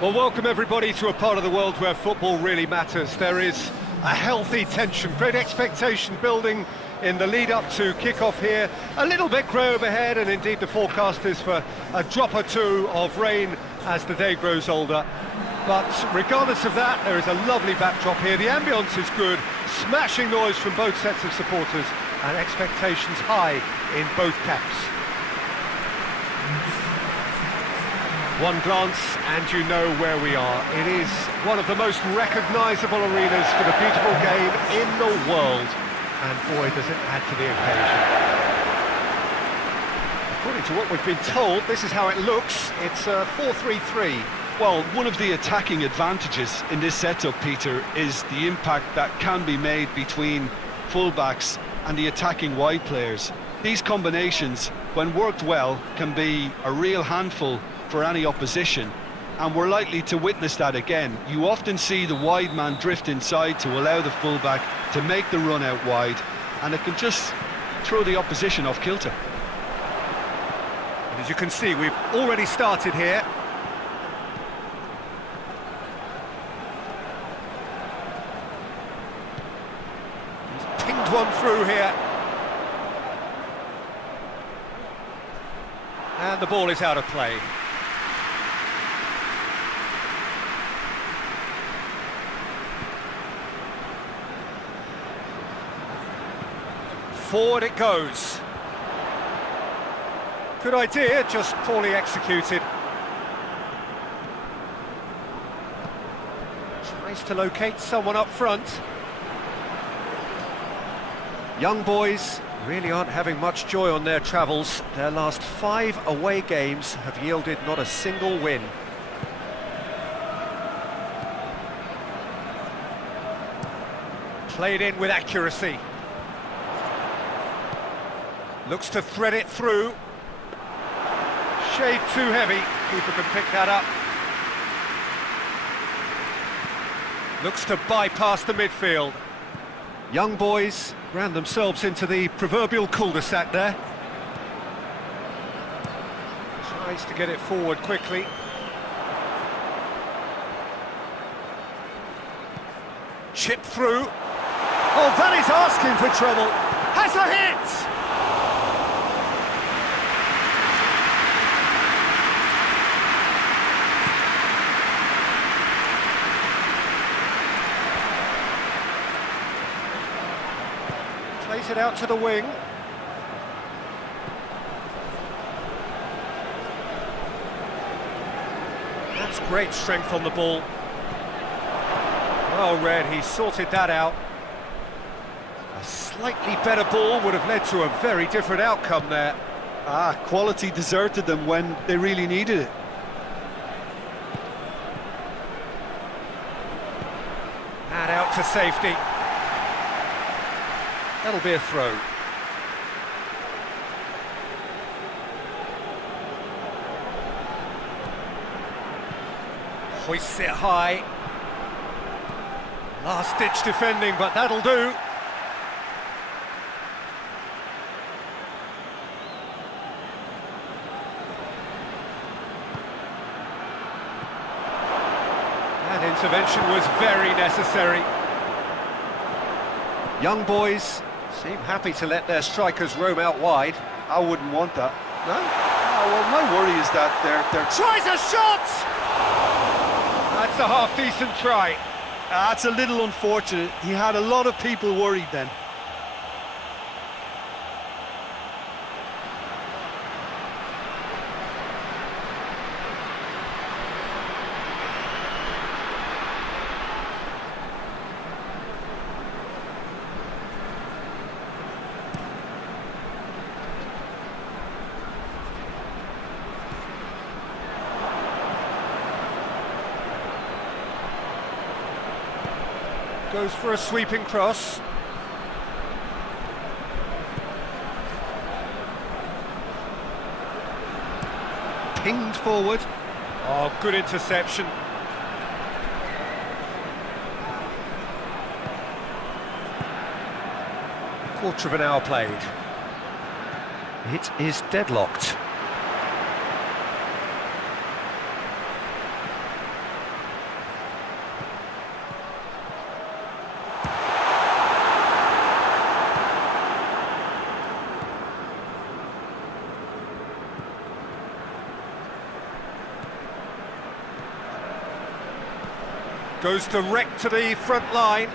Well, welcome everybody to a part of the world where football really matters. There is a healthy tension, great expectation building in the lead-up to kick-off here. A little bit grey overhead, and indeed the forecast is for a drop or two of rain as the day grows older. But regardless of that, there is a lovely backdrop here. The ambience is good, smashing noise from both sets of supporters, and expectations high in both camps. One glance and you know where we are. It is one of the most recognisable arenas for the beautiful game in the world. And boy, does it add to the occasion. According to what we've been told, this is how it looks. It's a 4-3-3. Well, one of the attacking advantages in this setup, Peter, is the impact that can be made between fullbacks and the attacking wide players. These combinations, when worked well, can be a real handful for any opposition, and we're likely to witness that again. You often see the wide man drift inside to allow the fullback to make the run out wide, and it can just throw the opposition off kilter. And as you can see, we've already started here. He's pinged one through here. And the ball is out of play. Forward it goes. Good idea, just poorly executed. Tries to locate someone up front. Young boys really aren't having much joy on their travels. Their last 5 away games have yielded not a single win. Played in with accuracy. Looks to thread it through. Shade too heavy. Keeper can pick that up. Looks to bypass the midfield. Young boys ran themselves into the proverbial cul-de-sac there. Tries to get it forward quickly. Chip through. Oh, that is asking for trouble. Has a hit! Plays it out to the wing. That's great strength on the ball. Well read, he sorted that out. A slightly better ball would have led to a very different outcome there. Quality deserted them when they really needed it. And out to safety. That'll be a throw. Hoists it high. Last-ditch defending, but that'll do. That intervention was very necessary. Young boys seem happy to let their strikers roam out wide. I wouldn't want that. No? Well, my worry is that they're... Tries a shot! That's a half-decent try. That's a little unfortunate. He had a lot of people worried then. Goes for a sweeping cross. Pinged forward. Oh, good interception. Quarter of an hour played. It is deadlocked. Goes direct to the front line.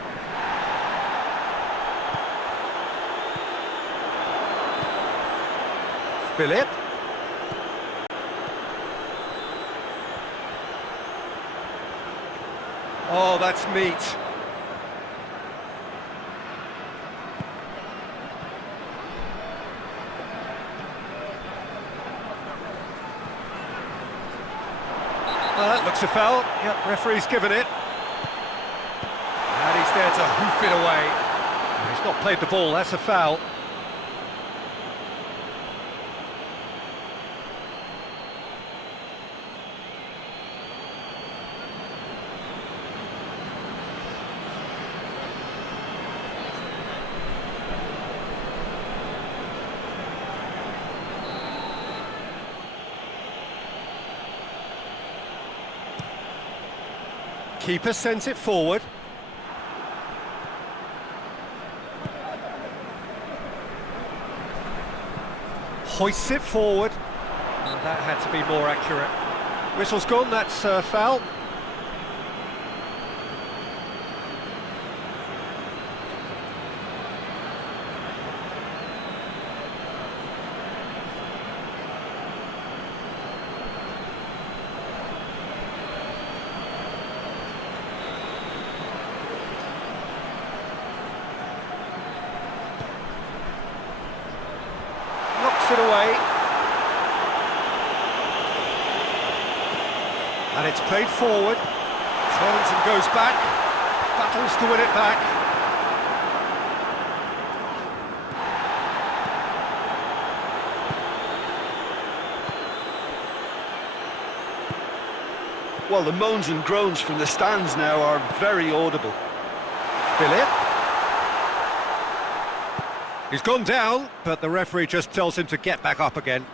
Philip. Oh, that's neat. Well, that looks a foul. Yep, referee's given it. And he's there to hoof it away. He's not played the ball, that's a foul. Keeper sends it forward. Hoists it forward. Oh, that had to be more accurate. Whistle's gone, that's a foul. It away, and it's played forward, turns and goes back, battles to win it back. Well, the moans and groans from the stands now are very audible. Philip. He's gone down, but the referee just tells him to get back up again.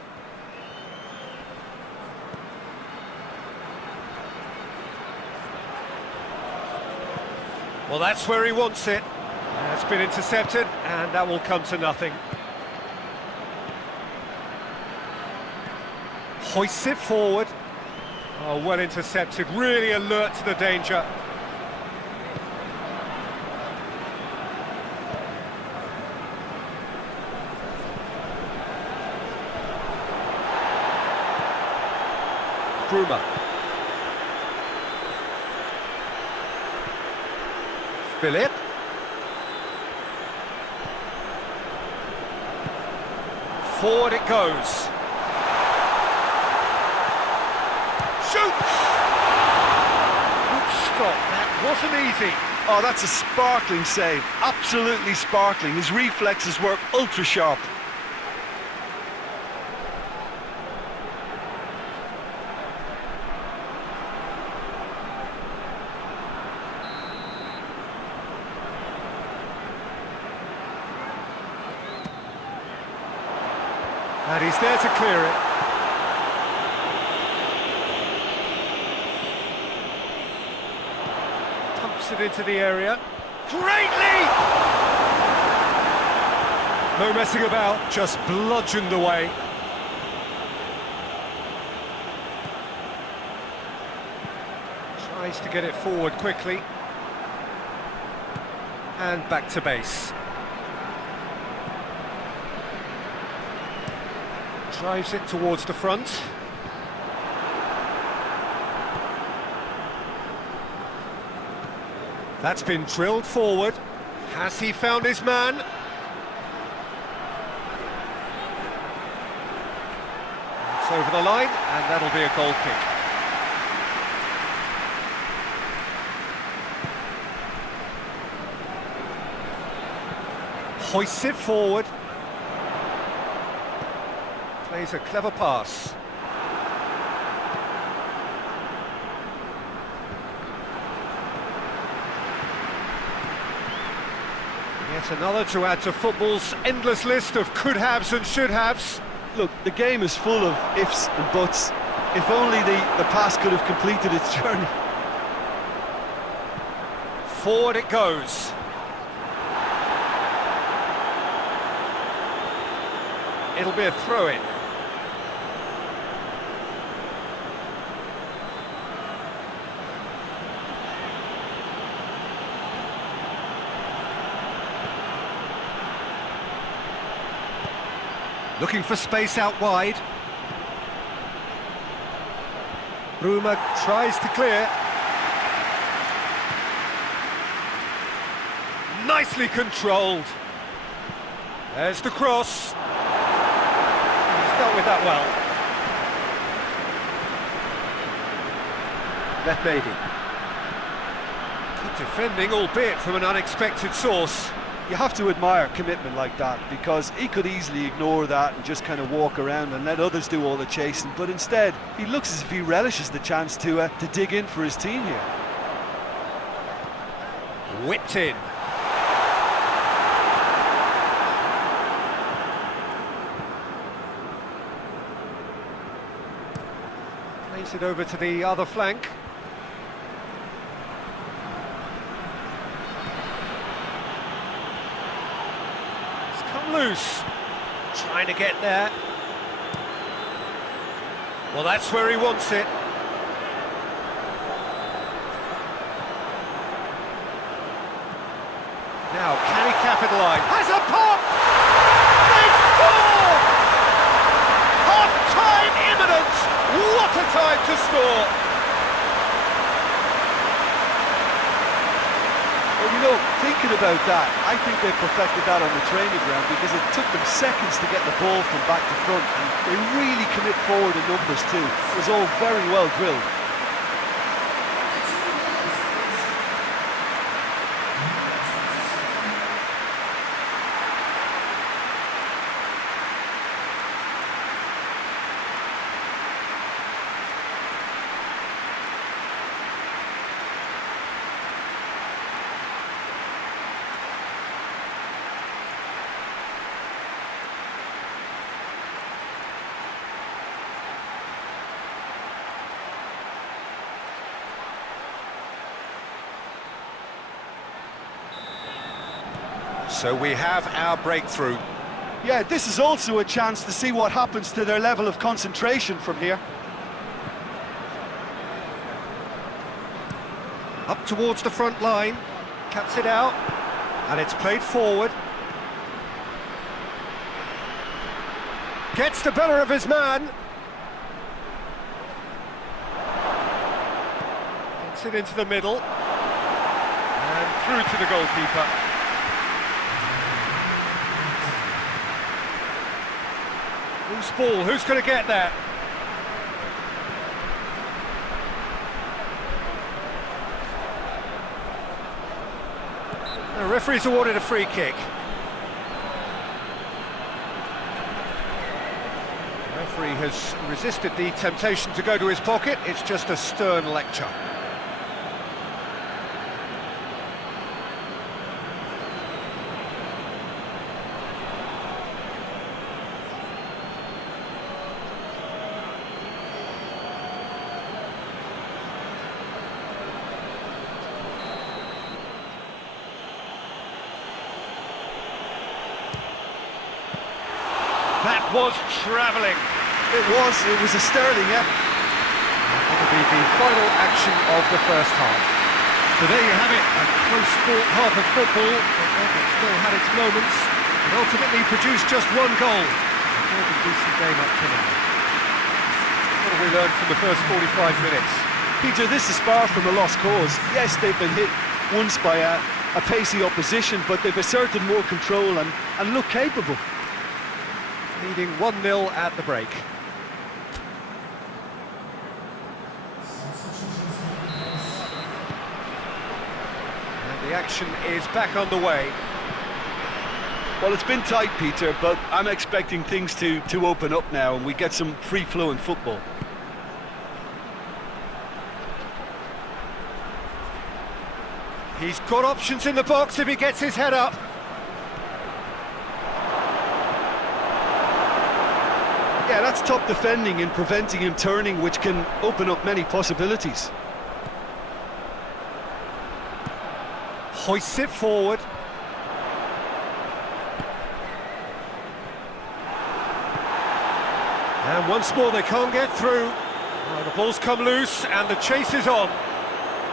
Well, that's where he wants it. It's been intercepted, and that will come to nothing. Hoists it forward. Oh, well intercepted, really alert to the danger. Bruma. Philip. Forward it goes. Shoots! Good stop, that wasn't easy. Oh, that's a sparkling save, absolutely sparkling. His reflexes work ultra sharp. And he's there to clear it. Pumps it into the area. Great leap! No messing about, just bludgeoned away. Tries to get it forward quickly. And back to base. Drives it towards the front. That's been drilled forward. Has he found his man? It's over the line, and that'll be a goal kick. Hoists it forward. Plays a clever pass. Yet another to add to football's endless list of could-haves and should-haves. Look, the game is full of ifs and buts. If only the pass could have completed its journey. Forward it goes. It'll be a throw-in. Looking for space out wide. Bruma tries to clear. Nicely controlled. There's the cross. He's dealt with that well. Left maybe. Good defending, albeit from an unexpected source. You have to admire commitment like that, because he could easily ignore that and just kind of walk around and let others do all the chasing, but instead he looks as if he relishes the chance to dig in for his team here. Whipped in. Plays it over to the other flank. Loose, trying to get there. Well, that's where he wants it. Now, can he capitalise? Has a pop! They score! Half-time imminent! What a time to score! Well, you know, thinking about that, I think they perfected that on the training ground, because it took them seconds to get the ball from back to front, and they really commit forward in numbers too. It was all very well drilled. So we have our breakthrough. Yeah, this is also a chance to see what happens to their level of concentration from here. Up towards the front line, cuts it out, and it's played forward. Gets the better of his man. Gets it into the middle. And through to the goalkeeper. Loose ball, who's going to get that? The referee's awarded a free kick. The referee has resisted the temptation to go to his pocket. It's just a stern lecture. That was travelling. It was a sterling, yeah. That will be the final action of the first half. So there you have it, a close-fought half of football, but it still had its moments, and ultimately produced just one goal. A very decent game up to now. What have we learned from the first 45 minutes? Peter, this is far from a lost cause. Yes, they've been hit once by a pacey opposition, but they've asserted more control and look capable. Leading 1-0 at the break. And the action is back on the way. Well, it's been tight, Peter, but I'm expecting things to open up now and we get some free-flowing football. He's got options in the box if he gets his head up. Yeah, that's top defending and preventing him turning, which can open up many possibilities. Hoists it forward. And once more they can't get through. Well, the ball's come loose and the chase is on.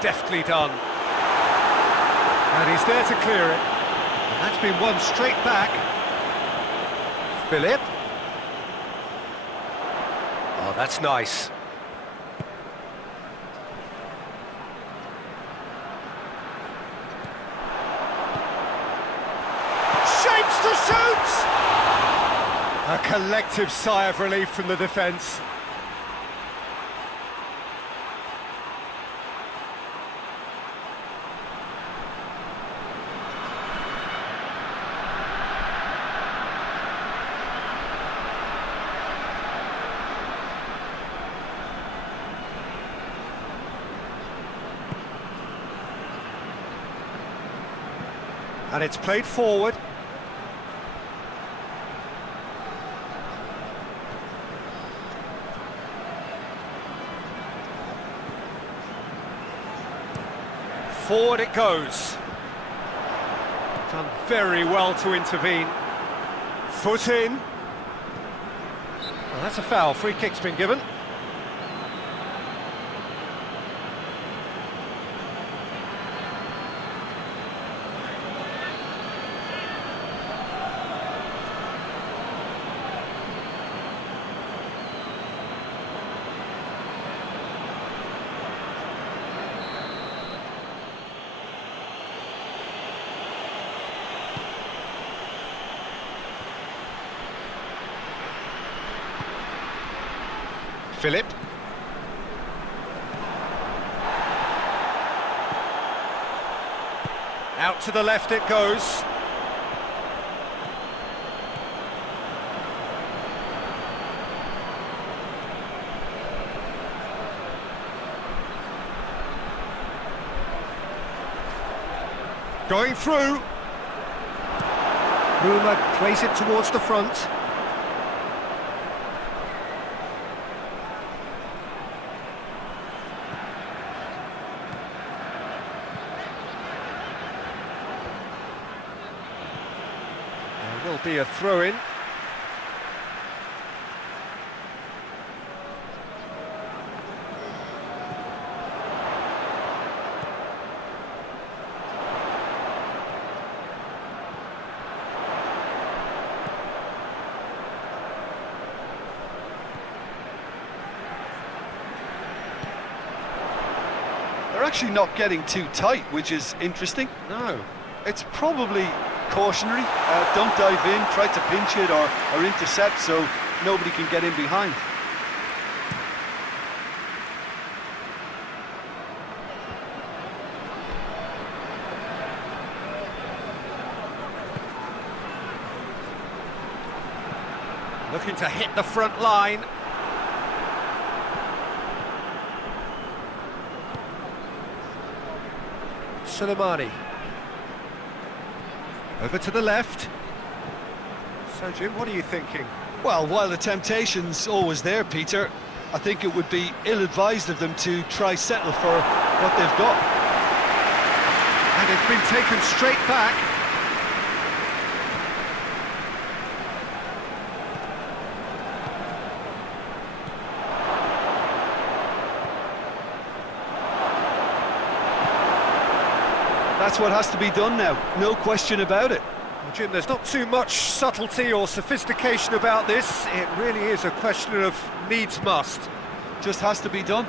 Deftly done. And he's there to clear it. And that's been won straight back. Philip. Oh, that's nice. Shapes to shoot! A collective sigh of relief from the defence. And it's played forward. Forward it goes. Done very well to intervene. Foot in. Well, that's a foul. Free kick's been given. Philip. Out to the left it goes. Going through. Ruma plays it towards the front. Will be a throw-in. They're actually not getting too tight, which is interesting. No. It's probably cautionary. Don't dive in, try to pinch it or intercept so nobody can get in behind. Looking to hit the front line. Soleimani. Over to the left. So, Jim, what are you thinking? Well, while the temptation's always there, Peter, I think it would be ill-advised of them to try settle for what they've got. And it's been taken straight back. That's what has to be done now, no question about it. Well, Jim, there's not too much subtlety or sophistication about this. It really is a question of needs must. Just has to be done.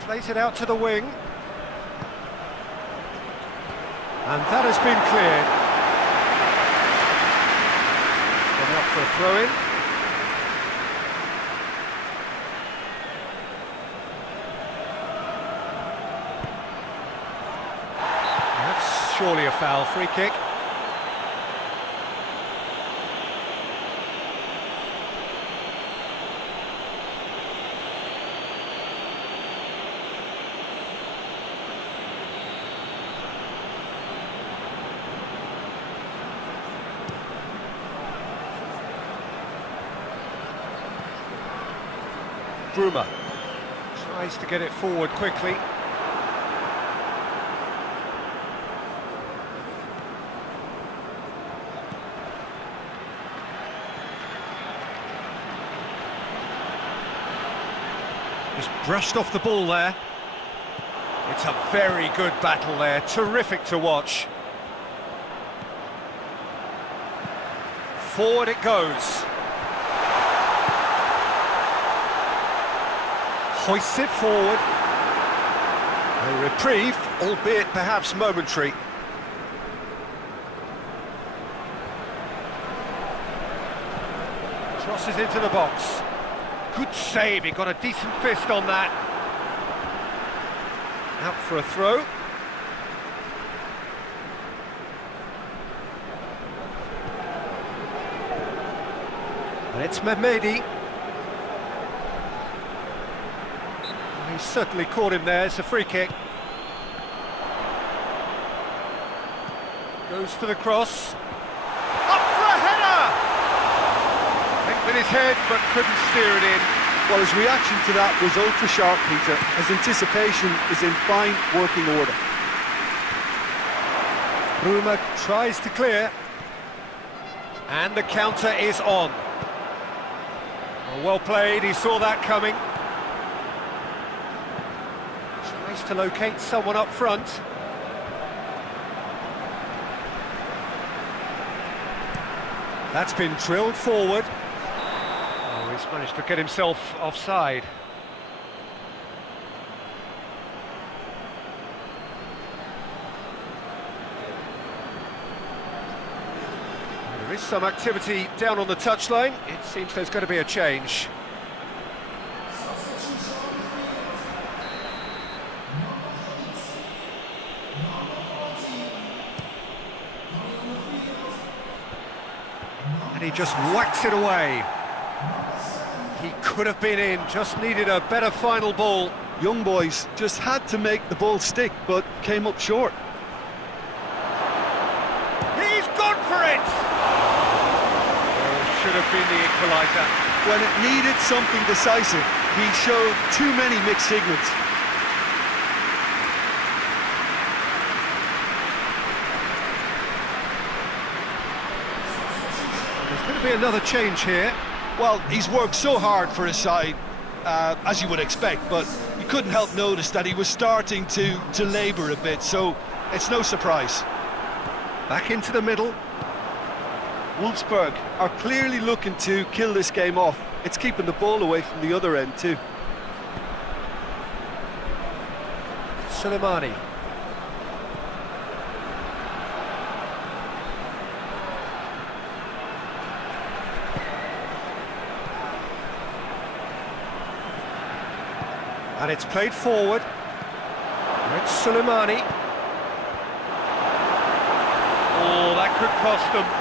Plays it out to the wing. And that has been cleared. Coming up for a throw-in. Surely a foul, free kick. Bruma tries to get it forward quickly. Just brushed off the ball there. It's a very good battle there, terrific to watch. Forward it goes. Hoists it forward. A reprieve, albeit perhaps momentary. Crosses into the box. Good save, he got a decent fist on that. Out for a throw. And it's Mehmedi. He certainly caught him there, it's a free kick. Goes for the cross. Up for a header! Went with his head, but couldn't steer it in. Well, his reaction to that was ultra sharp, Peter. His anticipation is in fine working order. Bruma tries to clear. And the counter is on. Well played, he saw that coming. Tries to locate someone up front. That's been drilled forward. Oh, he's managed to get himself offside. There is some activity down on the touchline. It seems there's going to be a change. And he just whacks it away. He could have been in, just needed a better final ball. Young boys just had to make the ball stick, but came up short. He's gone for it! Should have been the equaliser. When it needed something decisive, he showed too many mixed signals. There's going to be another change here. Well, he's worked so hard for his side, as you would expect, but you couldn't help notice that he was starting to labour a bit, so it's no surprise. Back into the middle. Wolfsburg are clearly looking to kill this game off. It's keeping the ball away from the other end too. Soleimani. And it's played forward. It's Soleimani. Oh, that could cost them.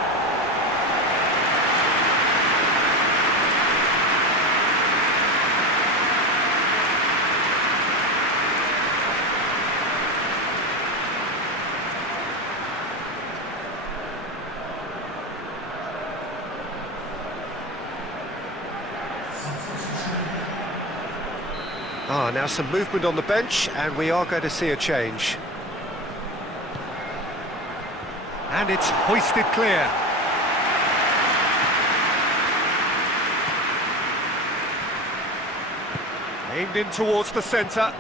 Now some movement on the bench, and we are going to see a change. And it's hoisted clear. Aimed in towards the centre.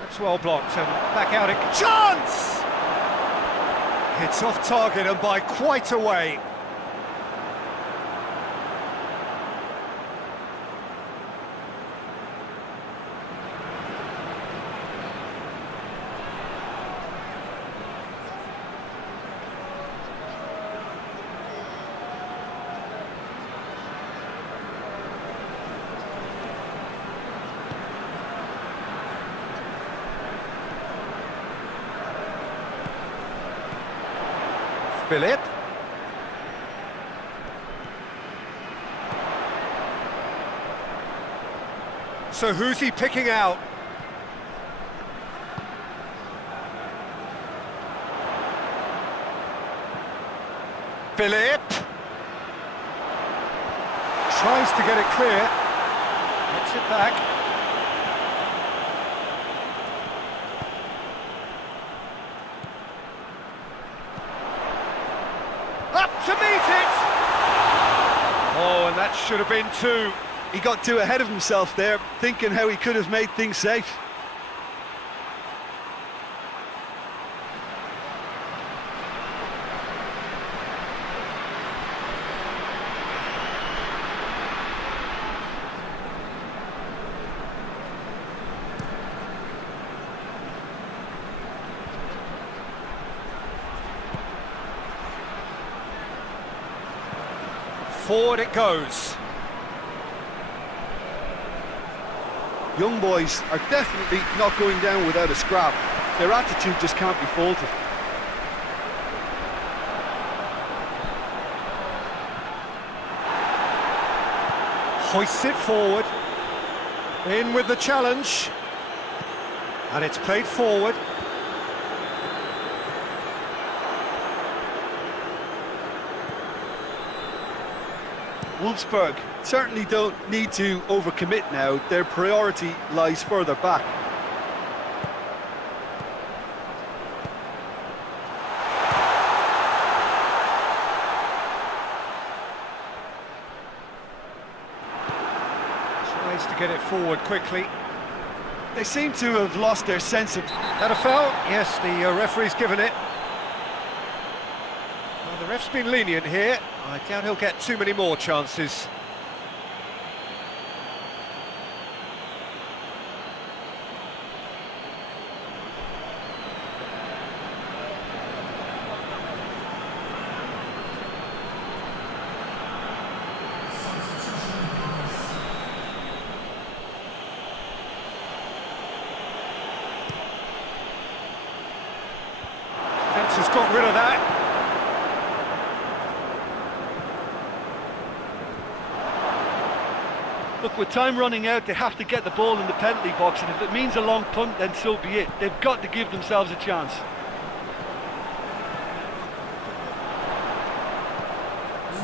That's well blocked, and back out it... Chance! It's off target and by quite a way. Philip. So who's he picking out? Philip. Tries to get it clear. Gets it back. To meet it! Oh, and that should have been two. He got too ahead of himself there, thinking how he could have made things safe. Forward it goes. Young boys are definitely not going down without a scrap. Their attitude just can't be faulted. Hoists it forward. In with the challenge. And it's played forward. Wolfsburg certainly don't need to overcommit now. Their priority lies further back. Tries to get it forward quickly. They seem to have lost their sense of... That a foul? Yes, the referee's given it. Well, the ref's been lenient here. I doubt he'll get too many more chances. Fence has got rid of that. Look, with time running out, they have to get the ball in the penalty box, and if it means a long punt, then so be it. They've got to give themselves a chance.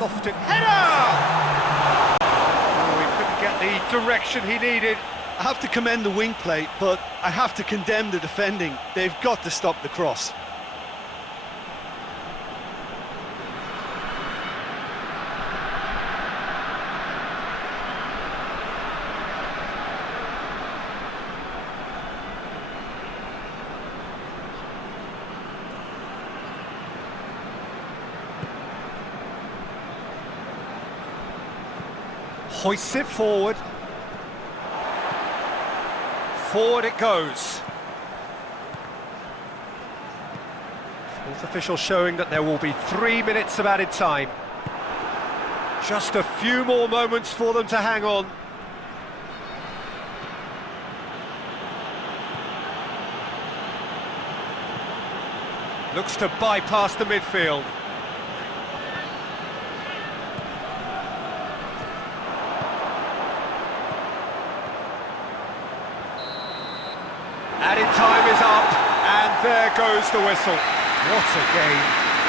Lofted header! Oh, he couldn't get the direction he needed. I have to commend the wing play, but I have to condemn the defending. They've got to stop the cross. Hoists it forward. Forward it goes. Fourth official showing that there will be 3 minutes of added time. Just a few more moments for them to hang on. Looks to bypass the midfield. Added time is up, and there goes the whistle. What a game.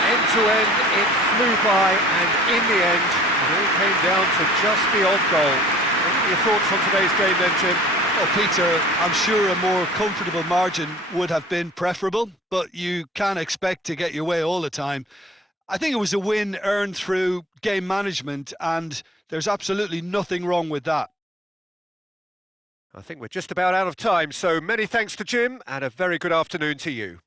End to end, it flew by, and in the end, it all came down to just the odd goal. What are your thoughts on today's game then, Jim? Well, Peter, I'm sure a more comfortable margin would have been preferable, but you can't expect to get your way all the time. I think it was a win earned through game management, and there's absolutely nothing wrong with that. I think we're just about out of time, so many thanks to Jim, and a very good afternoon to you.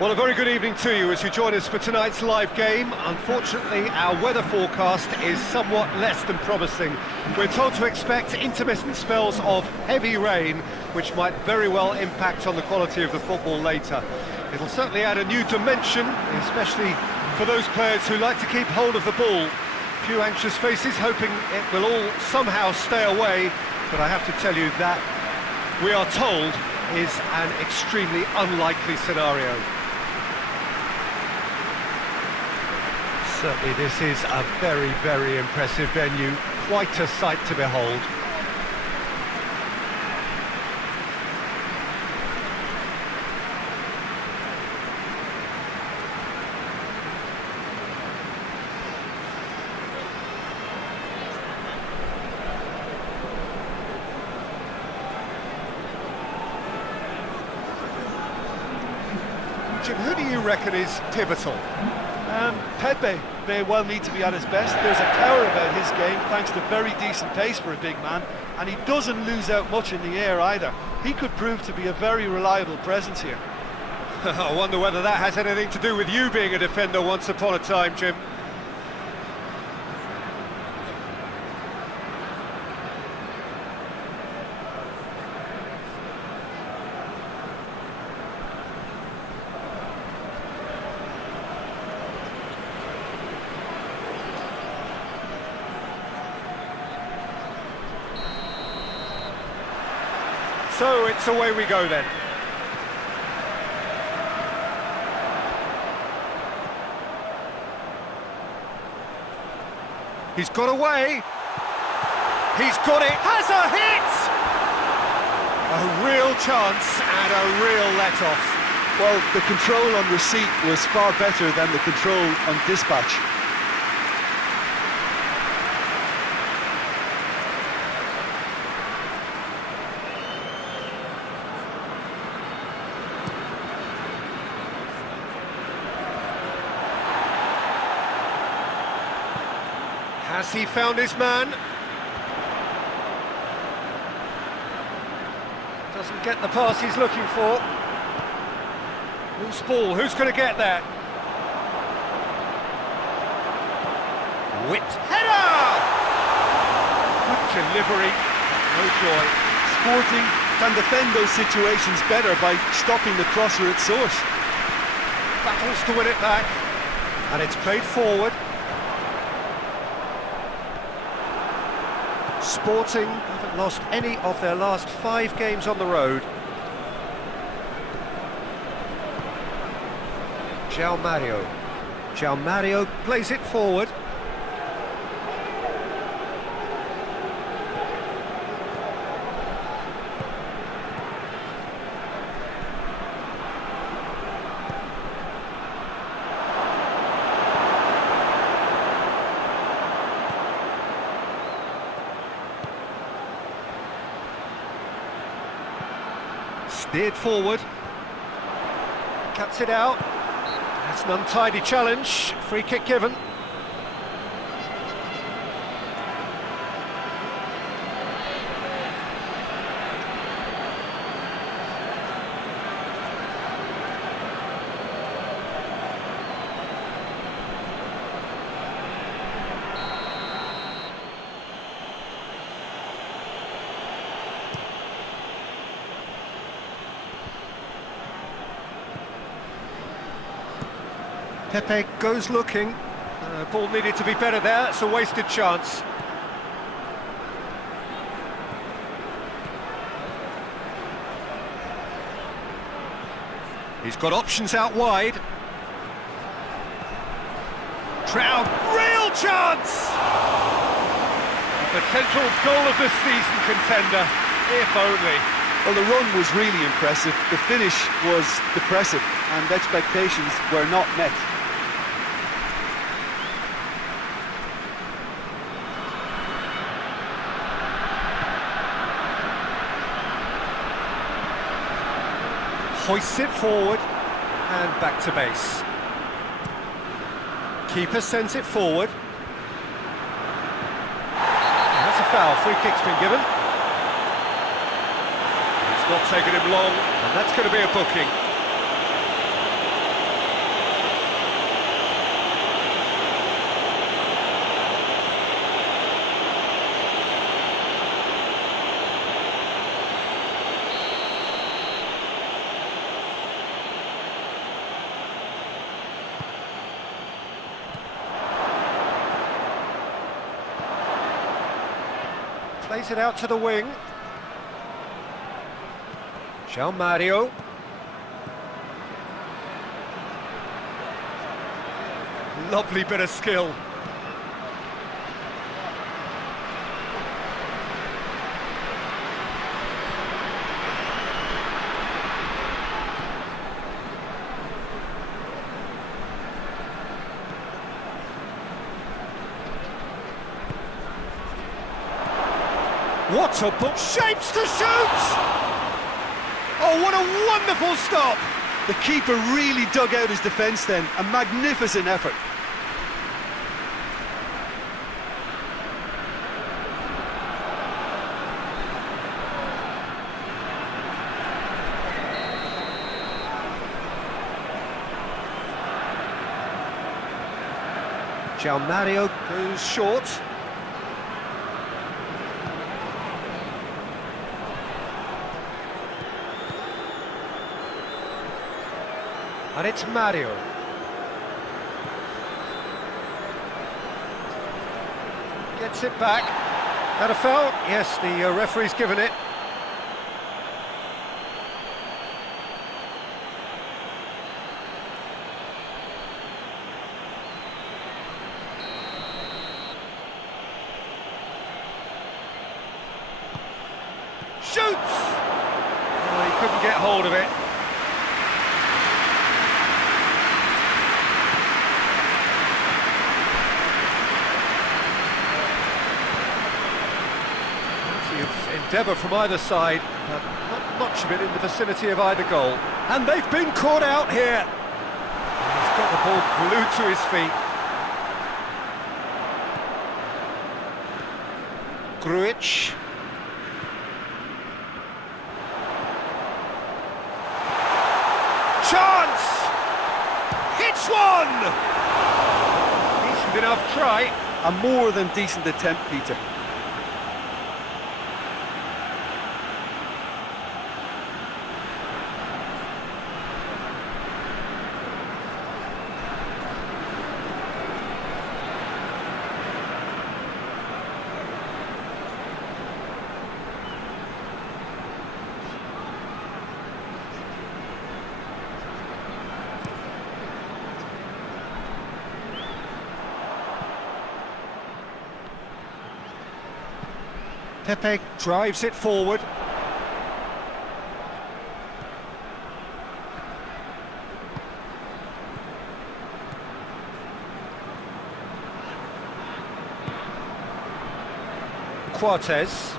Well, a very good evening to you as you join us for tonight's live game. Unfortunately, our weather forecast is somewhat less than promising. We're told to expect intermittent spells of heavy rain, which might very well impact on the quality of the football later. It'll certainly add a new dimension, especially for those players who like to keep hold of the ball. A few anxious faces hoping it will all somehow stay away, but I have to tell you that we are told is an extremely unlikely scenario. Certainly this is a very, very impressive venue, quite a sight to behold. Jim, who do you reckon is pivotal? Pepe may well need to be at his best. There's a power about his game thanks to very decent pace for a big man, and he doesn't lose out much in the air either. He could prove to be a very reliable presence here. I wonder whether that has anything to do with you being a defender once upon a time, Jim. So it's away we go then. He's got away. He's got it. Has a hit! A real chance and a real let-off. Well, the control on receipt was far better than the control on dispatch. Has he found his man? Doesn't get the pass he's looking for. Loose ball, who's going to get that? Whipped header! Good delivery, no joy. Sporting can defend those situations better by stopping the crosser at source. Battles to win it back, and it's played forward. Sporting haven't lost any of their last 5 games on the road. João Mario plays it forward. Steered forward, cuts it out. That's an untidy challenge. Free kick given. Pepe goes looking. Ball needed to be better there. It's a wasted chance. He's got options out wide. Trout, real chance! A potential goal of the season contender, if only. Well, the run was really impressive. The finish was depressive, and expectations were not met. Hoists it forward and back to base. Keeper sends it forward. And that's a foul. Free kick's been given. It's not taken him long, and that's going to be a booking. Plays it out to the wing. João Mario. Lovely bit of skill. What a ball! Shapes to shoot! Oh, what a wonderful stop! The keeper really dug out his defence then, a magnificent effort. João Mario goes short. And it's Mario. Gets it back. Had a foul? Yes, the referee's given it. Shoots! Oh, he couldn't get hold of it. Endeavour from either side, but not much of it in the vicinity of either goal. And they've been caught out here. He's got the ball glued to his feet. Grujic. Chance! Hits one! Decent enough try. A more than decent attempt, Peter. Pepe drives it forward. Cortez.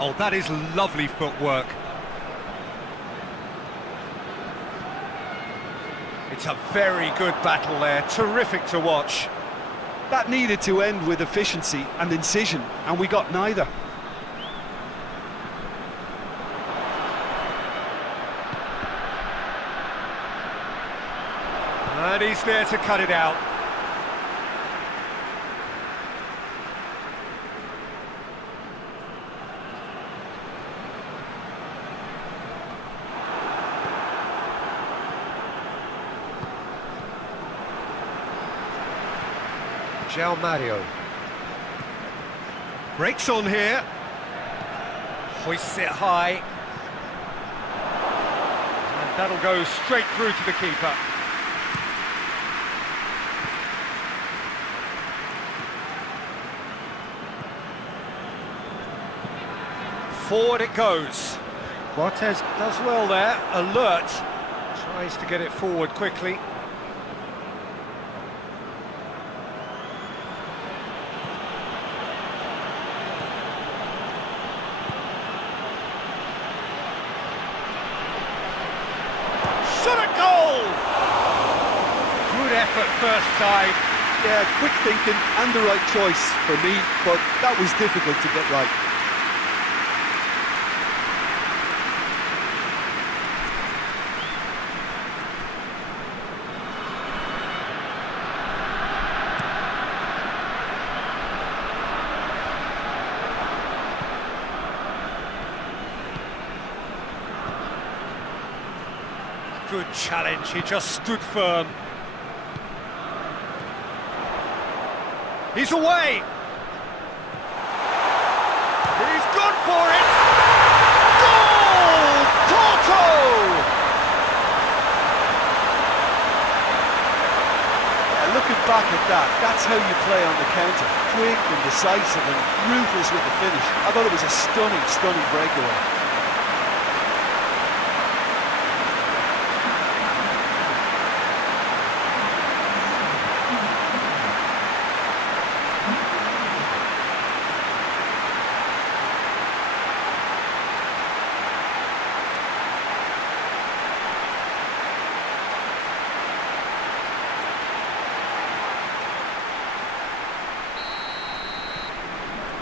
Oh, that is lovely footwork. It's a very good battle there, terrific to watch. That needed to end with efficiency and incision, and we got neither. And he's there to cut it out. João Mario breaks on here, hoists it high, and that'll go straight through to the keeper. Forward it goes. Cortez does well there, alert, tries to get it forward quickly. Effort first time. Yeah, quick thinking and the right choice for me, but that was difficult to get right. Good challenge, he just stood firm. He's away! He's gone for it! Goal! Porto! Yeah, looking back at that, that's how you play on the counter. Quick and decisive and ruthless with the finish. I thought it was a stunning, stunning breakaway.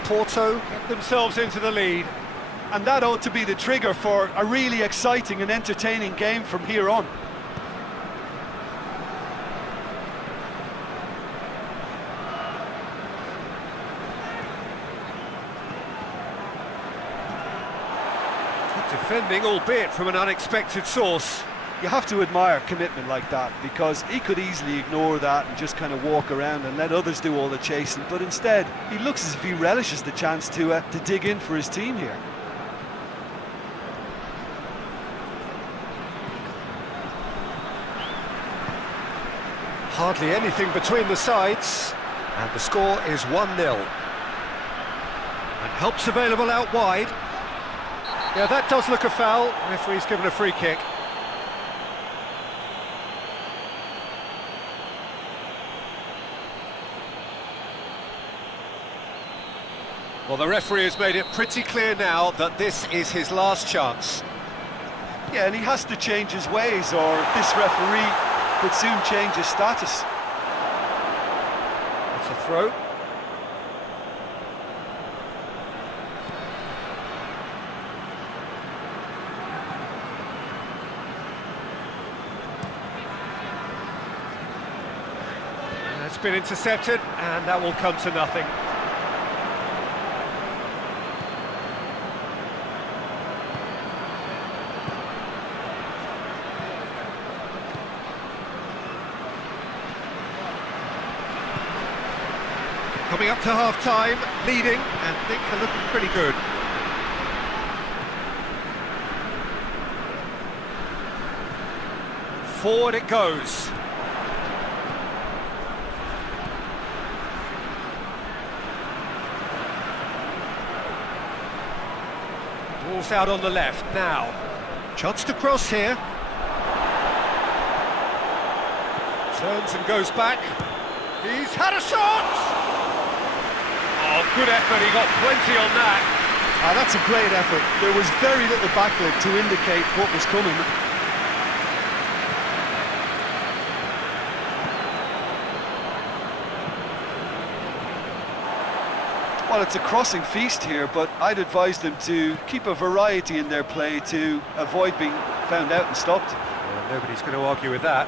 Porto get themselves into the lead. And that ought to be the trigger for a really exciting and entertaining game from here on. Good defending, albeit from an unexpected source. You have to admire commitment like that, because he could easily ignore that and just kind of walk around and let others do all the chasing, but instead he looks as if he relishes the chance to dig in for his team here. Hardly anything between the sides, and the score is 1-0. And help's available out wide. Yeah, that does look a foul. Referee's given a free kick. Well, the referee has made it pretty clear now that this is his last chance. Yeah, and he has to change his ways, or this referee could soon change his status. It's a throw. It's been intercepted, and that will come to nothing. Coming up to half-time, leading, and things are looking pretty good. Forward it goes. Ball's out on the left now. Chance to cross here. Turns and goes back. He's had a shot! Oh, good effort, he got plenty on that. That's a great effort. There was very little backlift to indicate what was coming. Well, it's a crossing feast here, but I'd advise them to keep a variety in their play to avoid being found out and stopped. Yeah, nobody's going to argue with that.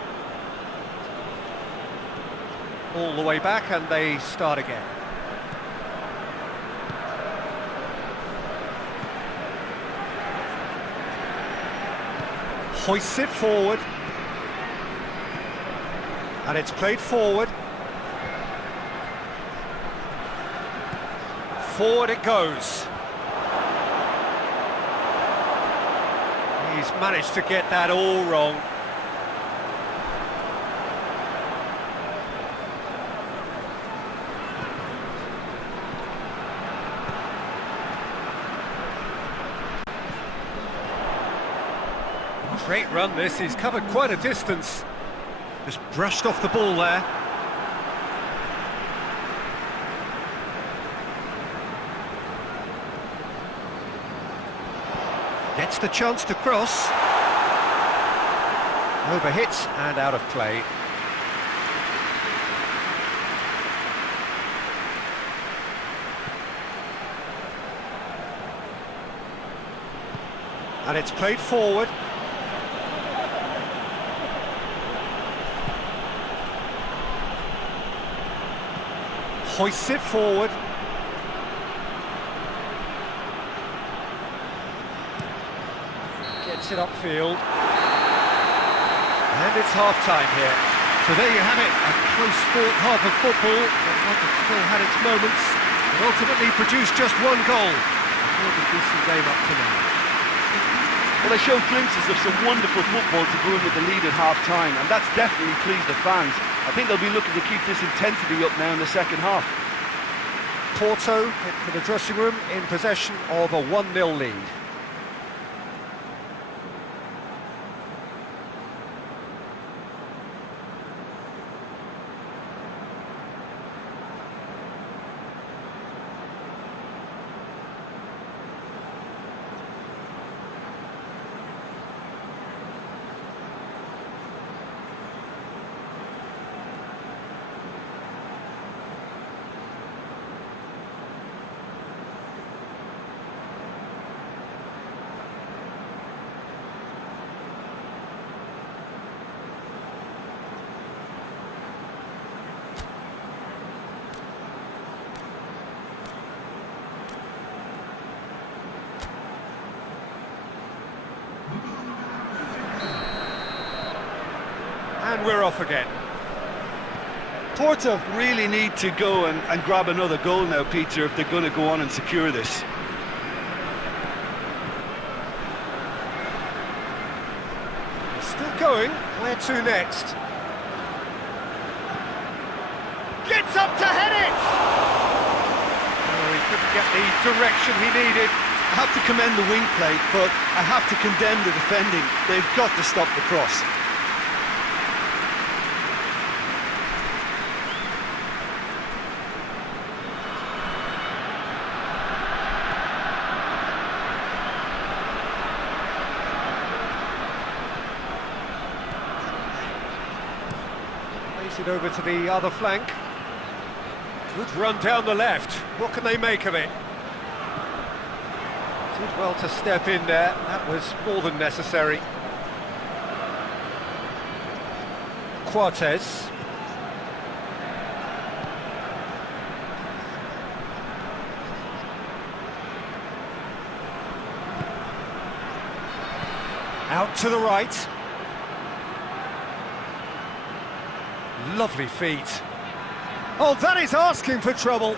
All the way back, and they start again. Hoists it forward, and it's played forward. Forward it goes. He's managed to get that all wrong. Great run this, he's covered quite a distance. Just brushed off the ball there. Gets the chance to cross. Overhits and out of play. And it's played forward. Hoists it forward. Gets it upfield. And it's half-time here. So there you have it, a close-fought half of football, but one that still had its moments, and ultimately produced just one goal. A decent game up to now. Well, they showed glimpses of some wonderful football to go in with the lead at half-time, and that's definitely pleased the fans. I think they'll be looking to keep this intensity up now in the second half. Porto head for the dressing room in possession of a 1-0 lead. And we're off again. Porto really need to go and grab another goal now, Peter, if they're going to go on and secure this. Still going. Where to next? Gets up to head it! Oh, he couldn't get the direction he needed. I have to commend the wing play, but I have to condemn the defending. They've got to stop the cross. It over to the other flank. Good run down the left. What can they make of it? Did well to step in there. That was more than necessary. Cortez. Out to the right. Lovely feet. Oh, that is asking for trouble.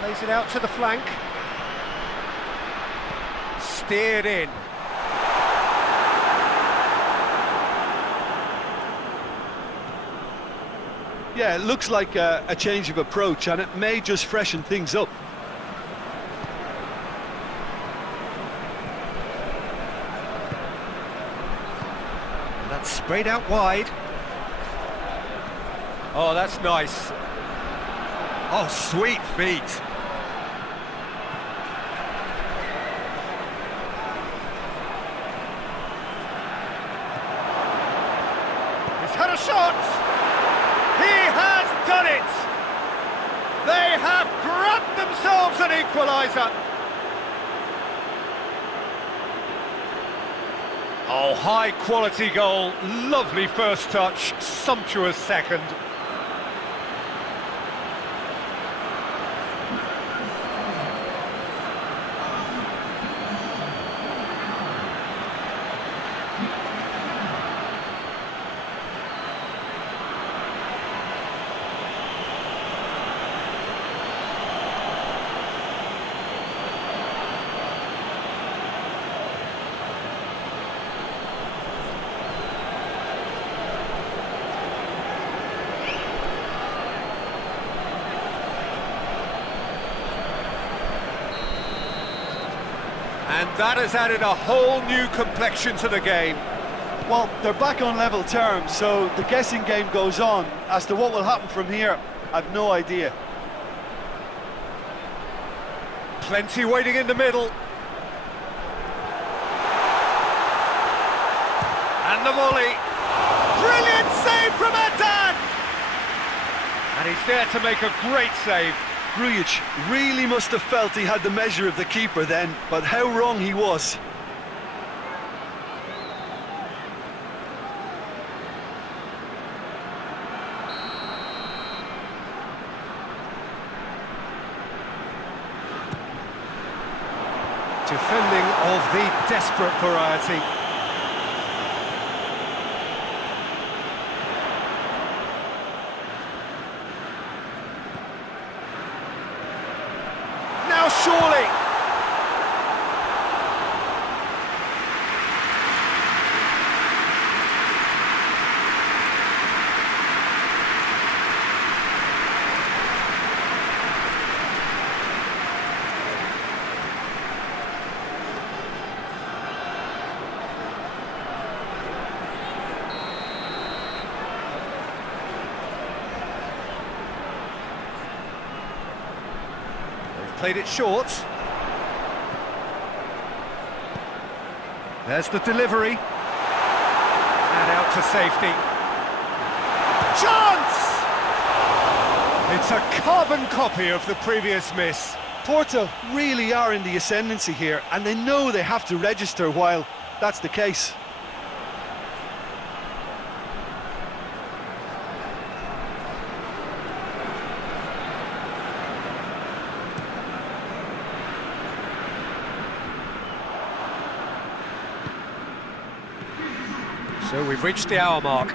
Plays it out to the flank. Steered in. Yeah, it looks like a change of approach, and it may just freshen things up. That's sprayed out wide. Oh, that's nice. Oh, sweet feet. He's had a shot. He has done it! They have grabbed themselves an equaliser. Oh, high quality goal, lovely first touch, sumptuous second. And that has added a whole new complexion to the game. Well, they're back on level terms, so the guessing game goes on. As to what will happen from here, I've no idea. Plenty waiting in the middle. And the volley. Brilliant save from Adan! And he's there to make a great save. Grujic really must have felt he had the measure of the keeper then, but how wrong he was. Defending of the desperate variety. Now surely! Played it short. There's the delivery. And out to safety. Chance! It's a carbon copy of the previous miss. Porto really are in the ascendancy here, and they know they have to register while that's the case. So we've reached the hour mark.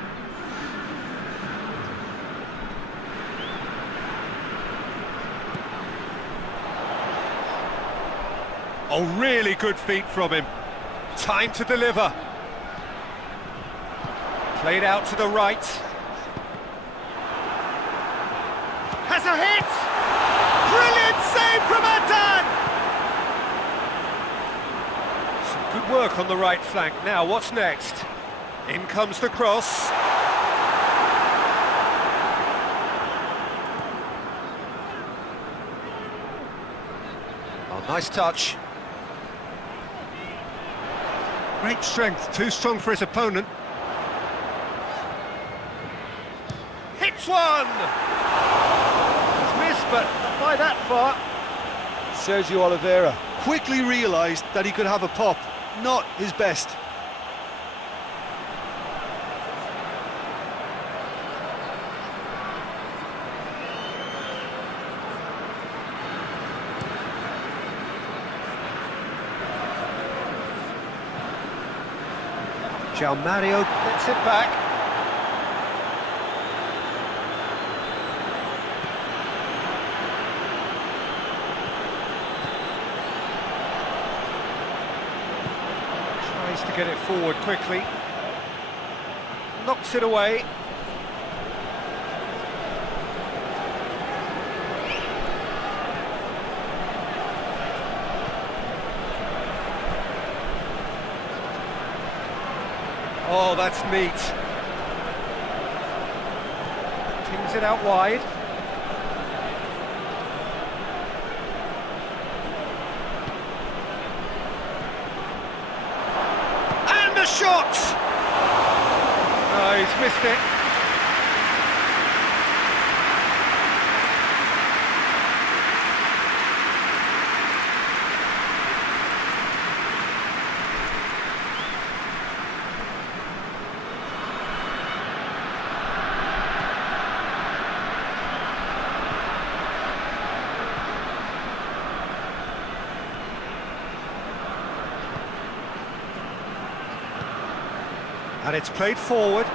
Oh, really good feet from him. Time to deliver. Played out to the right. Has a hit! Brilliant save from Adan! Some good work on the right flank. Now, what's next? In comes the cross. Oh, nice touch. Great strength, too strong for his opponent. Hits one! It's missed, but not by that far. Sergio Oliveira quickly realised that he could have a pop, not his best. Mario gets it back. Tries to get it forward quickly. Knocks it away. Oh, that's neat. Pings it out wide. And a shot! Oh, he's missed it. And it's played forward.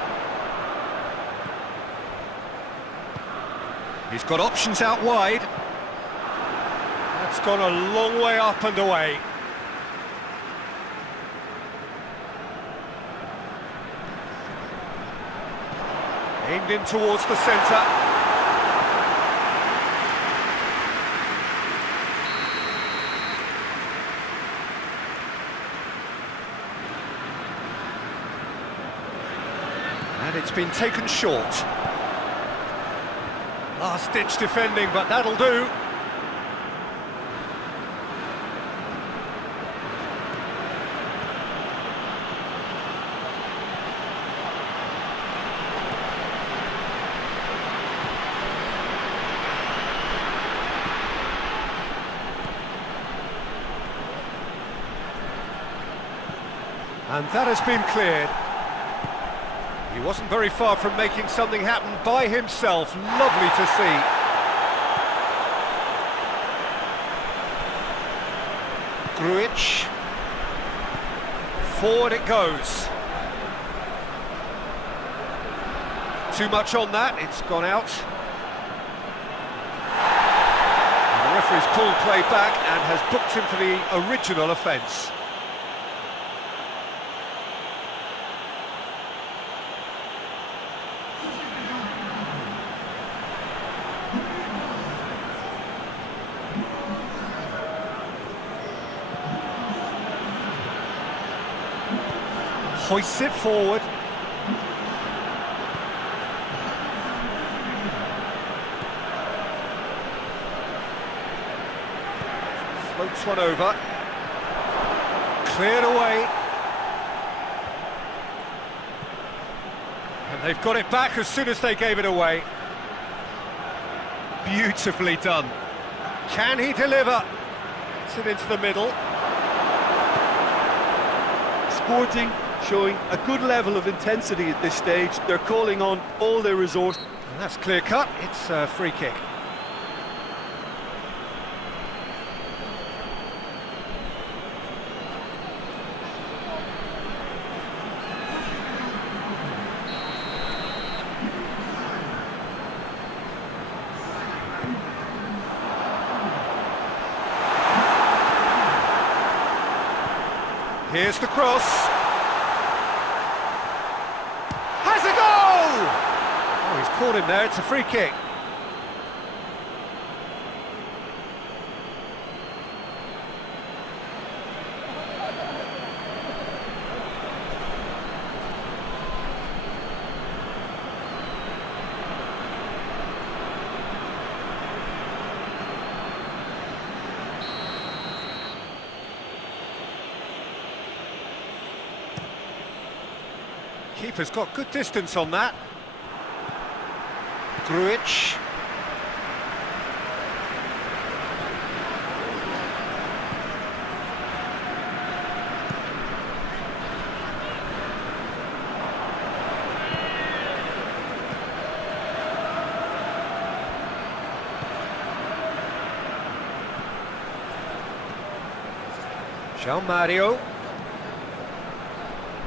He's got options out wide. That's gone a long way up and away. Aimed in towards the centre. And it's been taken short. Last-ditch defending, but that'll do. And that has been cleared. He wasn't very far from making something happen by himself. Lovely to see. Grujic. Forward it goes. Too much on that, it's gone out. And the referee's pulled play back and has booked him for the original offence. Hoists it forward. Floats one over. Cleared away. And they've got it back as soon as they gave it away. Beautifully done. Can he deliver? Gets it into the middle. Sporting showing a good level of intensity at this stage. They're calling on all their resources. And that's clear cut. It's a free kick. Here's the cross. Has a goal! Oh, he's caught him there, it's a free kick. Keeper's got good distance on that. Grujic. João Mario.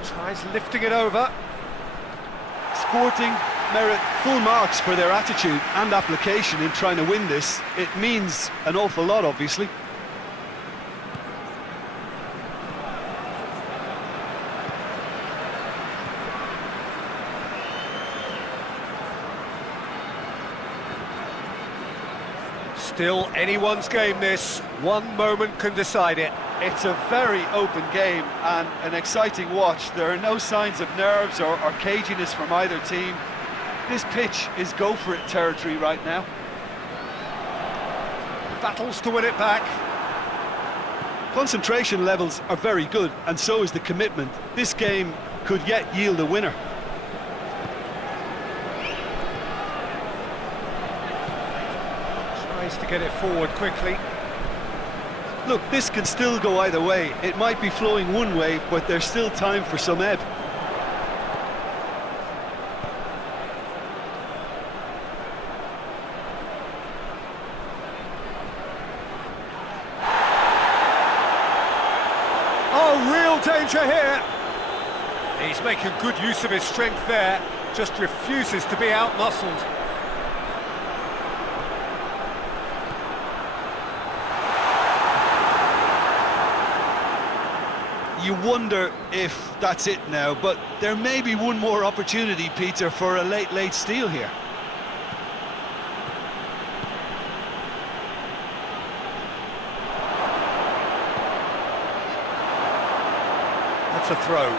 Tries lifting it over. Sporting merit full marks for their attitude and application in trying to win this. It means an awful lot, obviously. Still anyone's game this. One moment can decide it. It's a very open game and an exciting watch. There are no signs of nerves or caginess from either team. This pitch is go-for-it territory right now. Battles to win it back. Concentration levels are very good, and so is the commitment. This game could yet yield a winner. Tries to get it forward quickly. Look, this can still go either way. It might be flowing one way, but there's still time for some ebb. Oh, real danger here. He's making good use of his strength there, just refuses to be out-muscled. You wonder if that's it now, but there may be one more opportunity, Peter, for a late steal here. That's a throw.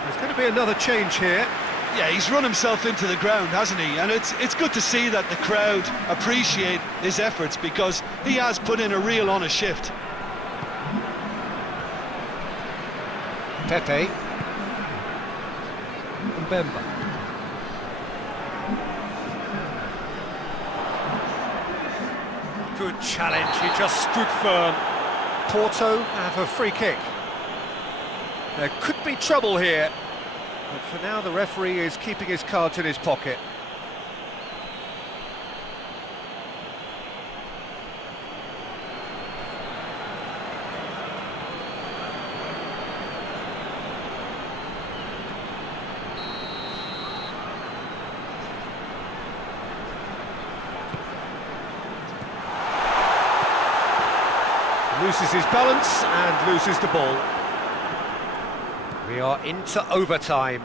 There's going to be another change here. Yeah, he's run himself into the ground, hasn't he? And it's good to see that the crowd appreciate his efforts, because he has put in a real honest shift. Pepe. Mbemba. Good challenge, he just stood firm. Porto have a free kick. There could be trouble here, but for now the referee is keeping his cards in his pocket. Loses his balance and loses the ball. We are into overtime.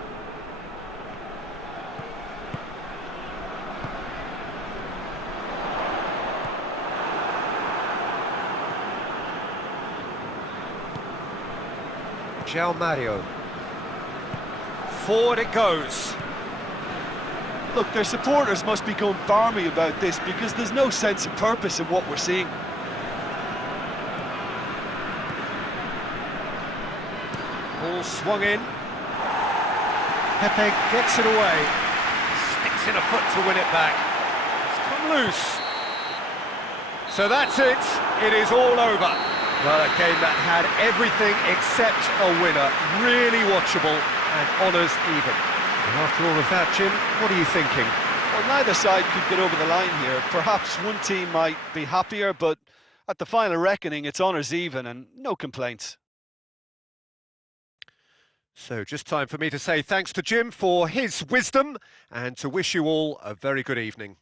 João Mario. Forward it goes. Look, their supporters must be going barmy about this because there's no sense of purpose in what we're seeing. Ball swung in. Pepe gets it away. Sticks in a foot to win it back. It's come loose. So that's it. It is all over. Well, a game that had everything except a winner. Really watchable and honours even. And after all of that, Jim, what are you thinking? Well, neither side could get over the line here. Perhaps one team might be happier, but at the final reckoning, it's honours even and no complaints. So just time for me to say thanks to Jim for his wisdom and to wish you all a very good evening.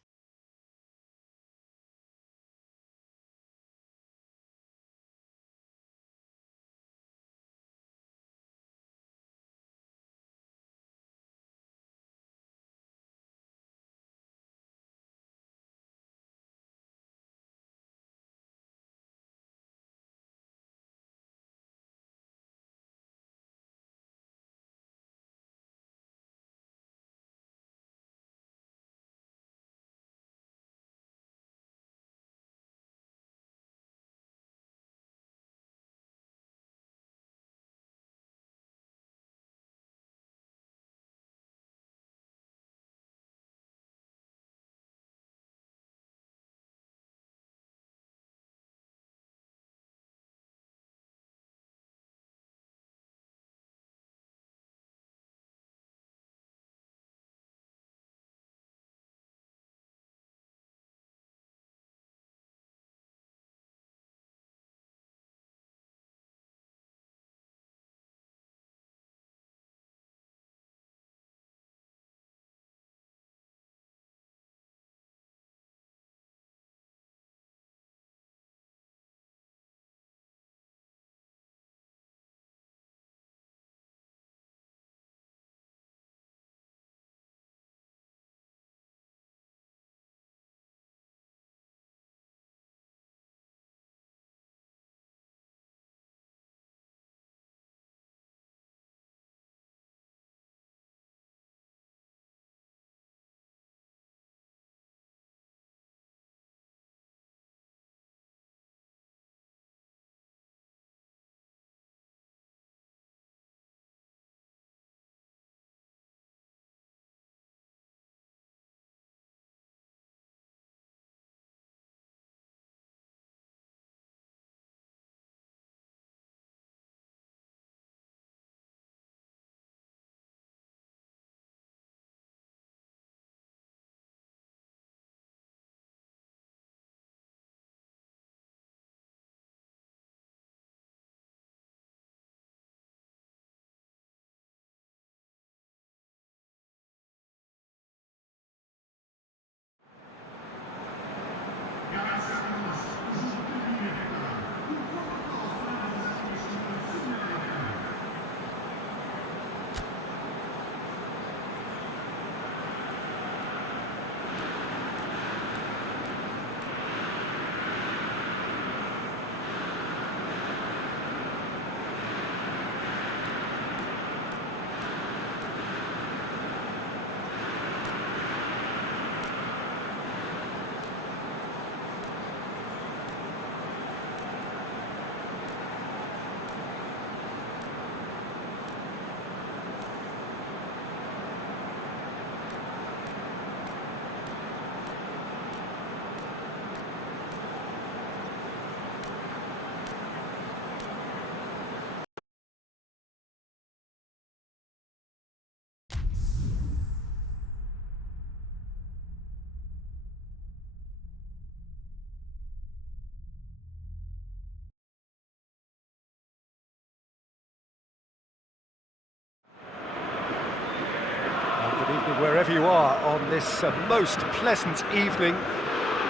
Good evening wherever you are on this most pleasant evening.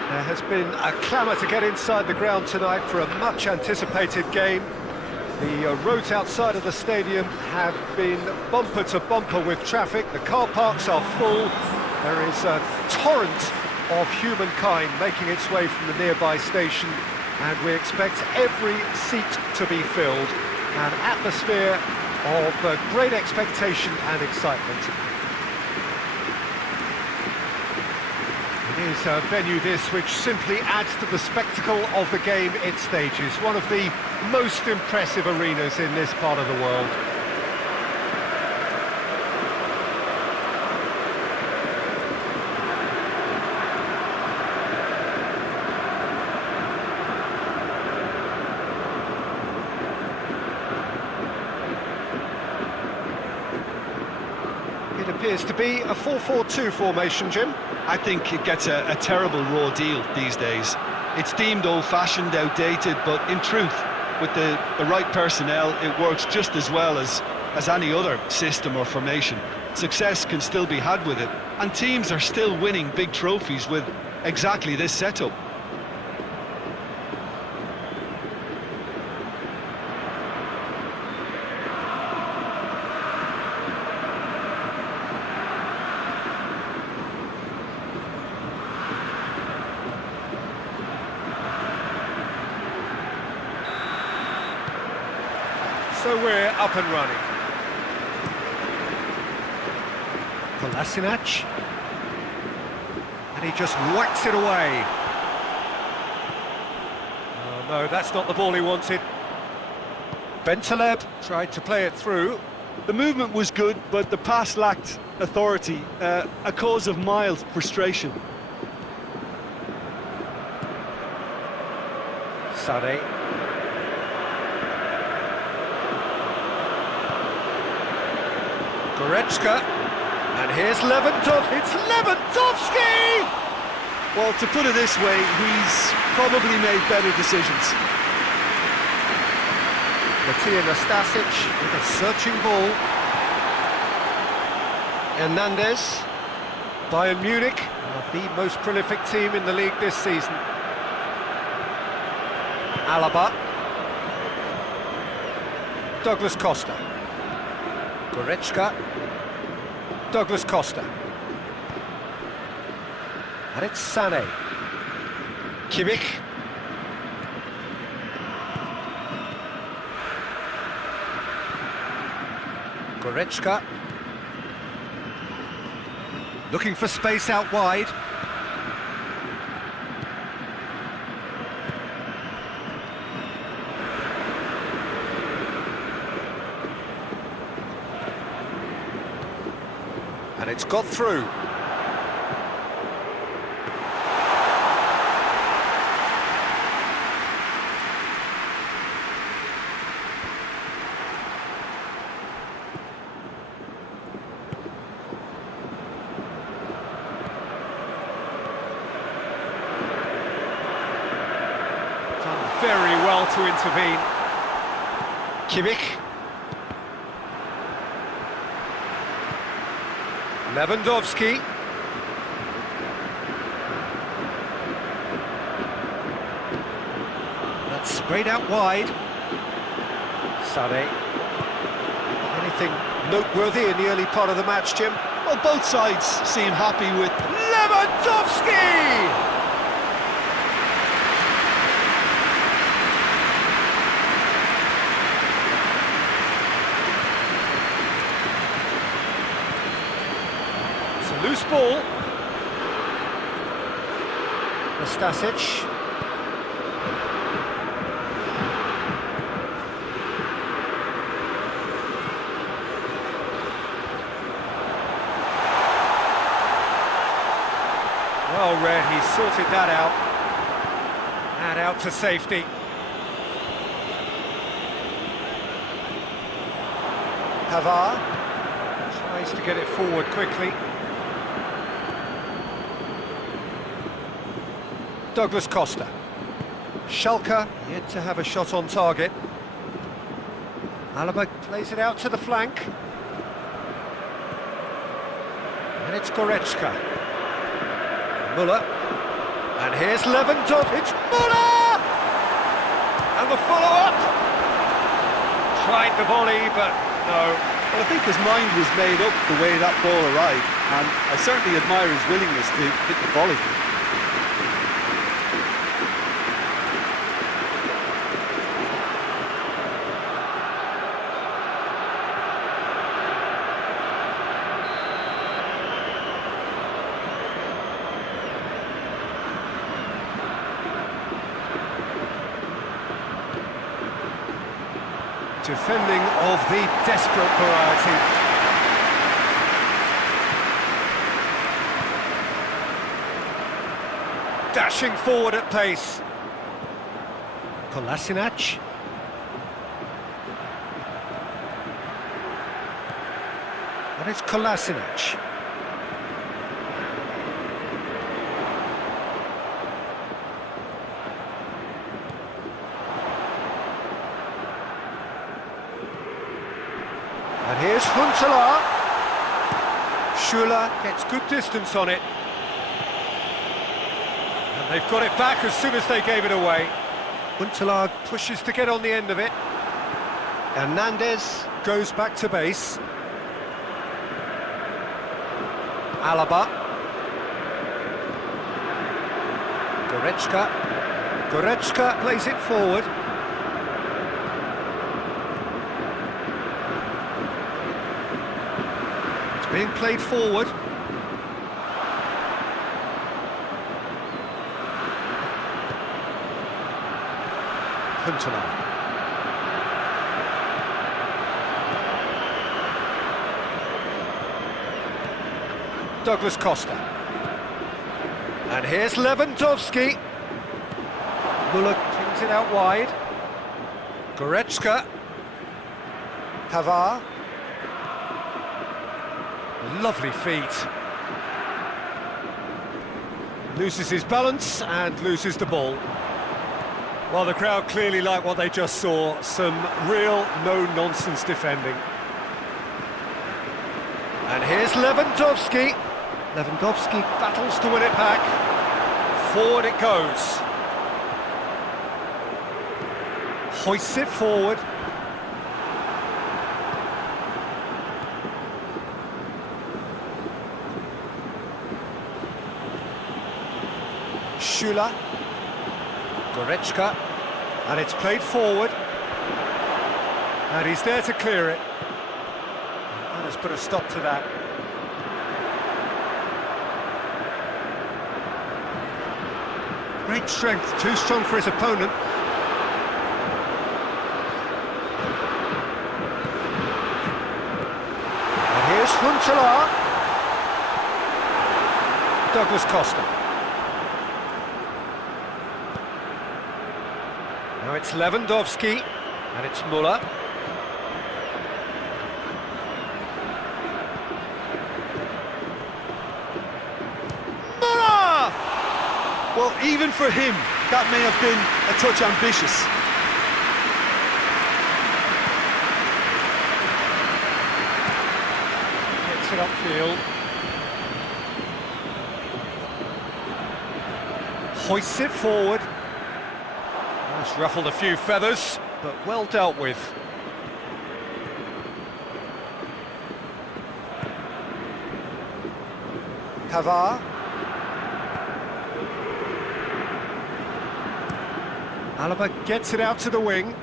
There has been a clamour to get inside the ground tonight for a much-anticipated game. The roads outside of the stadium have been bumper to bumper with traffic. The car parks are full. There is a torrent of humankind making its way from the nearby station, and we expect every seat to be filled. An atmosphere of great expectation and excitement. It is a venue this which simply adds to the spectacle of the game it stages. One of the most impressive arenas in this part of the world. It appears to be a 4-4-2 formation, Jim. I think it gets a terrible raw deal these days. It's deemed old-fashioned, outdated, but in truth, with the right personnel, it works just as well as any other system or formation. Success can still be had with it, and teams are still winning big trophies with exactly this setup. So we're up and running. Kolasinac. And he just whacks it away. Oh no, that's not the ball he wanted. Bentaleb tried to play it through. The movement was good, but the pass lacked authority, a cause of mild frustration. Sané. Goretzka, and here's Lewandowski. It's Lewandowski! Well, to put it this way, he's probably made better decisions. Matija Nastasic with a searching ball. Hernandez. Bayern Munich are the most prolific team in the league this season. Alaba. Douglas Costa. Goretzka. Douglas Costa. And it's Sané. Kimmich. Goretzka. Looking for space out wide. And it's got through. Done very well to intervene. Kimmich. Lewandowski. That's sprayed out wide. Sané. Anything noteworthy in the early part of the match, Jim? Well, both sides seem happy with Lewandowski! Loose ball. Nastasic. Well read, he sorted that out. And out to safety. Pavard tries to get it forward quickly. Douglas Costa. Schalke yet to have a shot on target. Alaba plays it out to the flank. And it's Goretzka. Müller. And here's Lewandowski. It's Muller! And the follow-up. Tried the volley, but no. Well, I think his mind was made up the way that ball arrived, and I certainly admire his willingness to hit the volley. Defending of the desperate variety. Dashing forward at pace. Kolasinac. And it's Kolasinac. And here's Huntelaar. Schuller gets good distance on it. And they've got it back as soon as they gave it away. Huntelaar pushes to get on the end of it. Hernandez goes back to base. Alaba. Goretzka plays it forward. Being played forward. Huntelaar. Douglas Costa. And here's Lewandowski. Muller brings it out wide. Goretzka. Pavard. Lovely feet. Loses his balance and loses the ball. Well, the crowd clearly like what they just saw. Some real no-nonsense defending. And here's Lewandowski. Lewandowski battles to win it back. Forward it goes. Hoists it forward. Schuller, Goretzka, and it's played forward, and he's there to clear it. That has put a stop to that. Great strength, too strong for his opponent. And here's Huntelaar. Douglas Costa. Now it's Lewandowski, and it's Muller. Muller! Well, even for him, that may have been a touch ambitious. Gets it upfield. Hoists it forward. It's ruffled a few feathers, but well dealt with. Pavard. Alaba gets it out to the wing.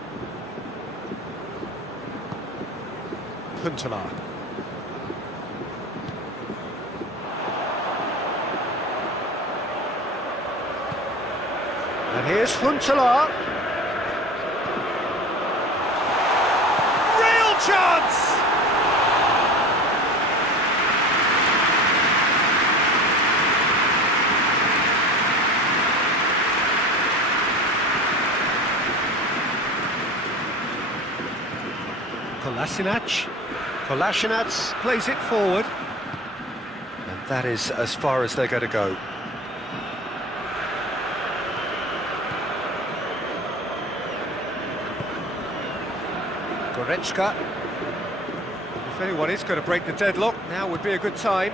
Huntelaar. And here's Huntelaar. Real chance! Kolasinac plays it forward. And that is as far as they're going to go. Goretzka. If anyone is going to break the deadlock, now would be a good time.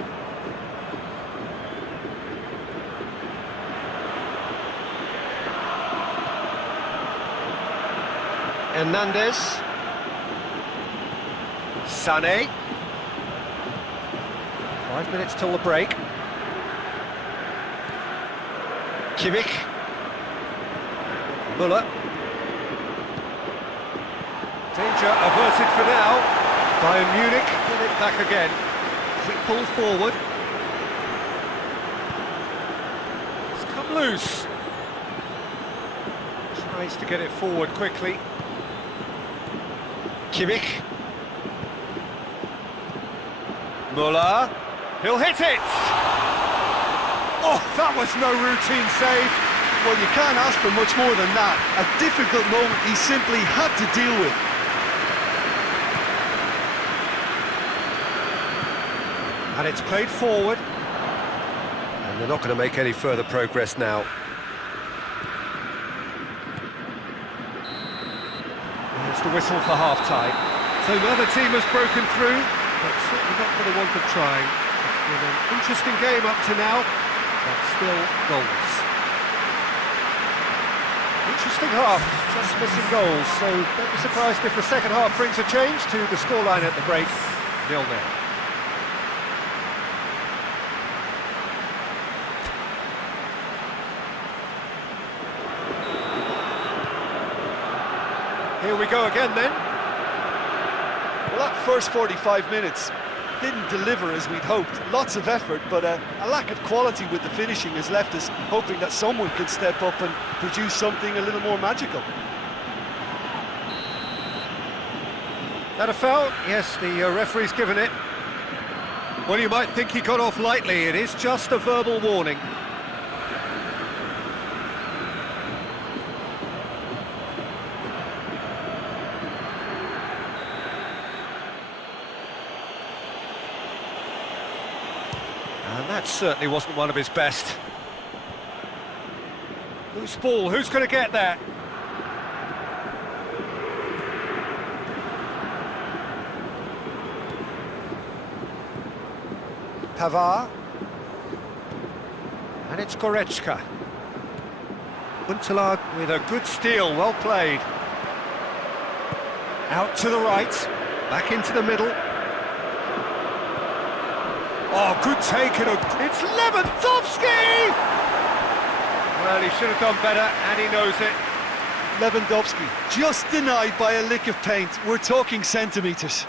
Hernandez. Sané. 5 minutes till the break. Kimmich. Müller. Danger averted for now. Bayern Munich get it back again. Quick pull forward. It's come loose. Tries to get it forward quickly. Kimmich. Müller. He'll hit it! Oh, that was no routine save. Well, you can't ask for much more than that. A difficult moment he simply had to deal with. And it's played forward. And they're not going to make any further progress now. There's the whistle for half-time. So the other team has broken through, but certainly not for the want of trying. It's been an interesting game up to now, but still goals. Interesting half, just missing goals, so don't be surprised if the second half brings a change to the scoreline at the break, 0-0. Here we go again then. Well, that first 45 minutes didn't deliver as we'd hoped. Lots of effort, but a lack of quality with the finishing has left us hoping that someone can step up and produce something a little more magical. That a foul? Yes, the referee's given it. Well, you might think he got off lightly. It is just a verbal warning. And that certainly wasn't one of his best. Whose ball? Who's going to get that? Pavard. And it's Goretzka. Huntelaar with a good steal, well played. Out to the right, back into the middle. Oh, good take, it's Lewandowski! Well, he should have done better, and he knows it. Lewandowski, just denied by a lick of paint. We're talking centimetres.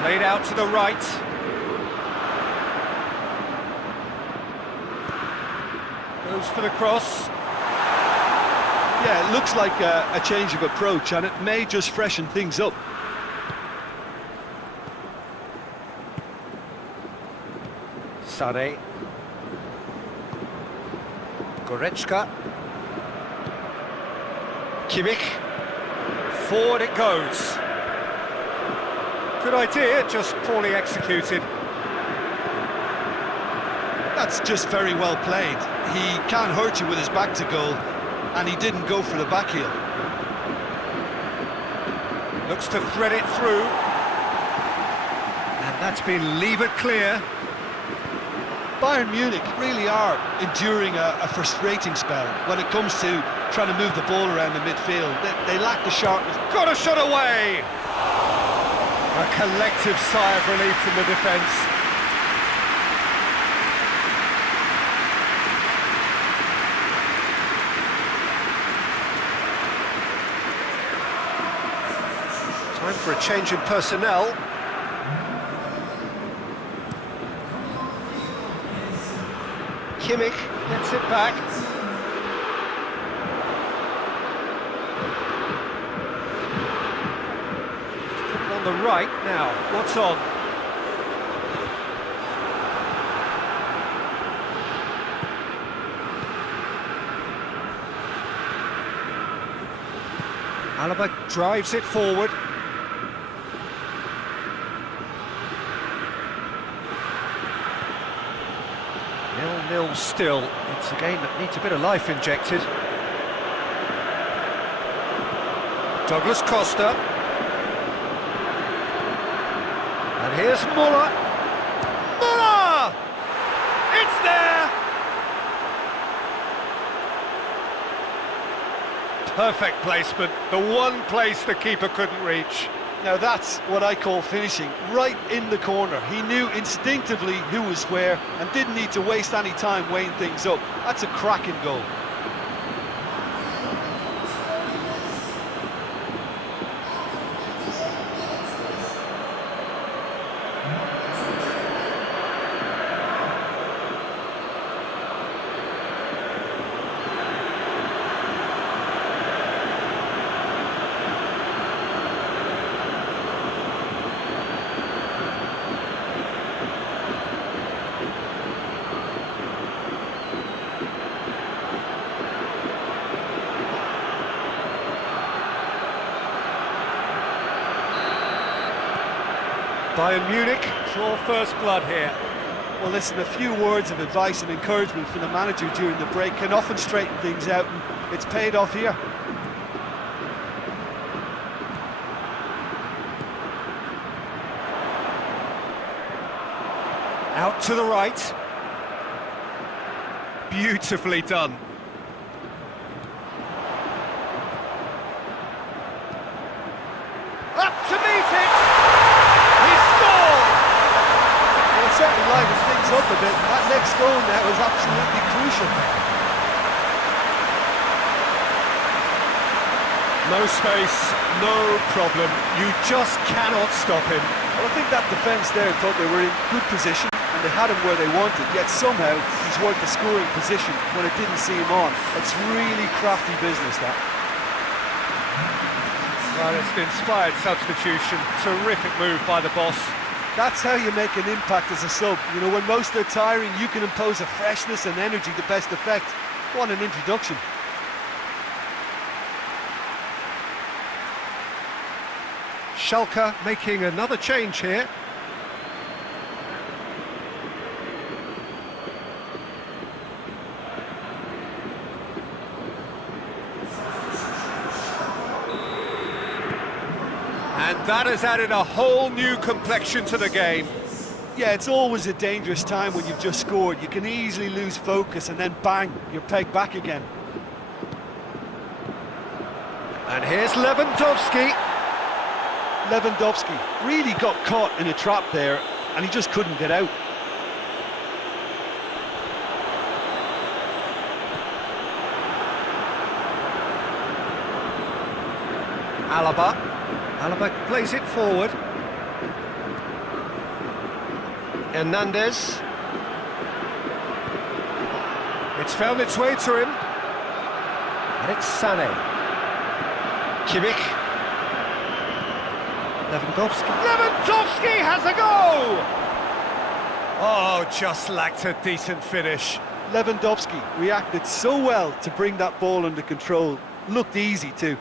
Played out to the right. Goes for the cross. Yeah, it looks like a change of approach, and it may just freshen things up. Sané. Goretzka. Kimmich. Forward it goes. Good idea, just poorly executed. That's just very well played. He can't hurt you with his back to goal, and he didn't go for the back heel. Looks to thread it through. And that's been levered clear. Bayern Munich really are enduring a frustrating spell when it comes to trying to move the ball around the midfield. They lack the sharpness. Got a shot away! A collective sigh of relief from the defence. Time for a change in personnel. Kimmich gets it back. On the right now, what's on? Alaba drives it forward. Nil-nil still. It's a game that needs a bit of life injected. Douglas Costa. And here's Muller. Muller! It's there! Perfect placement, the one place the keeper couldn't reach. Now that's what I call finishing, right in the corner. He knew instinctively who was where and didn't need to waste any time weighing things up. That's a cracking goal. Bayern Munich draw first blood here. Well, listen, a few words of advice and encouragement from the manager during the break can often straighten things out, and it's paid off here. Out to the right. Beautifully done. Up to meet it! He scored! Well, it certainly livens things up a bit. That next goal now is absolutely crucial. No space, no problem. You just cannot stop him. Well, I think that defence there thought they were in good position and they had him where they wanted, yet somehow he's worked the scoring position when it didn't see him on. It's really crafty business, that. Well, it's an inspired substitution. Terrific move by the boss. That's how you make an impact as a sub. You know, when most are tiring, you can impose a freshness and energy to best effect. What an introduction. Schalke making another change here. And that has added a whole new complexion to the game. Yeah, it's always a dangerous time when you've just scored. You can easily lose focus and then bang, you're pegged back again. And here's Lewandowski. Lewandowski really got caught in a trap there and he just couldn't get out. Alaba plays it forward. Hernandez. It's found its way to him. And it's Sané. Kimmich. Lewandowski has a goal! Oh, just lacked a decent finish. Lewandowski reacted so well to bring that ball under control. Looked easy too.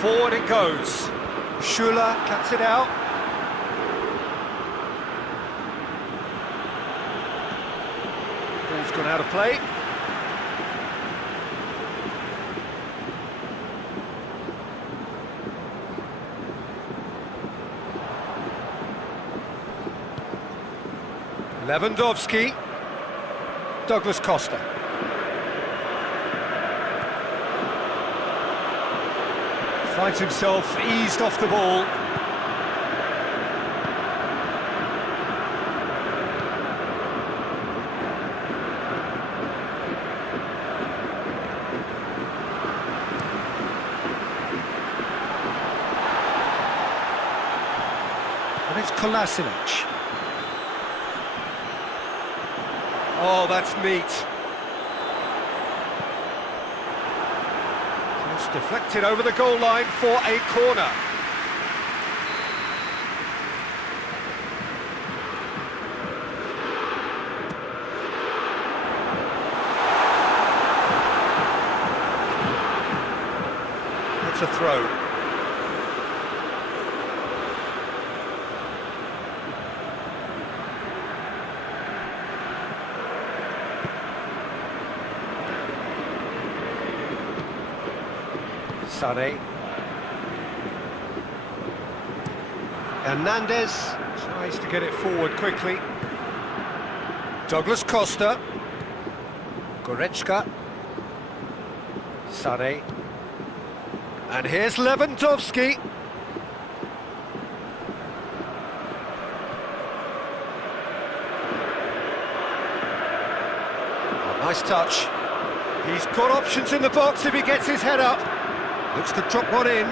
Forward it goes. Schuller cuts it out. Ball's gone out of play. Lewandowski. Douglas Costa. Finds himself eased off the ball. And it's Kolasinac. Oh, that's neat. Deflected over the goal line for a corner. to throw. Sané. Hernandez tries to get it forward quickly. Douglas Costa. Goretzka. Sané. And here's Lewandowski. Oh, nice touch. He's got options in the box if he gets his head up. Looks to drop one in.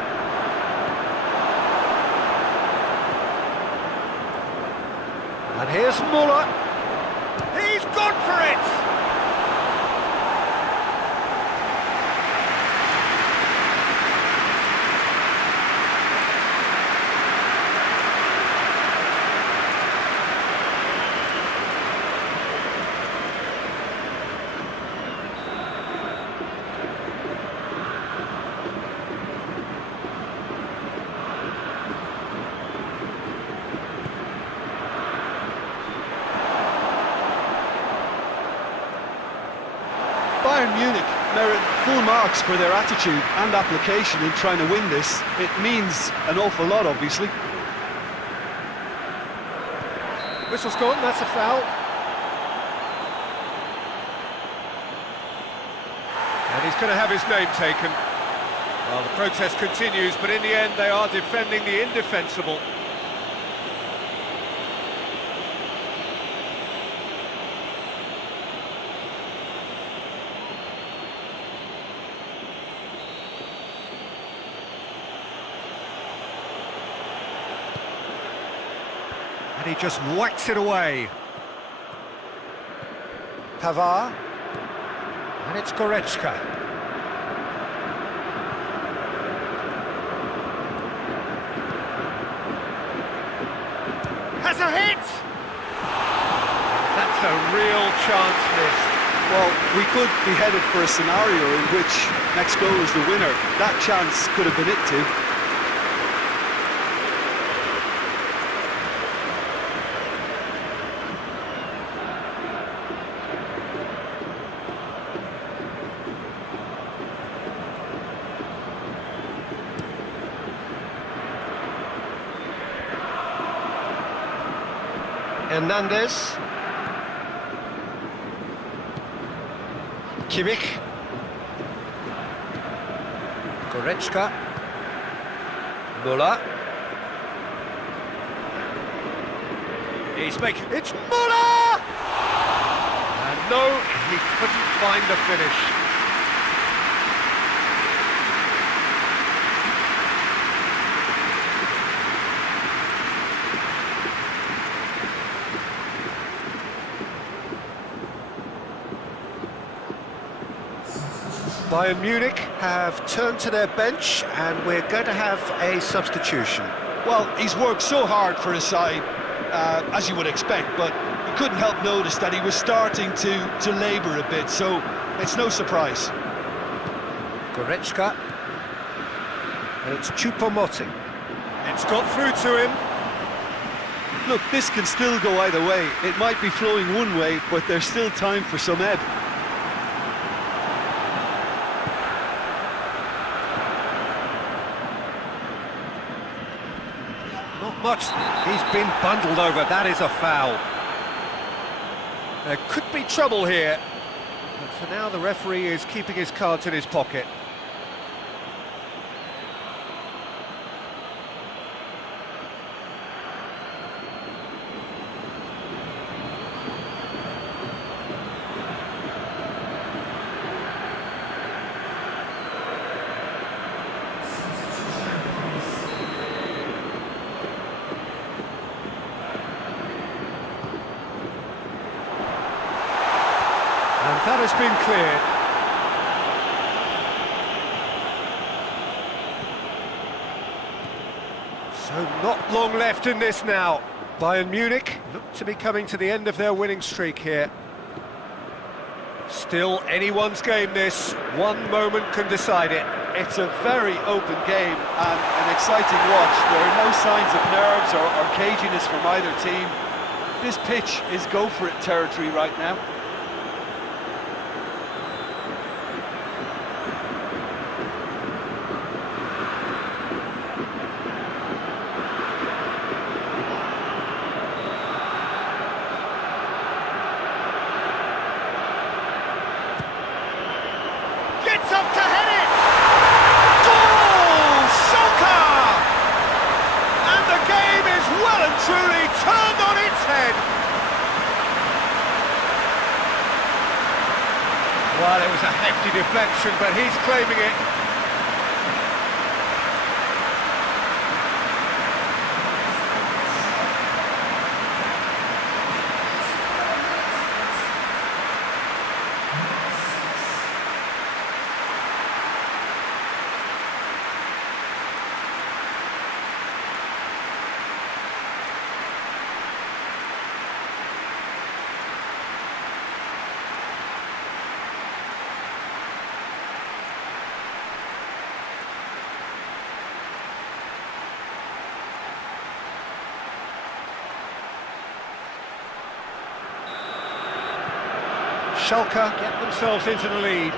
And here's Muller. He's gone for it! Bayern Munich merit full marks for their attitude and application in trying to win this. It means an awful lot, obviously. Whistle's gone, that's a foul. And he's going to have his name taken. Well, the protest continues, but in the end they are defending the indefensible. And he just whacks it away. Pavard. And it's Goretzka. Has a hit! That's a real chance missed. Well, we could be headed for a scenario in which next goal is the winner. That chance could have been it too. Hernandez. Kimmich. Goretzka. Muller. He's making... It's Muller! And no, he couldn't find the finish. Bayern Munich have turned to their bench and we're going to have a substitution. Well, he's worked so hard for his side, as you would expect, but you couldn't help notice that he was starting to labour a bit, so it's no surprise. Goretzka. And it's Choupo-Moting. It's got through to him. Look, this can still go either way. It might be flowing one way, but there's still time for some ebb. Not much. He's been bundled over. That is a foul. There could be trouble here. But for now, the referee is keeping his cards in his pocket. And that has been cleared. So not long left in this now. Bayern Munich look to be coming to the end of their winning streak here. Still anyone's game this. One moment can decide it. It's a very open game and an exciting watch. There are no signs of nerves or caginess from either team. This pitch is go-for-it territory right now. Gets up to head it! Goal! Schalke! And the game is well and truly turned on its head. Well, it was a hefty deflection, but he's claiming it. Schalke get themselves into the lead.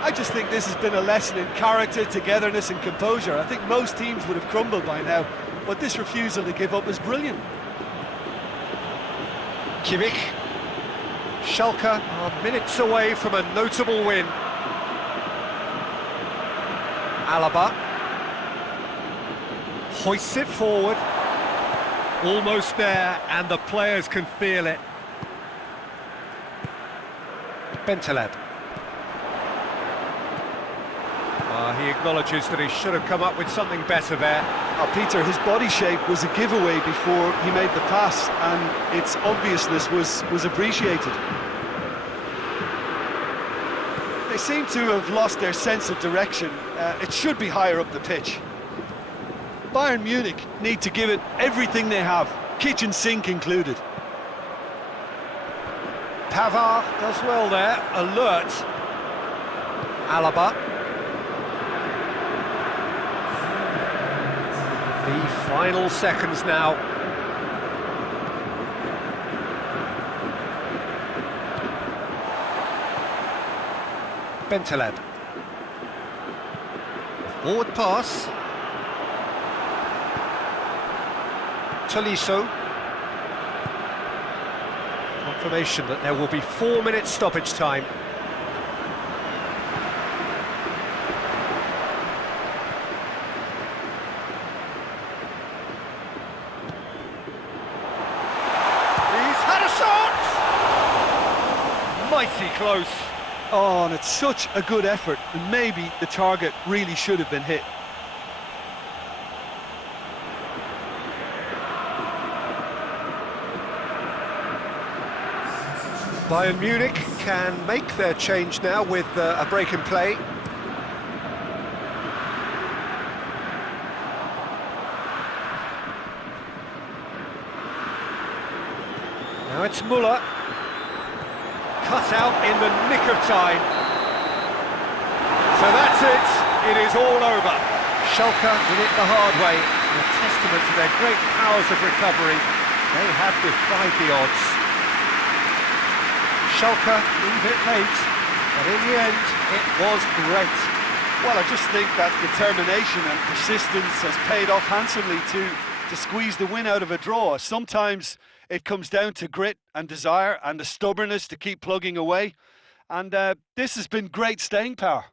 I just think this has been a lesson in character, togetherness and composure. I think most teams would have crumbled by now, but this refusal to give up is brilliant. Kimmich. Schalke are minutes away from a notable win. Alaba hoists it forward. Almost there, and the players can feel it. Bentaleb. He acknowledges that he should have come up with something better there. Peter, his body shape was a giveaway before he made the pass, and its obviousness was appreciated. They seem to have lost their sense of direction. It should be higher up the pitch. Bayern Munich need to give it everything they have, kitchen sink included. Pavard does well there, alert. Alaba. The final seconds now. Bentaleb. Forward pass. Tolisso. Confirmation that there will be 4 minutes stoppage time. He's had a shot! Mighty close. Oh, and it's such a good effort, and maybe the target really should have been hit. Bayern Munich can make their change now with a break in play. Now it's Müller. Cut out in the nick of time. So that's it. It is all over. Schalke did it the hard way. A testament to their great powers of recovery. They have defied the odds. Schalke leave it late, but in the end, it was great. Well, I just think that determination and persistence has paid off handsomely to squeeze the win out of a draw. Sometimes it comes down to grit and desire and the stubbornness to keep plugging away. And this has been great staying power.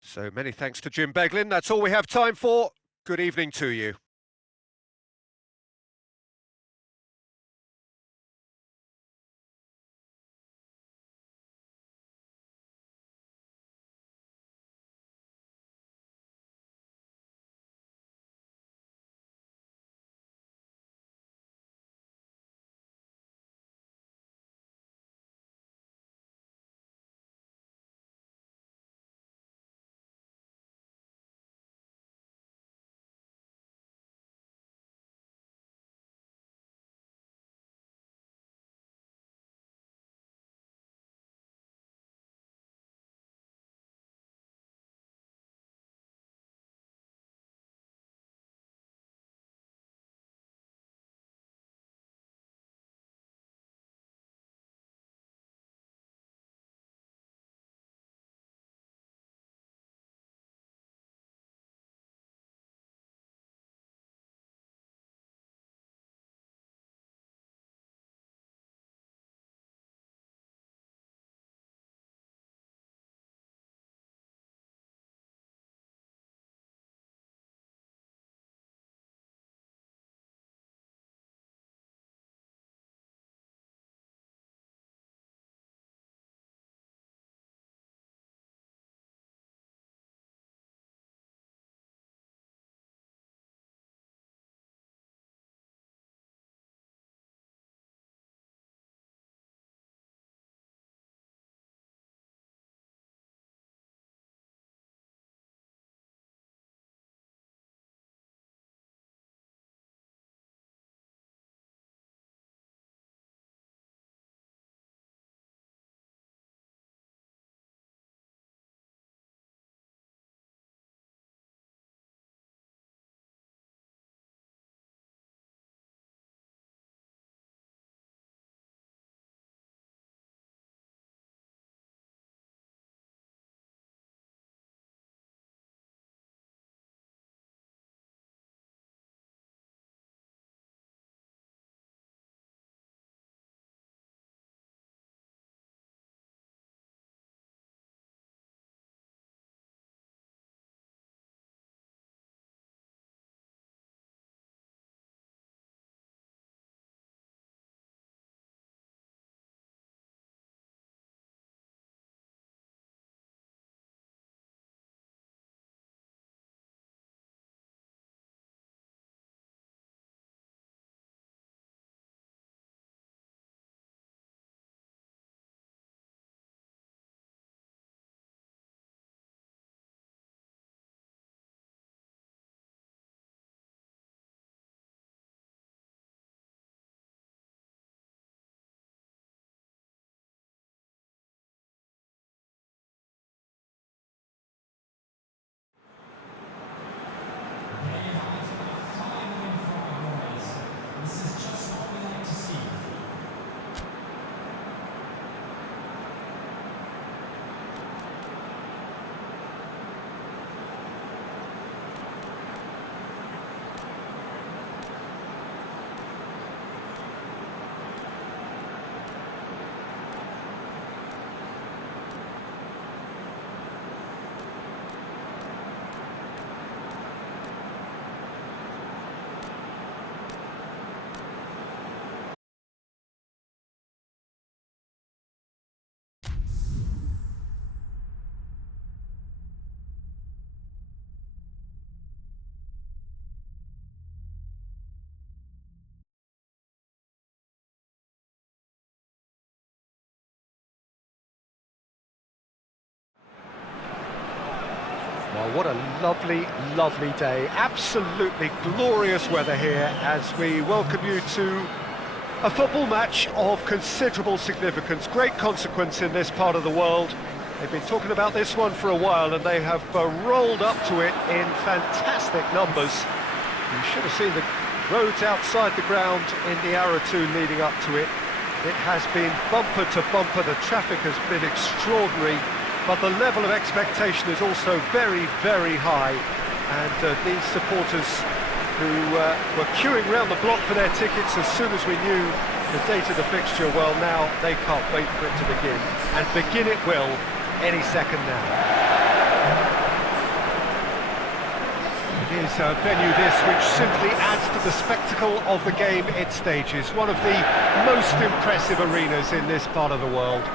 So many thanks to Jim Beglin. That's all we have time for. Good evening to you. Well, what a lovely, lovely day. Absolutely glorious weather here as we welcome you to a football match of considerable significance, great consequence in this part of the world. They've been talking about this one for a while and they have rolled up to it in fantastic numbers. You should have seen the roads outside the ground in the hour or two leading up to it. It has been bumper to bumper, the traffic has been extraordinary, but the level of expectation is also very, very high. And these supporters who were queuing round the block for their tickets as soon as we knew the date of the fixture, well, now they can't wait for it to begin. And begin it will any second now. It is a venue this which simply adds to the spectacle of the game it stages. One of the most impressive arenas in this part of the world.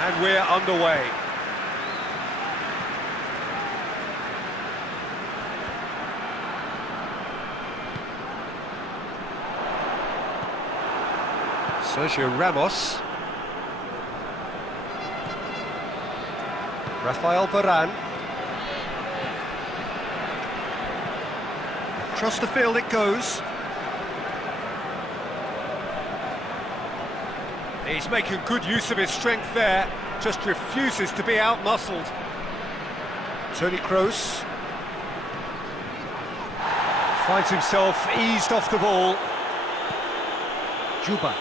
And we're underway. Sergio Ramos. Rafael Varane. Across the field it goes. He's making good use of his strength there, just refuses to be out-muscled. Toni Kroos finds himself eased off the ball. Juba.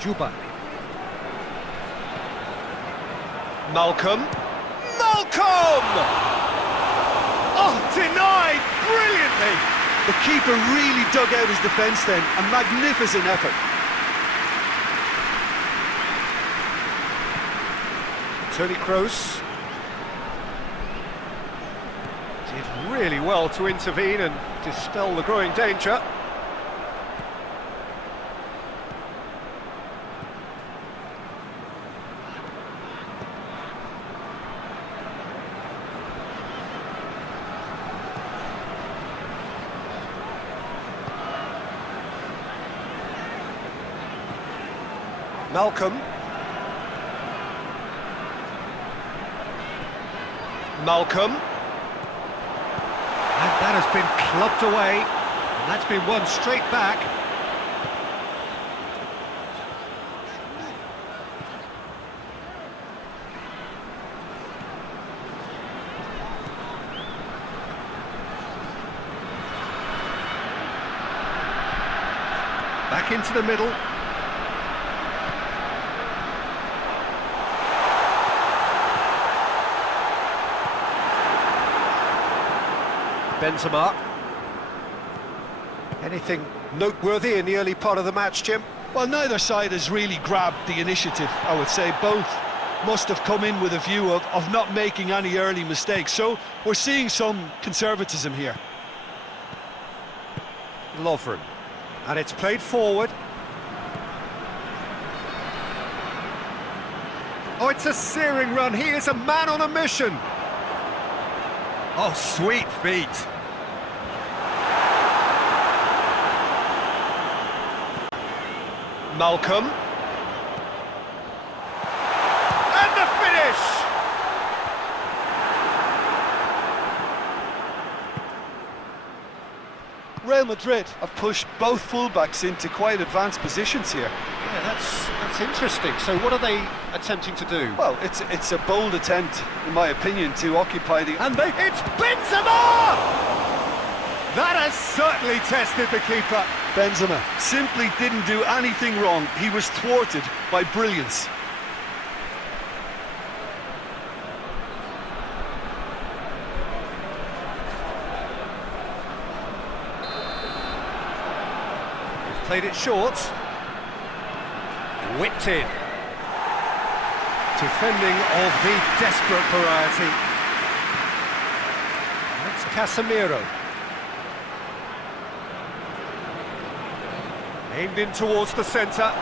Juba. Malcolm. Malcolm! Oh, denied brilliantly! The keeper really dug out his defence then, a magnificent effort. Toni Kroos did really well to intervene and dispel the growing danger. Malcolm. Malcolm. And that has been clubbed away. And that's been won straight back. Back into the middle. Benzema. Anything noteworthy in the early part of the match, Jim? Well, neither side has really grabbed the initiative, I would say. Both must have come in with a view of not making any early mistakes. So we're seeing some conservatism here. Lovren. And it's played forward. Oh, it's a searing run. He is a man on a mission. Oh, sweet feet. Malcolm. And the finish! Real Madrid have pushed both fullbacks into quite advanced positions here. Yeah, that's interesting. So what are they attempting to do? Well, it's a bold attempt, in my opinion, to occupy the... And it's Benzema! That has certainly tested the keeper. Benzema simply didn't do anything wrong. He was thwarted by brilliance. He's played it short. Whipped in. Defending of the desperate variety. That's Casemiro. Aimed in towards the centre.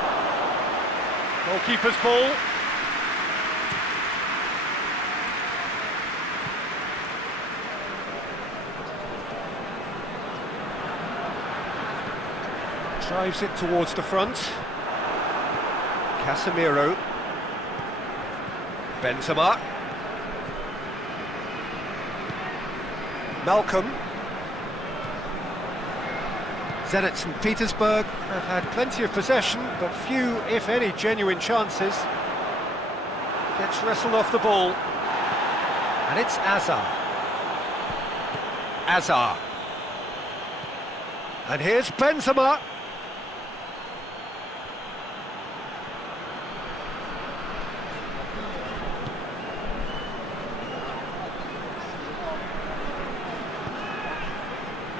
Goalkeeper's ball. Drives it towards the front. Casemiro. Benzema. Malcolm. Zenit St. Petersburg have had plenty of possession, but few, if any, genuine chances. Gets wrestled off the ball. And it's Azar. Azar. And here's Benzema.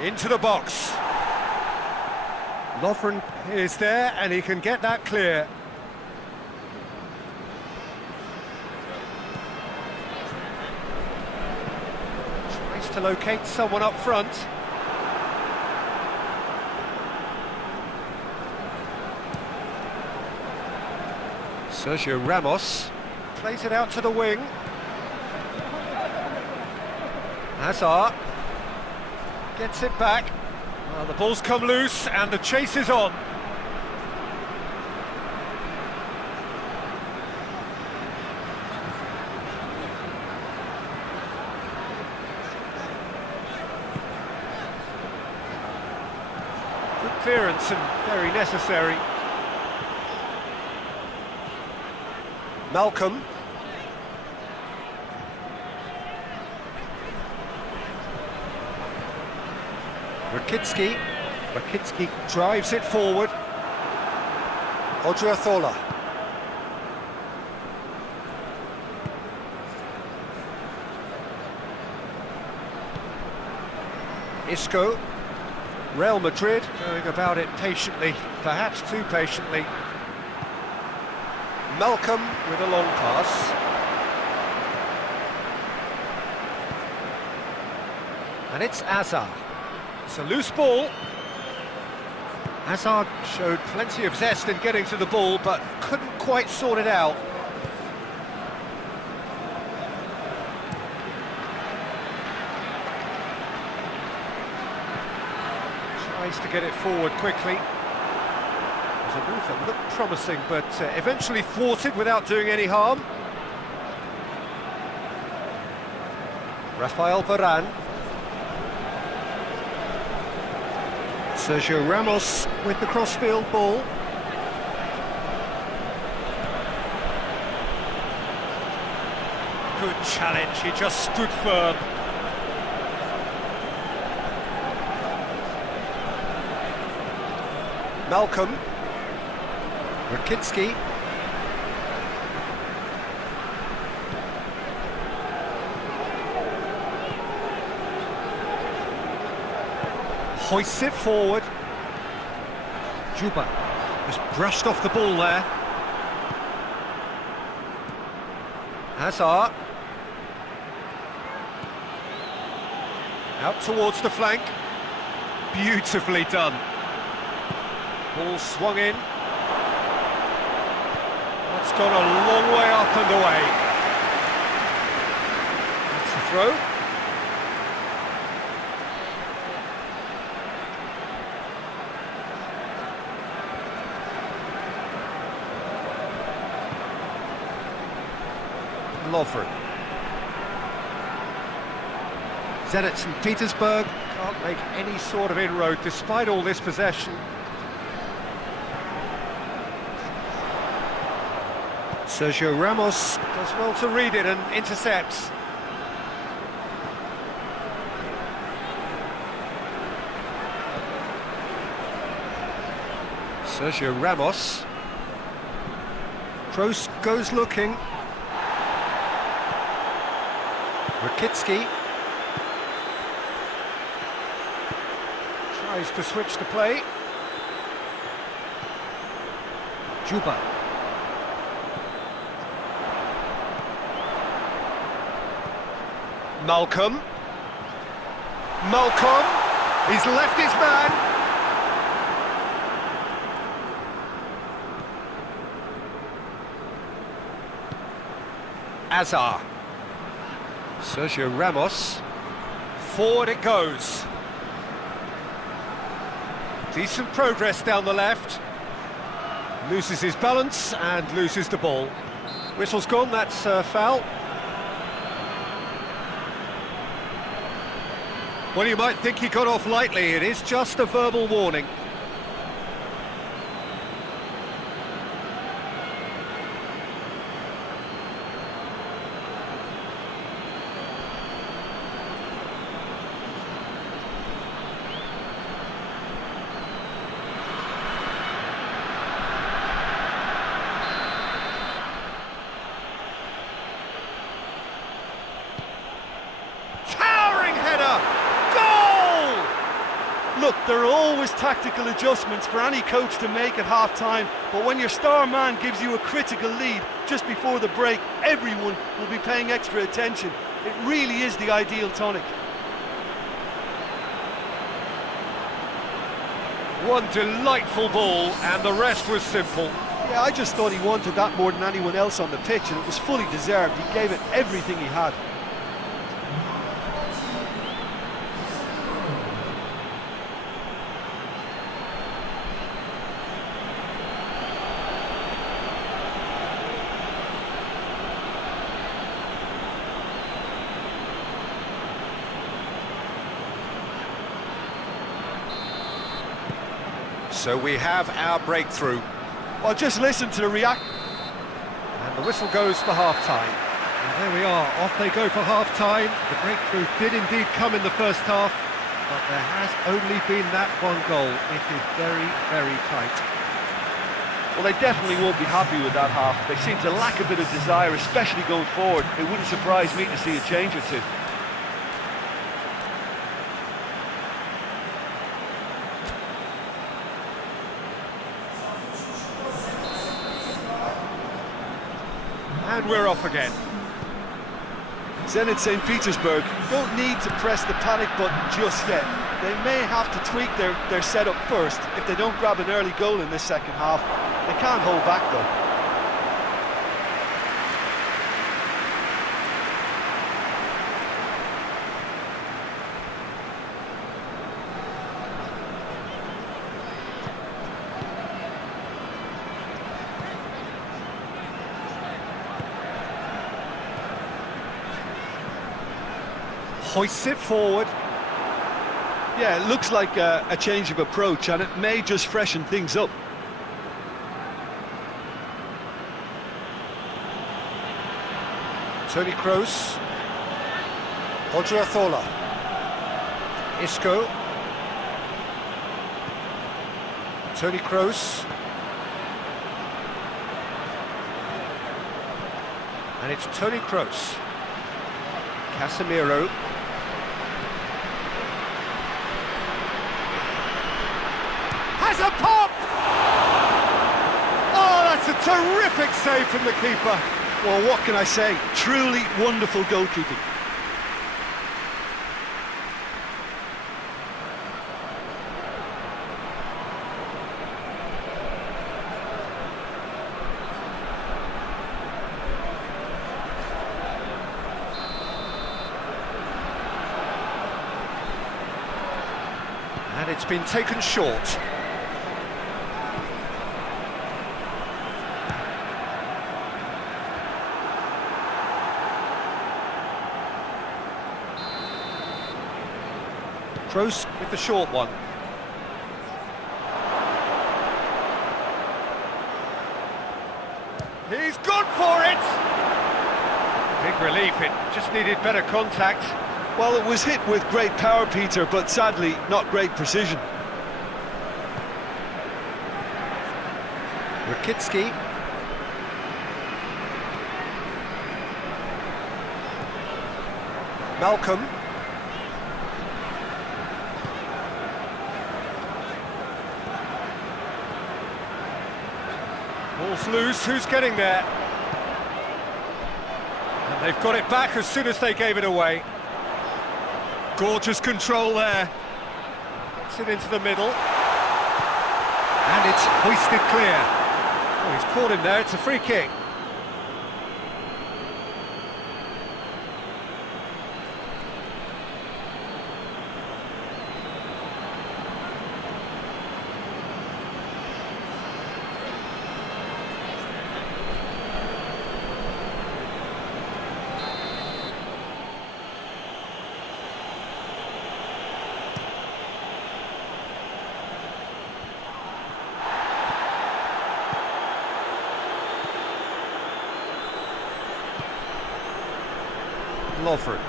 Into the box. Lovren is there and he can get that clear. Tries to locate someone up front. Sergio Ramos plays it out to the wing. Hazard gets it back. Well, the ball's come loose and the chase is on. Good clearance and very necessary. Malcolm. Rakitsky drives it forward. Odriozola. Isco. Real Madrid going about it patiently, perhaps too patiently. Malcolm with a long pass. And it's Azar. It's a loose ball. Hazard showed plenty of zest in getting to the ball, but couldn't quite sort it out. Tries to get it forward quickly. It was a move that looked promising, but eventually thwarted without doing any harm. Rafael Varane. Sergio Ramos with the crossfield ball. Good challenge, he just stood firm. Malcolm. Rakitsky. Hoists it forward. Juba just brushed off the ball there. Hazard. Out towards the flank. Beautifully done. Ball swung in. That's gone a long way up and away. That's the throw. Lovren. Zenit St. Petersburg can't make any sort of inroad despite all this possession. Sergio Ramos does well to read it and intercepts. Sergio Ramos. Kroos goes looking. Rakitsky tries to switch the play. Juba. Malcolm. He's left his man. Azar. Sergio Ramos. Forward it goes. Decent progress down the left. Loses his balance and loses the ball. Whistle's gone, that's foul. Well, you might think he got off lightly. It is just a verbal warning. Look, there are always tactical adjustments for any coach to make at half-time, but when your star man gives you a critical lead just before the break, everyone will be paying extra attention. It really is the ideal tonic. One delightful ball, and the rest was simple. Yeah, I just thought he wanted that more than anyone else on the pitch, and it was fully deserved. He gave it everything he had. So we have our breakthrough. Well, just listen to the reaction. And the whistle goes for half-time. And there we are, off they go for half-time. The breakthrough did indeed come in the first half, but there has only been that one goal. It is very, very tight. Well, they definitely won't be happy with that half. They seem to lack a bit of desire, especially going forward. It wouldn't surprise me to see a change or two. And we're off again. Zenit St. Petersburg don't need to press the panic button just yet. They may have to tweak their setup first if they don't grab an early goal in this second half. They can't hold back though. Hoists it forward. Yeah, it looks like a change of approach, and it may just freshen things up. Toni Kroos. Odriozola. Isco. Toni Kroos. And it's Toni Kroos. Casemiro. Has a pop! Oh, that's a terrific save from the keeper. Well, what can I say? Truly wonderful goalkeeping. And it's been taken short. Kroos with the short one. He's gone for it! Big relief, it just needed better contact. Well, it was hit with great power, Peter, but sadly, not great precision. Rakitsky. Malcolm. Ball's loose, who's getting there? And they've got it back as soon as they gave it away. Gorgeous control there. Gets it into the middle. And it's hoisted clear. Oh, he's caught him there, it's a free kick. Lawford.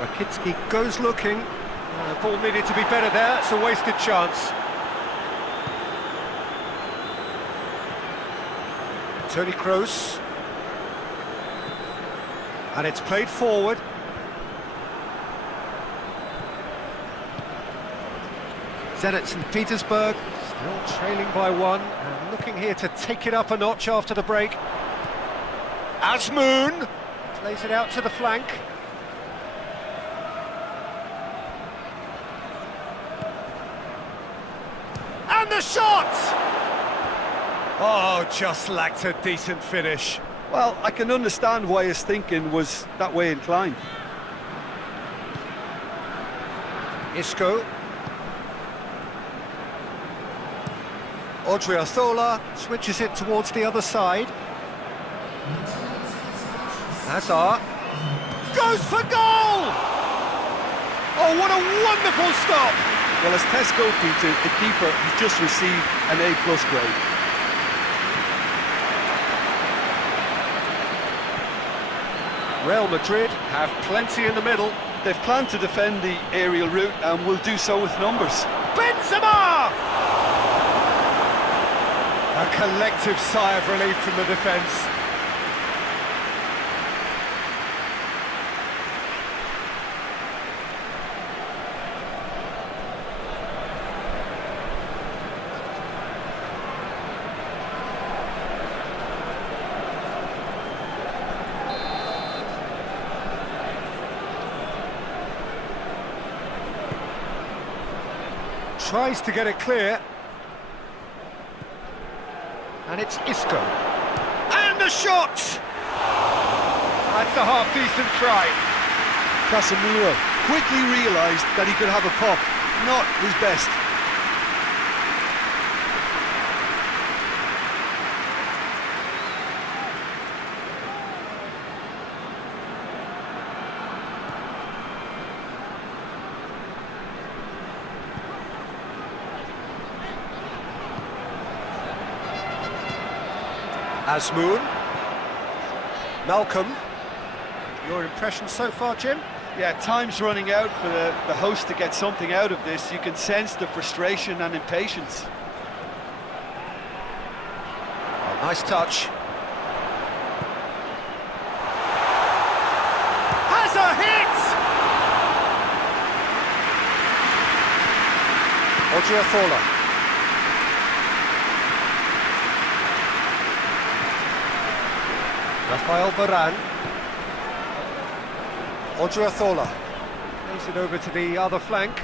Rakitsky goes looking. The ball needed to be better there, it's a wasted chance. Tony Kroos. And it's played forward. Zenit St. Petersburg, still trailing by one, and looking here to take it up a notch after the break. Azmoun plays it out to the flank. And the shot! Oh, just lacked a decent finish. Well, I can understand why his thinking was that way inclined. Isco. Odriozola switches it towards the other side. Hazard goes for goal! Oh, what a wonderful stop! Well, as Tesco, Peter, the keeper, has just received an A+ grade. Real Madrid have plenty in the middle. They've planned to defend the aerial route and will do so with numbers. Benzema! A collective sigh of relief from the defence. Tries to get it clear. And it's Isco. And the shot! That's a half-decent try. Casemiro quickly realised that he could have a pop. Not his best. Azmoun. Malcolm. Your impression so far, Jim? Yeah, time's running out for the host to get something out of this. You can sense the frustration and impatience. Oh, nice touch. Has a hit! Odriozola. Rafael Varane. Odriozola plays it over to the other flank.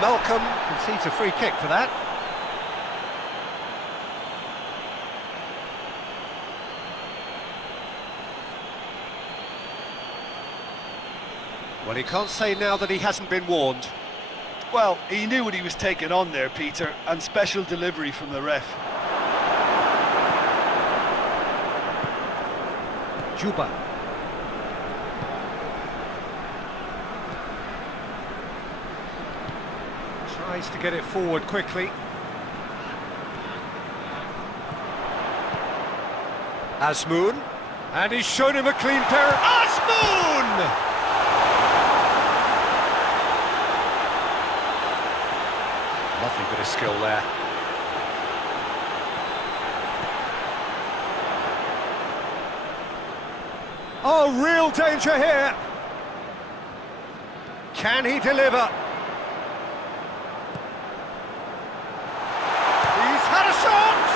Malcolm concedes a free kick for that. Well, he can't say now that he hasn't been warned. Well, he knew what he was taking on there, Peter, and special delivery from the ref. Juba. Tries to get it forward quickly. Azmoun. And he's shown him a clean pair. Azmoun! Lovely bit of skill there. Oh, real danger here. Can he deliver? He's had a shot!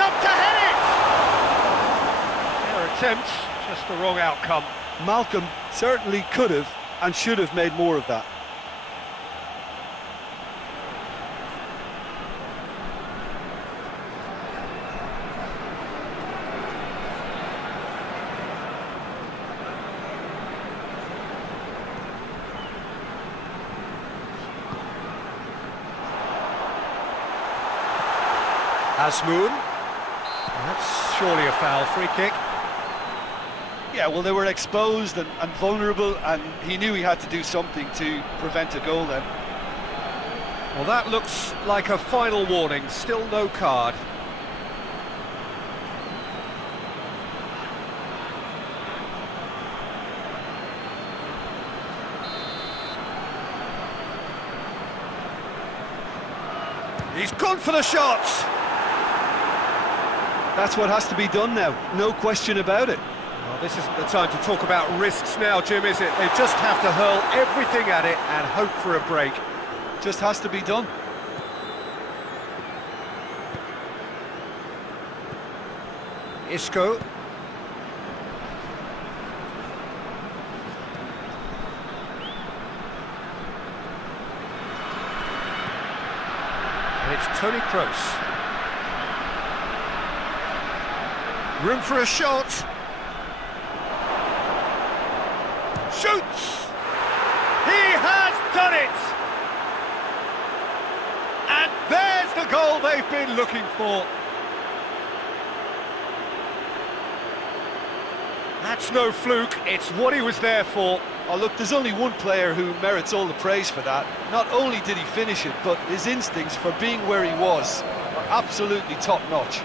up to head it! Their attempt, just the wrong outcome. Malcolm certainly could have and should have made more of that. Asmoon. That's surely a foul, free kick. Yeah, well, they were exposed and vulnerable, and he knew he had to do something to prevent a goal then. Well, that looks like a final warning, still no card. He's gone for the shot! That's what has to be done now, no question about it. Well, this isn't the time to talk about risks now, Jim, is it? They just have to hurl everything at it and hope for a break. Just has to be done. Isco. And it's Toni Kroos. Room for a shot. Shoots! He has done it! And there's the goal they've been looking for. That's no fluke, it's what he was there for. Oh, look, there's only one player who merits all the praise for that. Not only did he finish it, but his instincts for being where he was are absolutely top-notch.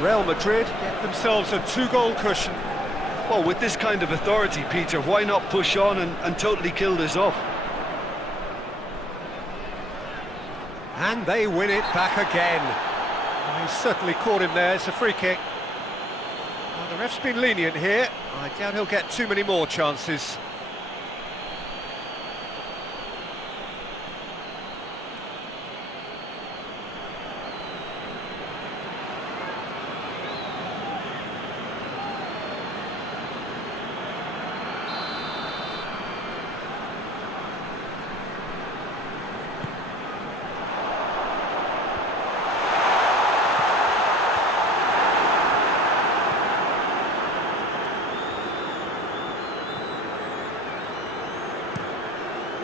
Real Madrid get themselves a 2-goal cushion. Well, with this kind of authority, Peter, why not push on and totally kill this off? And they win it back again. Well, he's certainly caught him there, it's a free kick. Well, the ref's been lenient here. I doubt he'll get too many more chances.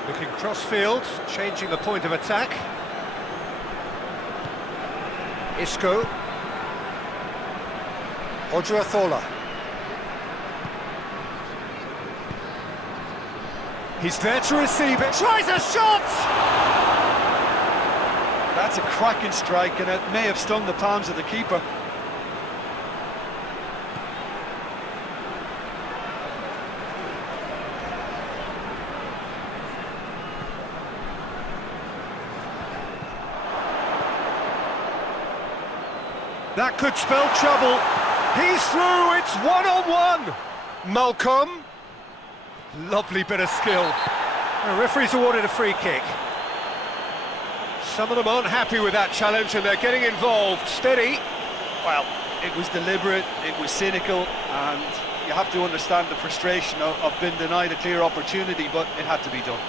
Looking cross-field, changing the point of attack. Isco. Odriozola. He's there to receive it. Tries a shot! That's a cracking strike, and it may have stung the palms of the keeper. That could spell trouble. He's through, it's one-on-one. Malcolm. Lovely bit of skill. The referee's awarded a free kick. Some of them aren't happy with that challenge and they're getting involved. Steady. Well, it was deliberate, it was cynical, and you have to understand the frustration of being denied a clear opportunity, but it had to be done.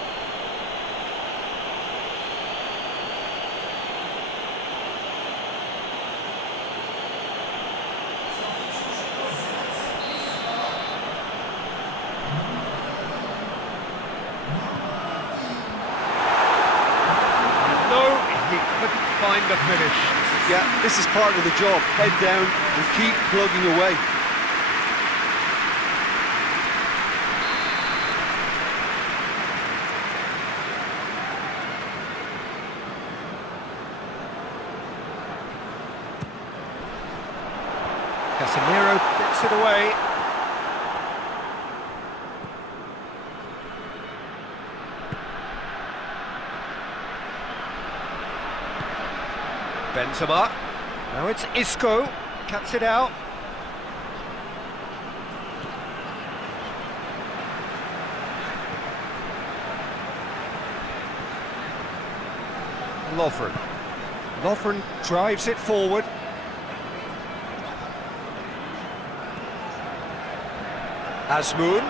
Find the finish. Yeah, this is part of the job. Head down and keep plugging away. Casemiro gets it away. Benzema. Now it's Isco. Cuts it out. Lovren drives it forward. Azmoun.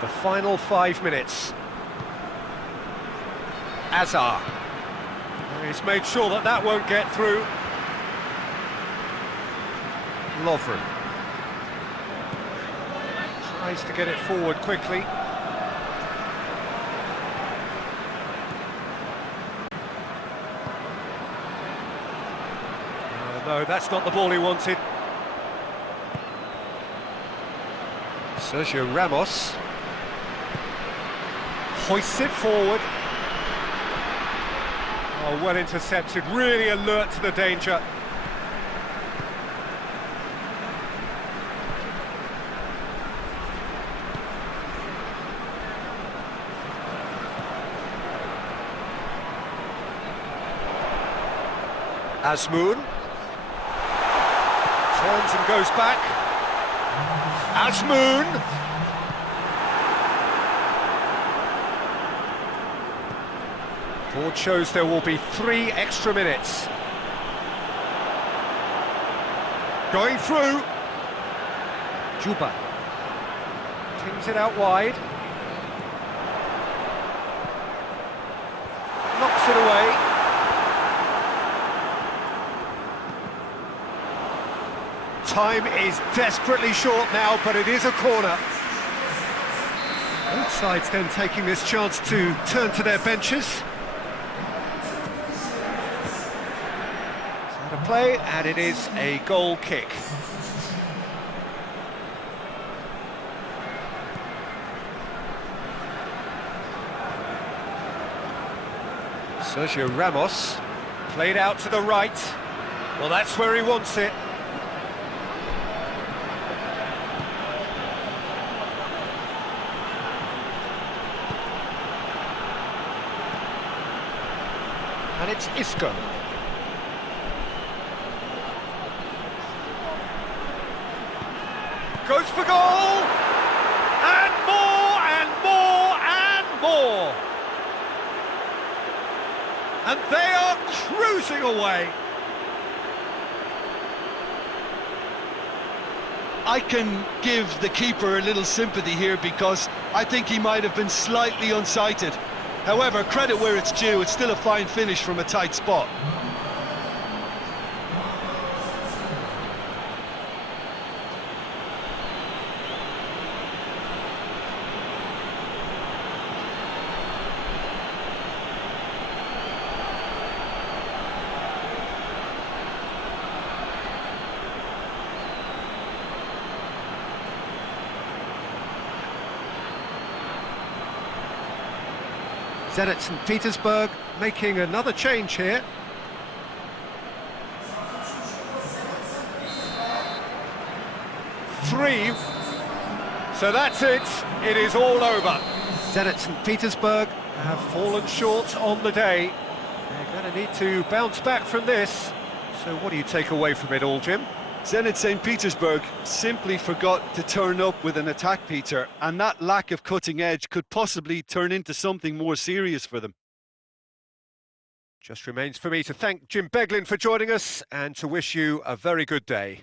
The final 5 minutes. Azar. He's made sure that that won't get through. Lovren. Tries to get it forward quickly. No, that's not the ball he wanted. Sergio Ramos hoists it forward. Oh, well intercepted, really alert to the danger. Azmoun turns and goes back. Azmoun. Board shows there will be 3 extra minutes. Going through. Juba tings it out wide. Knocks it away. Time is desperately short now, but it is a corner. Both sides then taking this chance to turn to their benches. So to play, and it is a goal kick. Sergio Ramos played out to the right. Well, that's where he wants it. And it's Isco. Goes for goal! And more, and more, and more! And they are cruising away! I can give the keeper a little sympathy here because I think he might have been slightly unsighted. However, credit where it's due, it's still a fine finish from a tight spot. Zenit St. Petersburg making another change here. Three. So that's it. It is all over. Zenit St. Petersburg have fallen short on the day. They're going to need to bounce back from this. So what do you take away from it all, Jim? Zenit St. Petersburg simply forgot to turn up with an attack, Peter, and that lack of cutting edge could possibly turn into something more serious for them. Just remains for me to thank Jim Beglin for joining us and to wish you a very good day.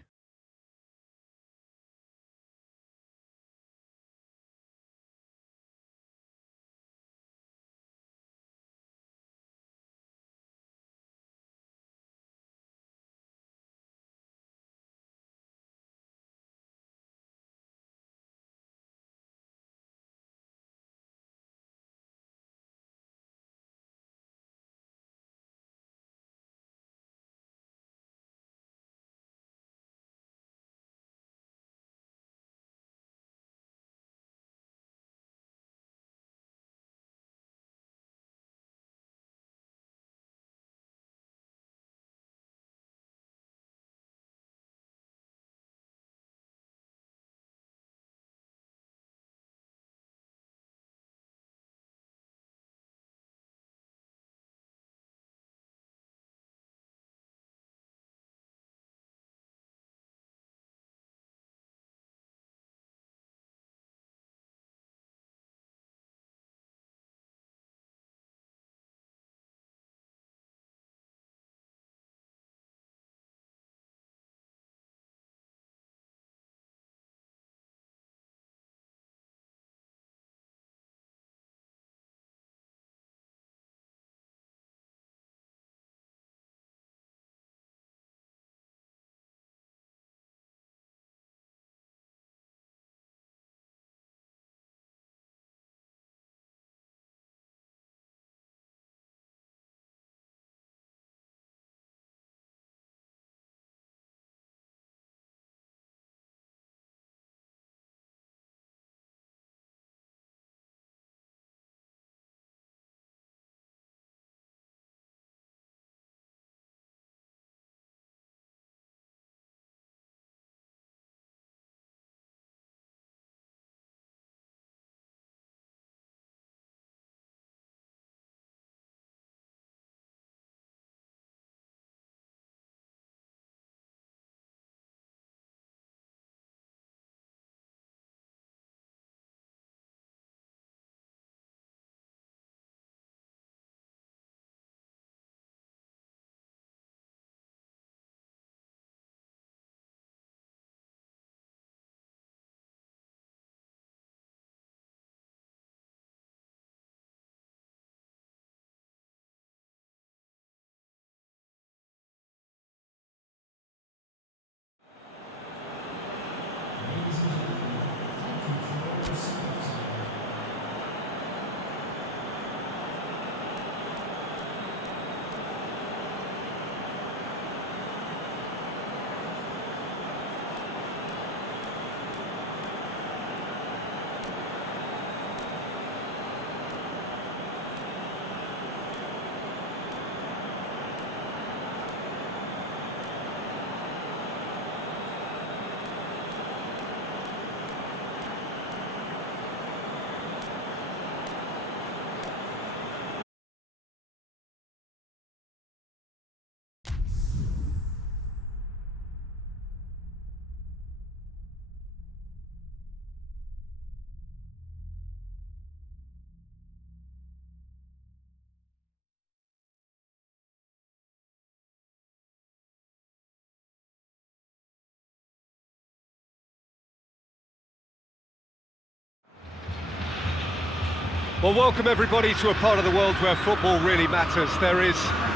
Well, welcome everybody to a part of the world where football really matters. There is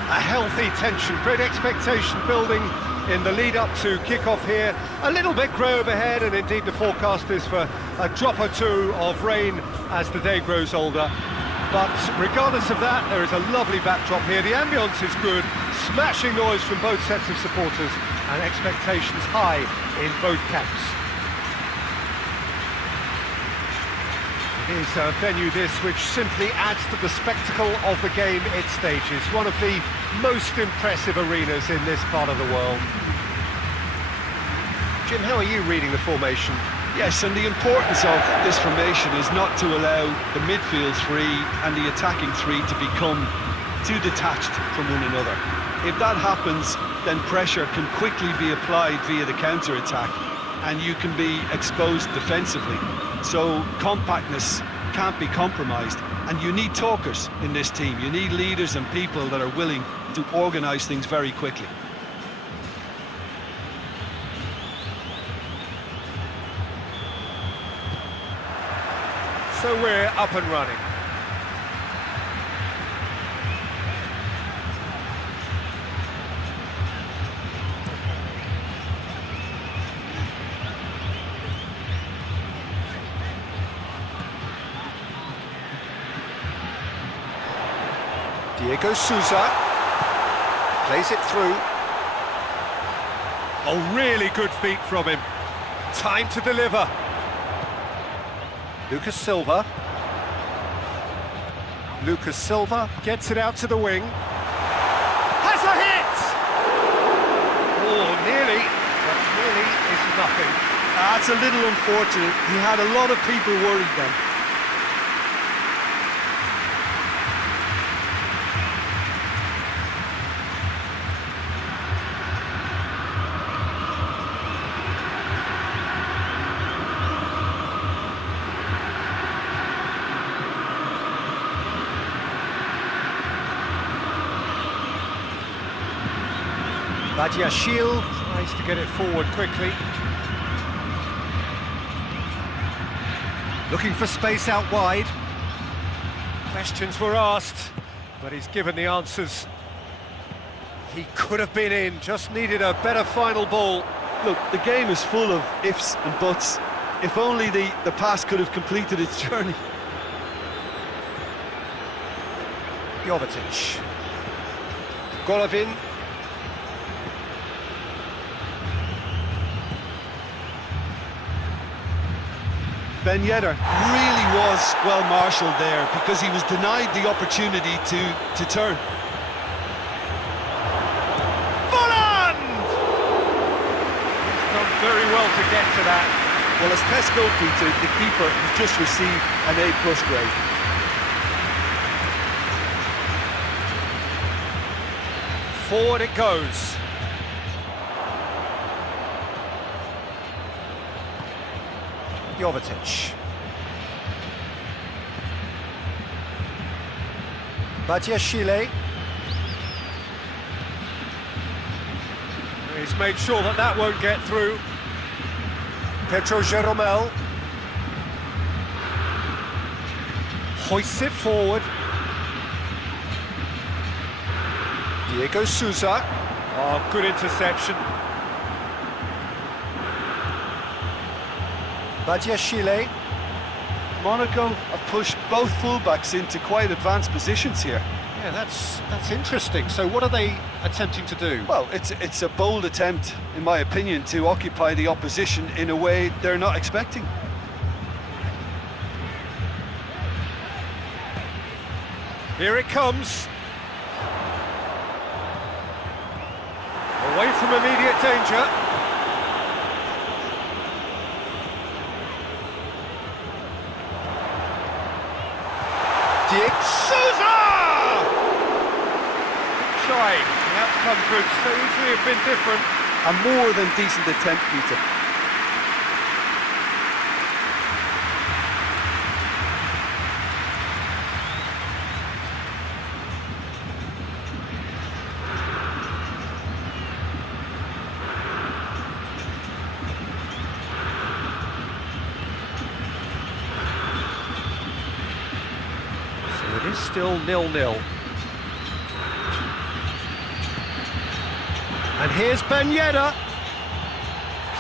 a healthy tension, great expectation building in the lead up to kick-off here. A little bit grey overhead, and indeed the forecast is for a drop or two of rain as the day grows older. But regardless of that, there is a lovely backdrop here. The ambience is good, smashing noise from both sets of supporters, and expectations high in both camps. It is a venue this which simply adds to the spectacle of the game it stages. One of the most impressive arenas in this part of the world. Jim, how are you reading the formation? Yes, and the importance of this formation is not to allow the midfield three and the attacking three to become too detached from one another. If that happens, then pressure can quickly be applied via the counter-attack, and you can be exposed defensively. So compactness can't be compromised, and you need talkers in this team. You need leaders and people that are willing to organise things very quickly. So we're up and running. Diego Souza plays it through. Oh, really good feet from him. Time to deliver. Lucas Silva. Lucas Silva gets it out to the wing. Has a hit! Oh, nearly, but nearly is nothing. That's a little unfortunate. He had a lot of people worried then. Badiashile tries to get it forward quickly. Looking for space out wide. Questions were asked, but he's given the answers. He could have been in, just needed a better final ball. Look, the game is full of ifs and buts. If only the pass could have completed its journey. Jovetic. Golovin. Ben Yedder really was well marshalled there because he was denied the opportunity to turn. Volland! He's done very well to get to that. Well, as test goalkeeper, the keeper has just received an A+ grade. Forward it goes. Jovetic. Badiashile. He's made sure that that won't get through. Pedro Jeromel. Hoists it forward. Diego Souza. Oh, good interception. Badiashile. Monaco have pushed both fullbacks into quite advanced positions here. Yeah, that's interesting. So what are they attempting to do? Well, it's a bold attempt, in my opinion, to occupy the opposition in a way they're not expecting. Here it comes. Away from immediate danger. Diego Souza! Tried. The outcome could so easily have been different. A more than decent attempt, Peter. still 0-0. And here's Ben Yedder.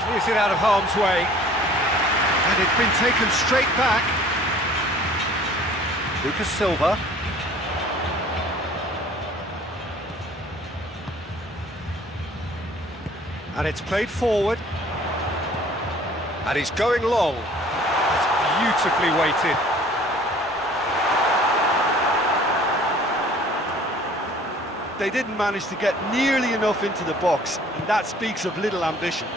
Clears it out of harm's way. And it's been taken straight back. Lucas Silva. And it's played forward. And he's going long. It's beautifully weighted. They didn't manage to get nearly enough into the box, and that speaks of little ambition.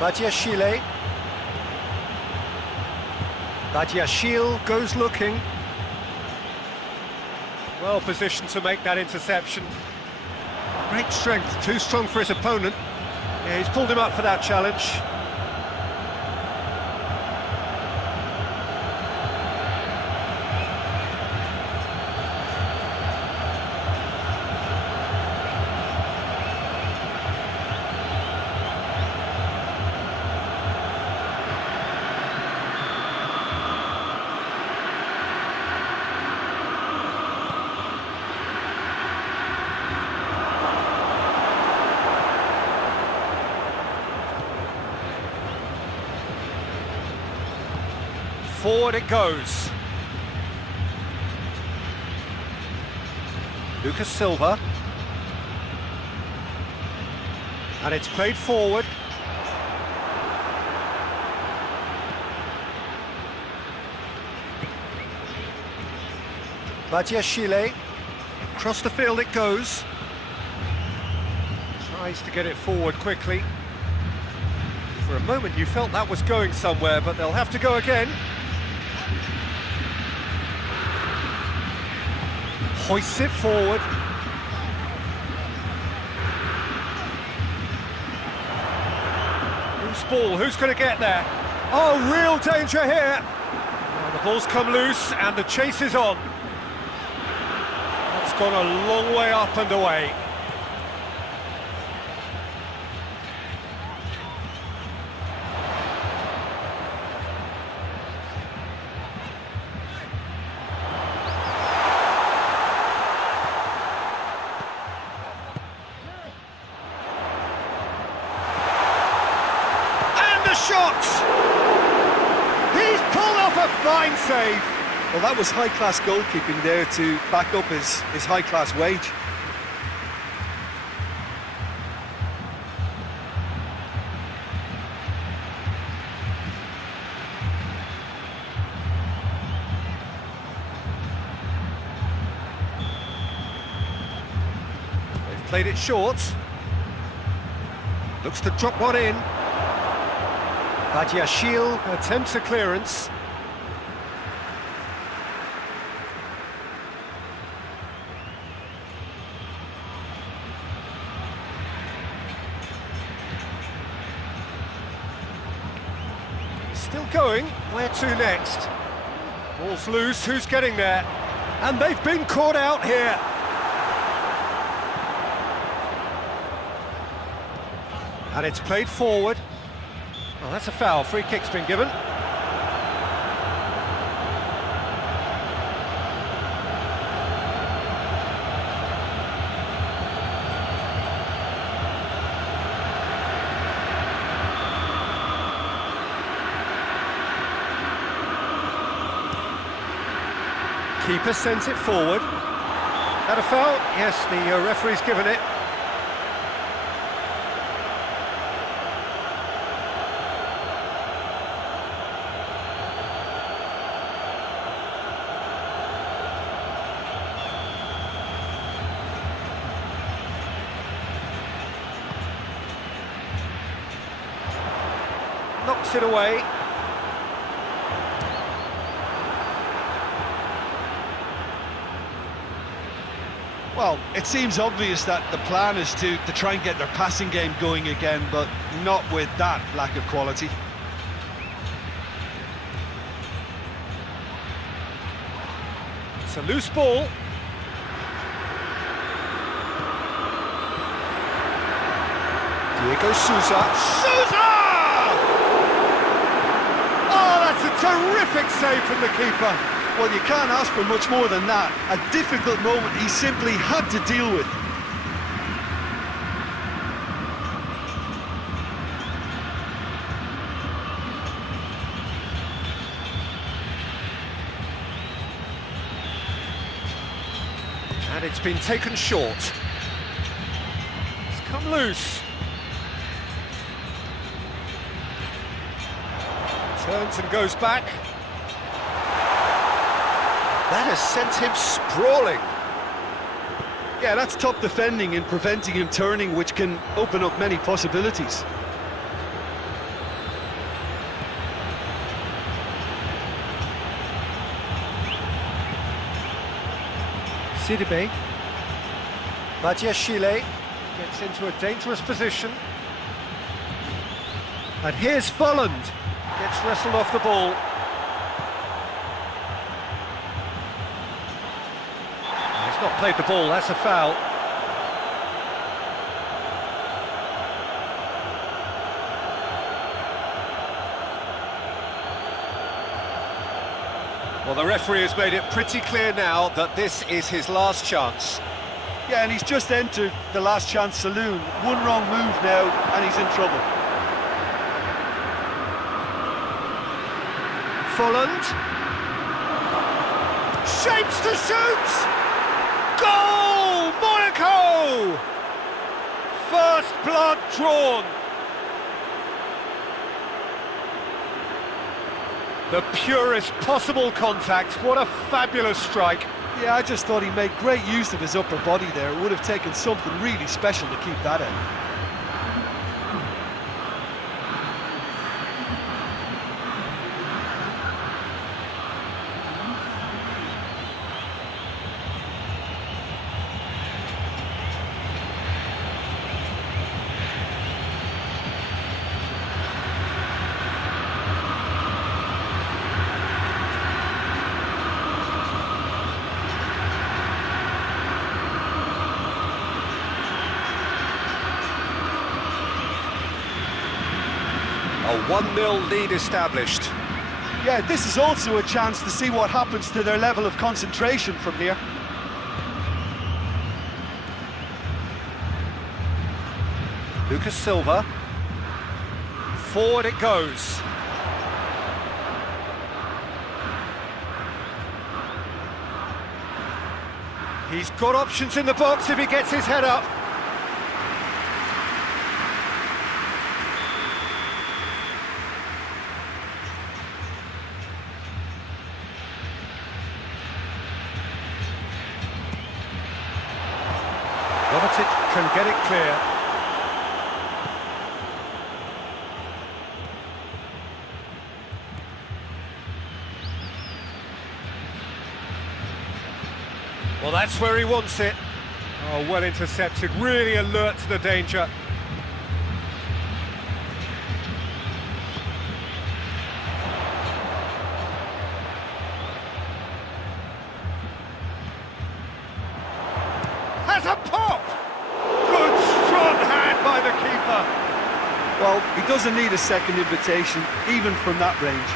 Badiashile. Badiashile goes looking. Well positioned to make that interception. Great strength, too strong for his opponent. Yeah, he's pulled him up for that challenge. Forward it goes. Lucas Silva. And it's played forward. Badiashile. Across the field it goes. Tries to get it forward quickly. For a moment you felt that was going somewhere, but they'll have to go again. Hoists it forward. Loose ball, who's going to get there? Oh, real danger here. Well, the ball's come loose and the chase is on. That's gone a long way up and away. Shot! He's pulled off a fine save. Well, that was high-class goalkeeping there to back up his high-class wage. They've played it short. Looks to drop one in. Badiashile attempts a clearance. He's still going. Where to next? Ball's loose. Who's getting there? And they've been caught out here. And it's played forward. Well, that's a foul. Free kick's been given. Keeper sends it forward. That a foul? Yes, the referee's given it. Knocks it away. Well, it seems obvious that the plan is to try and get their passing game going again, but not with that lack of quality. It's a loose ball. Diego Souza. Souza! Oh, that's a terrific save from the keeper. Well, you can't ask for much more than that. A difficult moment he simply had to deal with. And it's been taken short. It's come loose. Turns and goes back. That has sent him sprawling. Yeah, that's top defending and preventing him turning, which can open up many possibilities. Sidibe. Matchday gets into a dangerous position. And here's Volland. Gets wrestled off the ball. He's not played the ball, that's a foul. Well, the referee has made it pretty clear now that this is his last chance. Yeah, and he's just entered the last chance saloon. One wrong move now, and he's in trouble. Volland. Shapes to shoot! Goal! Monaco! First blood drawn. The purest possible contact. What a fabulous strike. Yeah, I just thought he made great use of his upper body there. It would have taken something really special to keep that out. A 1-0 lead established. Yeah, this is also a chance to see what happens to their level of concentration from here. Lucas Silva. Forward it goes. He's got options in the box if he gets his head up. Kovacic can get it clear. Well, that's where he wants it. Oh, well intercepted, really alert to the danger. Has a pop! Good, strong hand by the keeper. Well, he doesn't need a second invitation, even from that range.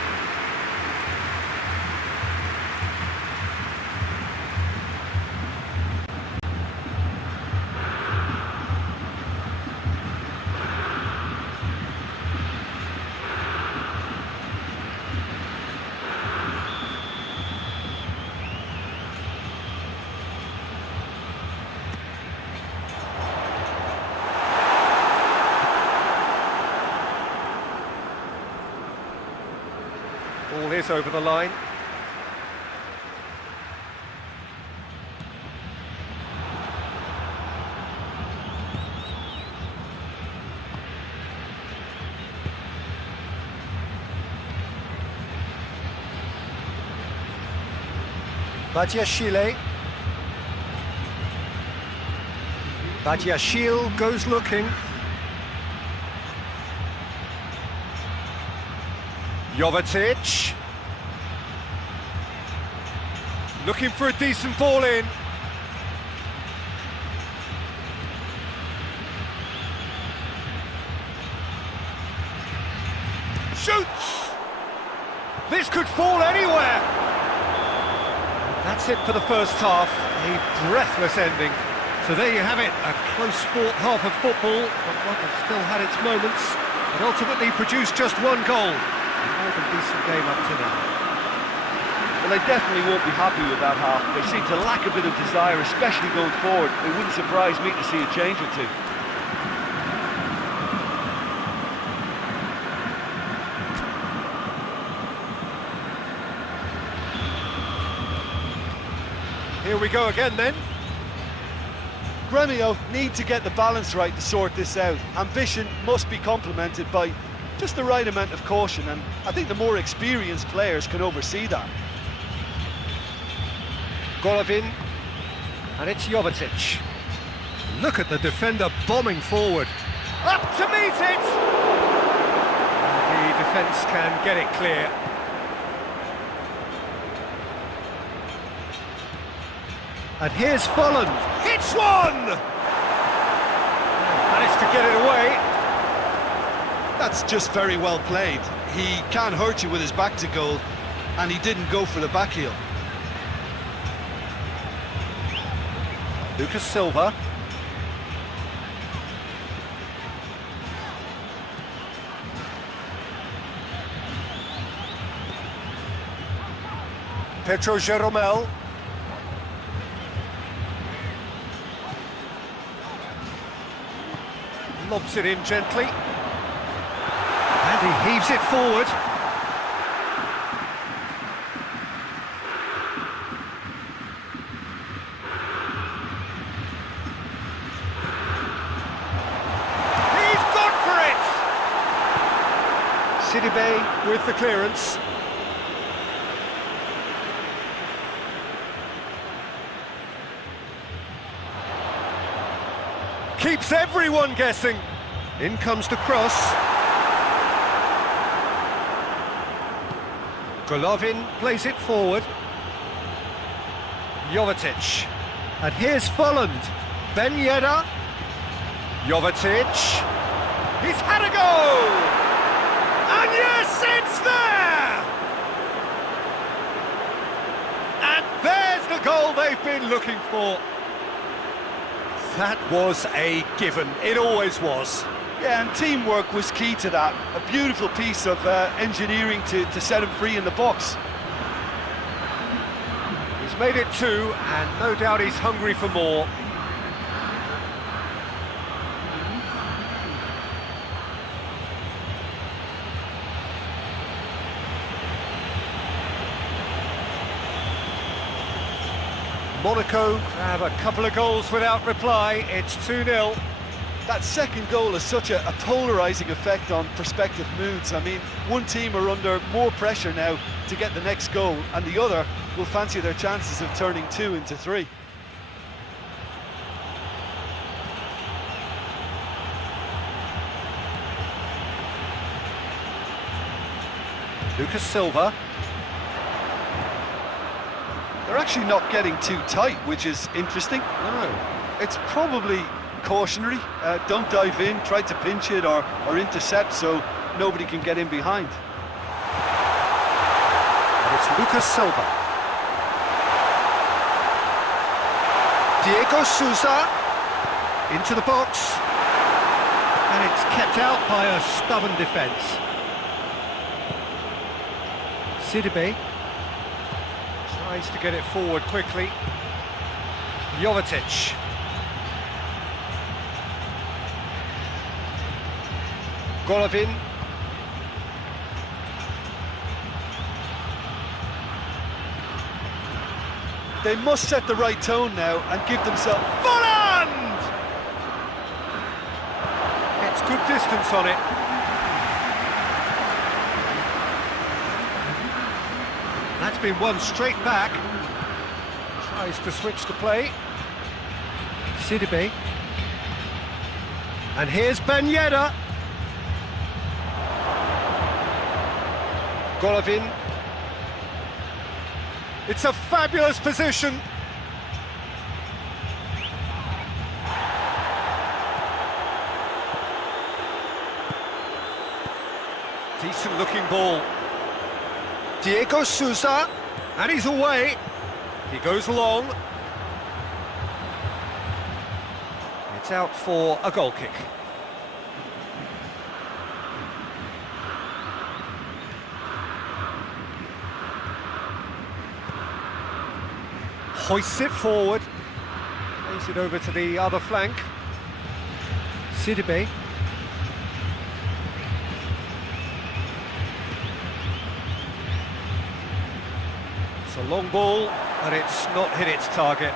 Ball is over the line. Matchday. Matchday goes looking. Jovetic. Looking for a decent ball in. Shoots! This could fall anywhere. That's it for the first half, a breathless ending. So there you have it, a close-fought half of football, but one that still had its moments, and ultimately produced just one goal. A more than decent game up to now. Well, they definitely won't be happy with that half. They seem to lack a bit of desire, especially going forward. It wouldn't surprise me to see a change or two. Here we go again then. Gremio need to get the balance right to sort this out. Ambition must be complemented by just the right amount of caution, and I think the more experienced players can oversee that. Golovin, and it's Jovetic. Look at the defender bombing forward. Up to meet it! The defence can get it clear. And here's Folland. Hits one! Managed to get it away. That's just very well played. He can hurt you with his back to goal, and he didn't go for the back heel. Lucas Silva. Petro Jeromel. Lobs it in gently. And he heaves it forward. He's gone for it! Sidibe with the clearance. Keeps everyone guessing. In comes the cross. Golovin plays it forward. Jovetic. And here's Folland. Ben Yedder. Jovetic. He's had a go! And yes, it's there! And there's the goal they've been looking for. That was a given. It always was. Yeah, and teamwork was key to that. A beautiful piece of engineering to set him free in the box. He's made it two, and no doubt he's hungry for more. Monaco have a couple of goals without reply. It's 2-0. That second goal has such a polarising effect on prospective moods. I mean, one team are under more pressure now to get the next goal, and the other will fancy their chances of turning 2 into 3. Lucas Silva. They're actually not getting too tight, which is interesting. No. It's probably cautionary. Don't dive in, try to pinch it or intercept so nobody can get in behind. And it's Lucas Silva. Diego Souza into the box. And it's kept out by a stubborn defence. Sidibe tries to get it forward quickly. Jovetic. Golovin. They must set the right tone now and give themselves... Folland! Gets good distance on it. That's been won straight back. Tries to switch the play. Sidibe. And here's Ben Yedder. Golovin. It's a fabulous position. Decent looking ball. Diego Souza, and he's away. He goes long. It's out for a goal kick. Hoists it forward. Plays it over to the other flank. Sidibe. It's a long ball, but it's not hit its target.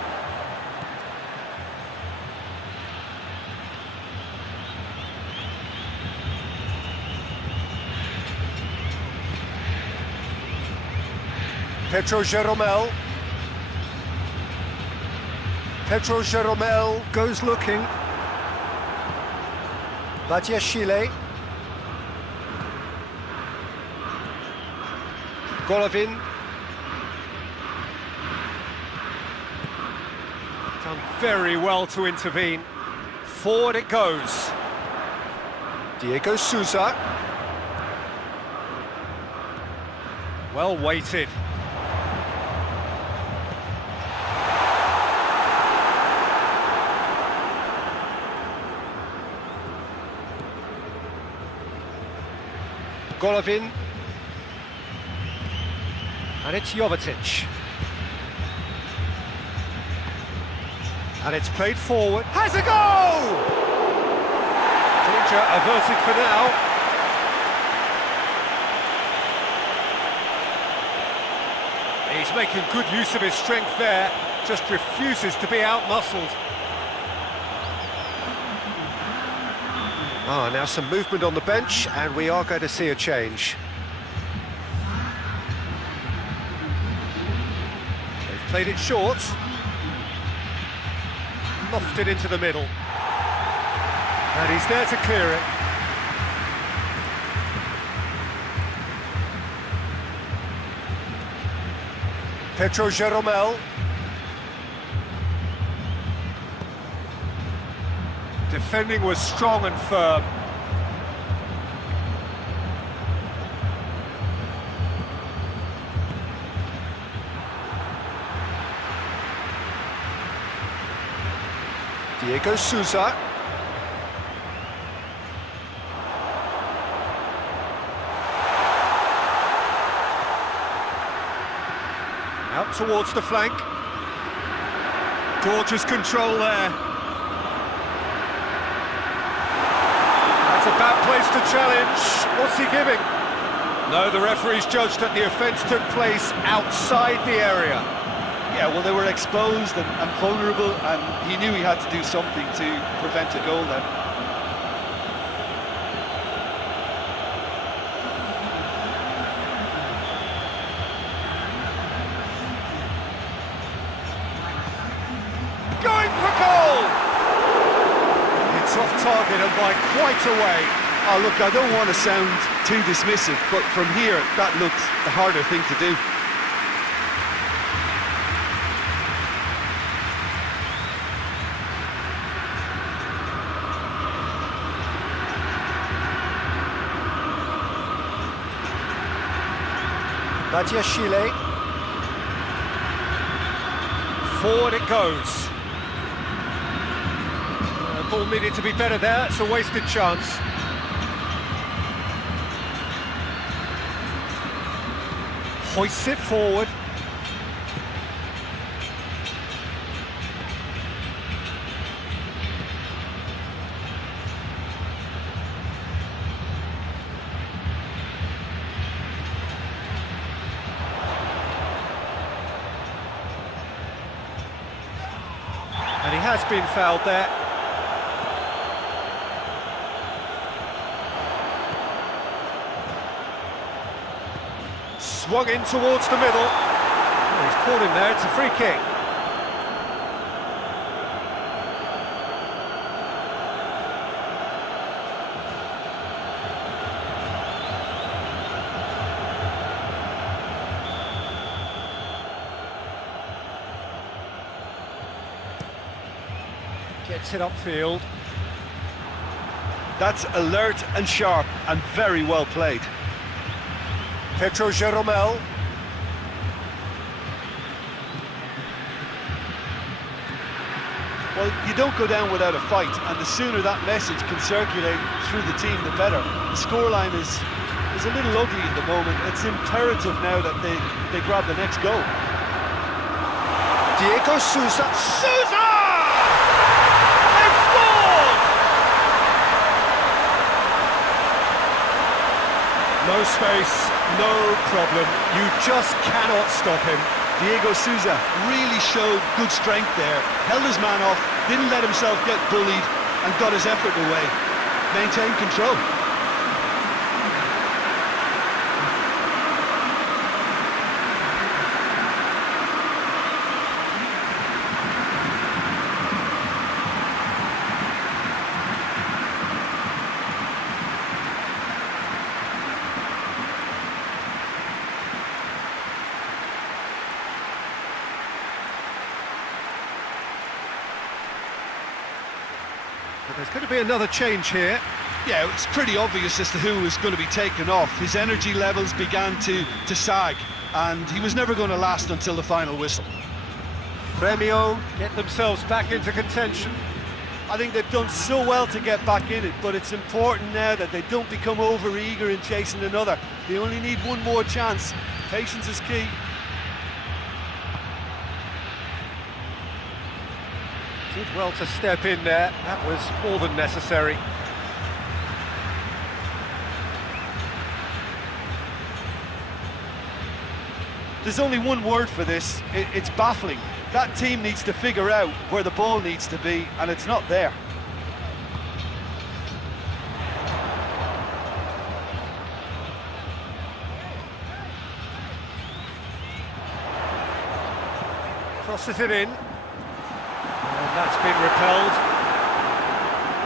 Petro Jeromel. Petro Jeromel goes looking. Badiashile. Golovin. Done very well to intervene. Forward it goes. Diego Souza. Well weighted. Golovin, and it's Jovetic, and it's played forward, has a goal! Danger averted for now. He's making good use of his strength there, just refuses to be out-muscled. Now some movement on the bench, and we are going to see a change. They've played it short. Lofted into the middle. And he's there to clear it. Petro Jeromel. Defending was strong and firm. Diego Souza. Out towards the flank. Gorgeous control there. That's a bad place to challenge. What's he giving? No, the referee's judged that the offence took place outside the area. Yeah, well, they were exposed and vulnerable, and he knew he had to do something to prevent a goal then. Going for goal! It's off target and by quite a way. Oh, look, I don't want to sound too dismissive, but from here, that looked the harder thing to do. Badiashile. Forward it goes. Ball needed to be better there, it's a wasted chance. Hoists it forward. And he has been fouled there. Swung in towards the middle. Oh, he's caught him there, it's a free kick. Gets it upfield. That's alert and sharp and very well played. Petro Jeromel. Well, you don't go down without a fight, and the sooner that message can circulate through the team, the better. The scoreline is a little ugly at the moment. It's imperative now that they grab the next goal. Diego Souza. Souza! They've scored! No space, no problem. You just cannot stop him. Diego Souza really showed good strength there, held his man off, didn't let himself get bullied, and got his effort away. Maintained control. But there's going to be another change here. Yeah, it's pretty obvious as to who was going to be taken off. His energy levels began to sag, and he was never going to last until the final whistle. Gremio get themselves back into contention. I think they've done so well to get back in it, but it's important now that they don't become over-eager in chasing another. They only need one more chance. Patience is key. Did well to step in there. That was more than necessary. There's only one word for this. It's baffling. That team needs to figure out where the ball needs to be, and it's not there. Crosses it in. And that's been repelled.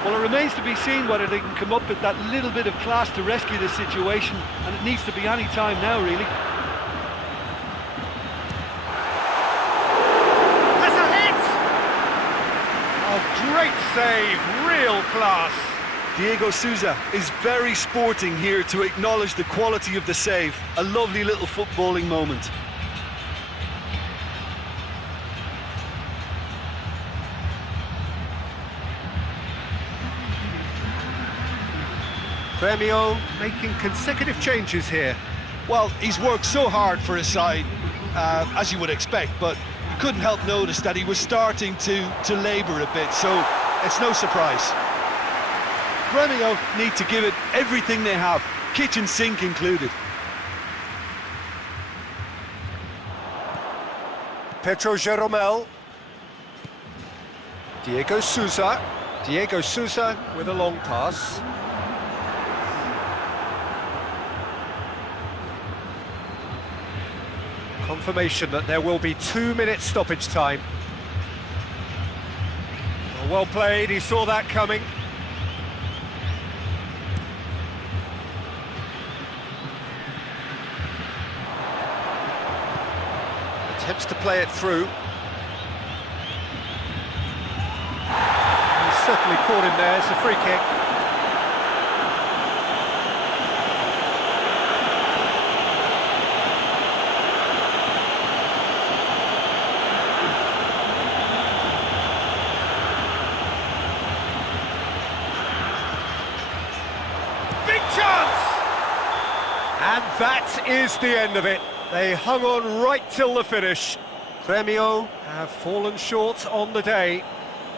Well, it remains to be seen whether they can come up with that little bit of class to rescue the situation, and it needs to be any time now, really. That's a hit! A great save, real class. Diego Souza is very sporting here to acknowledge the quality of the save. A lovely little footballing moment. Gremio making consecutive changes here. Well, he's worked so hard for his side, as you would expect, but you couldn't help notice that he was starting to labour a bit, so it's no surprise. Gremio need to give it everything they have, kitchen sink included. Pedro Jeromel. Diego Souza. Diego Souza with a long pass. Confirmation that there will be 2 minutes stoppage time. Well played, he saw that coming. Attempts to play it through. He's certainly caught him there, it's a free kick. And that is the end of it. They hung on right till the finish. Gremio have fallen short on the day.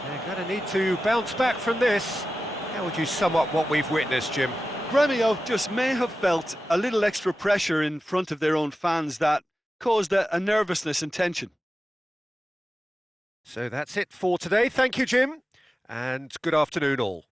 They're going to need to bounce back from this. How would you sum up what we've witnessed, Jim? Gremio just may have felt a little extra pressure in front of their own fans that caused a nervousness and tension. So that's it for today. Thank you, Jim, and good afternoon all.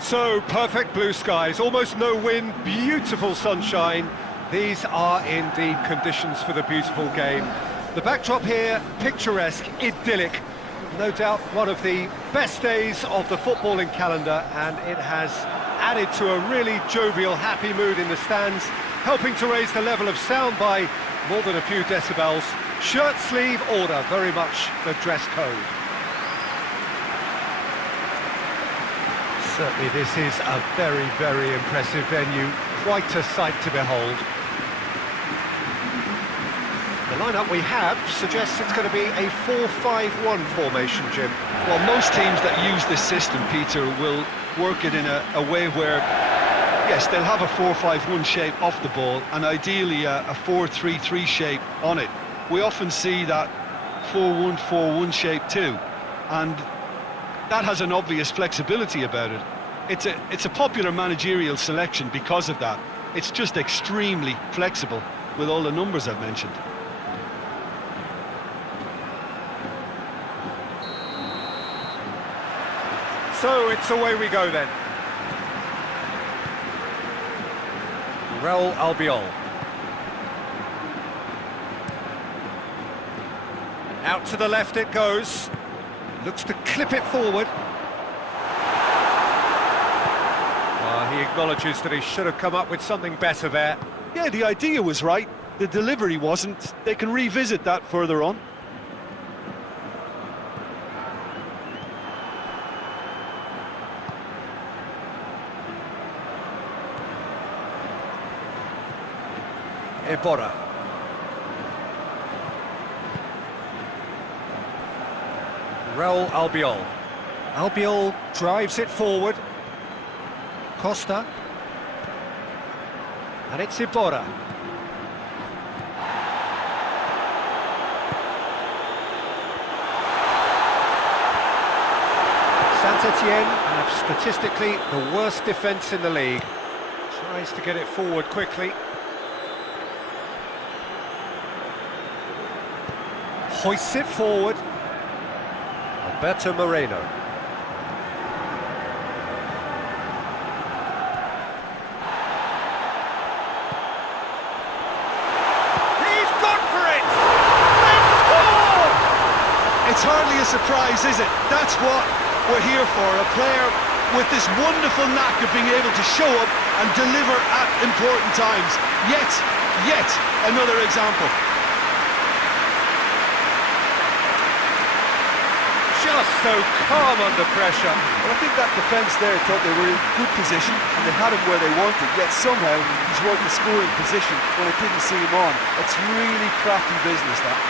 So, perfect blue skies, almost no wind, beautiful sunshine. These are indeed conditions for the beautiful game. The backdrop here, picturesque, idyllic. No doubt one of the best days of the footballing calendar, and it has added to a really jovial, happy mood in the stands, helping to raise the level of sound by more than a few decibels. Shirt sleeve order, very much the dress code. Certainly this is a very, very impressive venue, quite a sight to behold. The lineup we have suggests it's going to be a 4-5-1 formation, Jim. Well, most teams that use this system, Peter, will work it in a way where, yes, they'll have a 4-5-1 shape off the ball and ideally a 4-3-3 shape on it. We often see that 4-1-4-1 shape too, and that has an obvious flexibility about it. It's a popular managerial selection because of that. It's just extremely flexible with all the numbers I've mentioned. So it's away we go then. Raul Albiol. Out to the left it goes. Looks to clip it forward. Well, he acknowledges that he should have come up with something better there. Yeah, the idea was right. The delivery wasn't. They can revisit that further on. Ebora. Raul Albiol. Albiol drives it forward. Costa. And it's Ebora. Saint-Etienne have statistically the worst defence in the league. Tries to get it forward quickly. Hoists it forward. Alberto Moreno. He's gone for it! They score! It's hardly a surprise, is it? That's what we're here for. A player with this wonderful knack of being able to show up and deliver at important times. Yet another example. Just so calm under pressure. Well, I think that defence there thought they were in good position and they had him where they wanted, yet somehow he's worked the scoring position when it didn't see him on. It's really crafty business, that.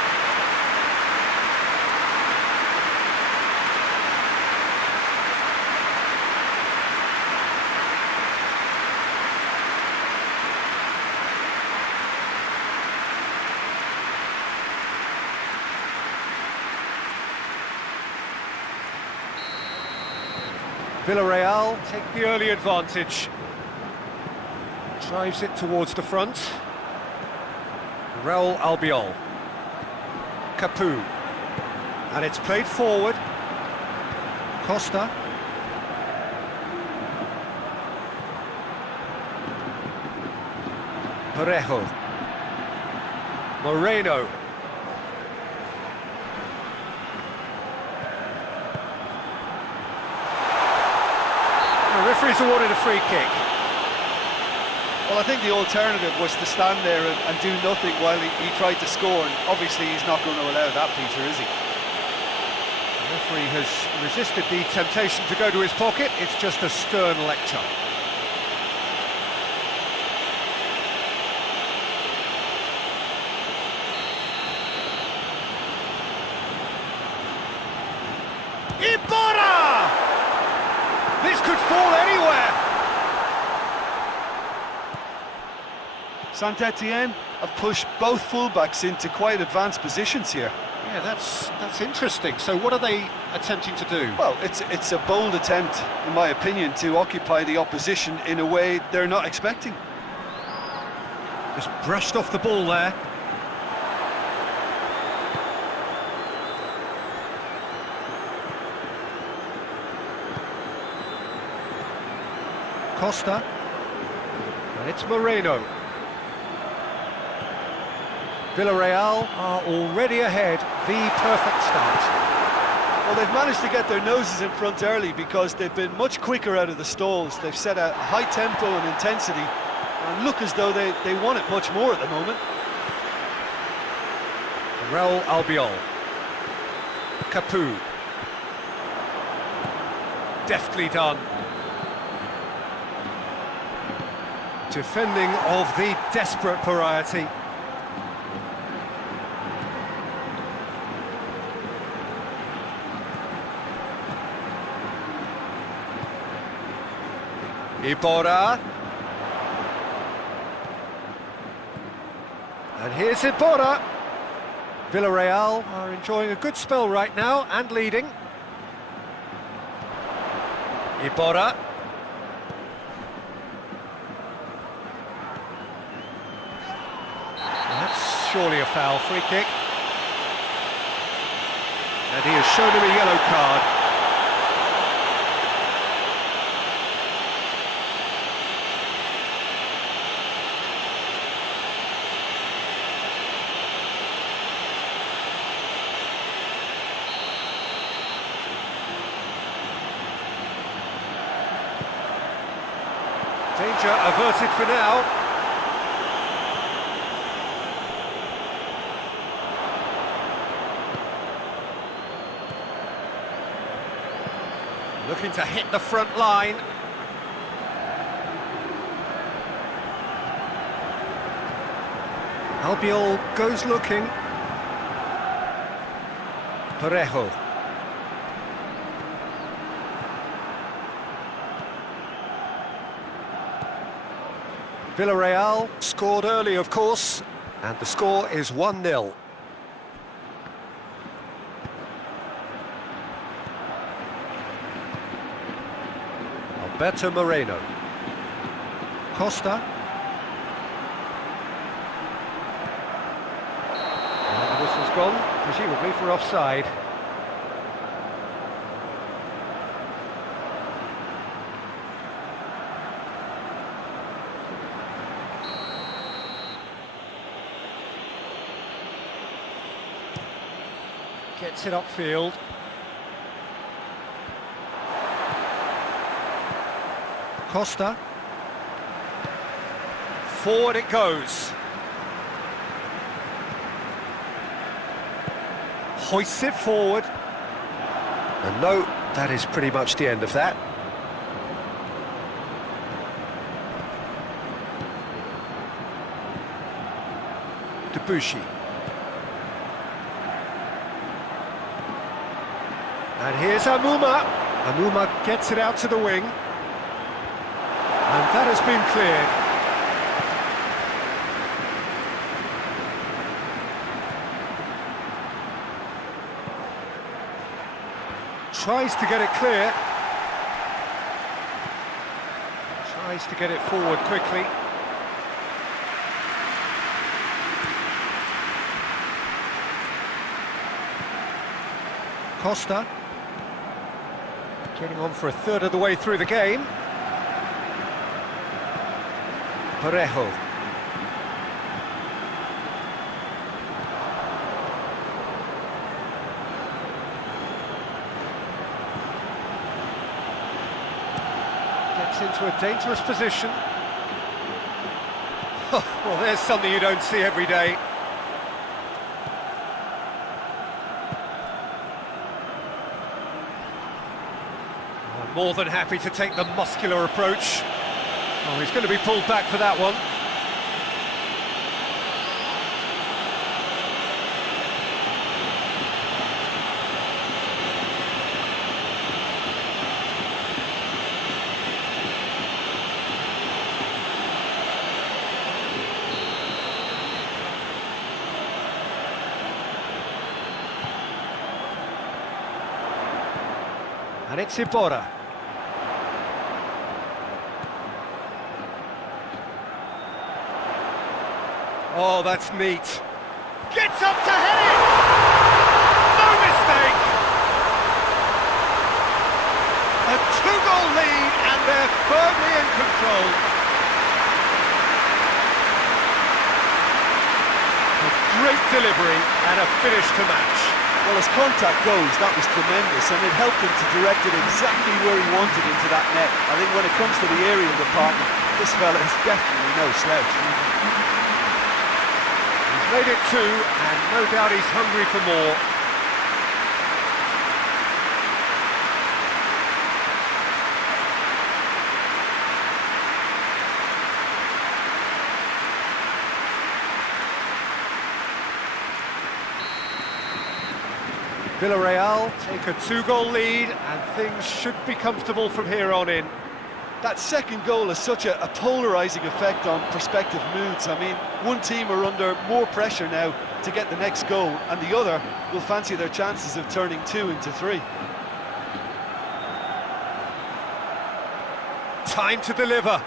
Villarreal take the early advantage. Drives it towards the front. Raul Albiol. Capu. And it's played forward. Costa. Parejo. Moreno. The referee's awarded a free kick. Well, I think the alternative was to stand there and do nothing while he tried to score, and obviously he's not going to allow that, Peter, is he? The referee has resisted the temptation to go to his pocket. It's just a stern lecture. Ebora! This could fall anywhere. Saint-Etienne have pushed both fullbacks into quite advanced positions here. Yeah, that's interesting. So what are they attempting to do? Well, it's a bold attempt, in my opinion, to occupy the opposition in a way they're not expecting. Just brushed off the ball there. Costa. And it's Moreno. Villarreal are already ahead. The perfect start. Well, they've managed to get their noses in front early because they've been much quicker out of the stalls. They've set a high tempo and intensity and look as though they want it much more at the moment. Raul Albiol. Capu. Deftly done. Defending of the desperate variety. Iborra. And here's Iborra. Villarreal are enjoying a good spell right now and leading. Iborra. That's surely a foul, free kick. And he has shown him a yellow card. Danger averted for now. Looking to hit the front line. Albiol goes looking. Parejo. Villarreal scored early, of course, and the score is 1-0. Alberto Moreno. Costa. And the whistle's gone, presumably for offside. Gets it upfield. Costa. Forward it goes. Hoists it forward. And no, that is pretty much the end of that. Debussy. And here's Amuma. Amuma gets it out to the wing. And that has been cleared. Tries to get it clear. Tries to get it forward quickly. Costa. Getting on for a third of the way through the game. Parejo. Gets into a dangerous position. Well, there's something you don't see every day. More than happy to take the muscular approach. Oh, he's going to be pulled back for that one. And it's Iborra. Oh, that's neat. Gets up to head it! No mistake! A two-goal lead, and They're firmly in control. A great delivery and a finish to match. Well, as contact goes, that was tremendous, and it helped him to direct it exactly where he wanted into that net. I think when it comes to the aerial department, this fella is definitely no slouch. He's made it two, and no doubt he's hungry for more. Villarreal take a two-goal lead, and things should be comfortable from here on in. That second goal has such a polarising effect on prospective moods. I mean, one team are under more pressure now to get the next goal, and the other will fancy their chances of turning 2 into 3. Time to deliver.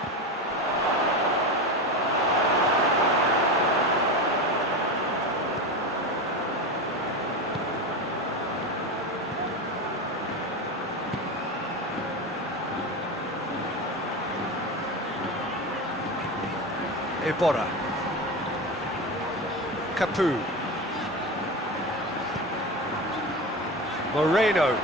Iborra. Capu. Moreno.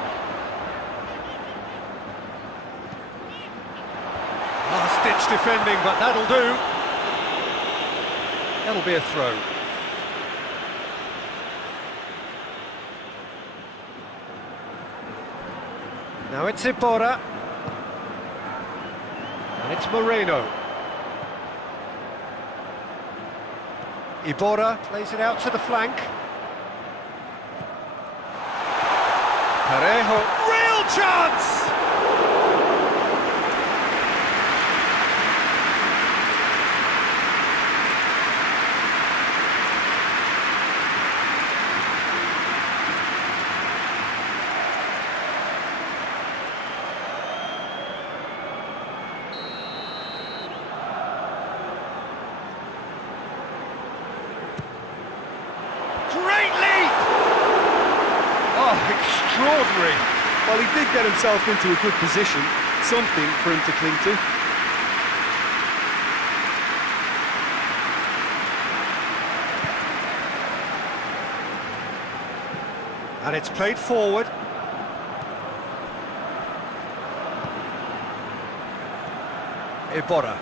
Last-ditch defending, but that'll do. That'll be a throw. Now it's Iborra. And it's Moreno. Iborra plays it out to the flank. Parejo, real chance! Great leap! Oh, extraordinary. Well, he did get himself into a good position, something for him to cling to. And it's played forward. Iborra.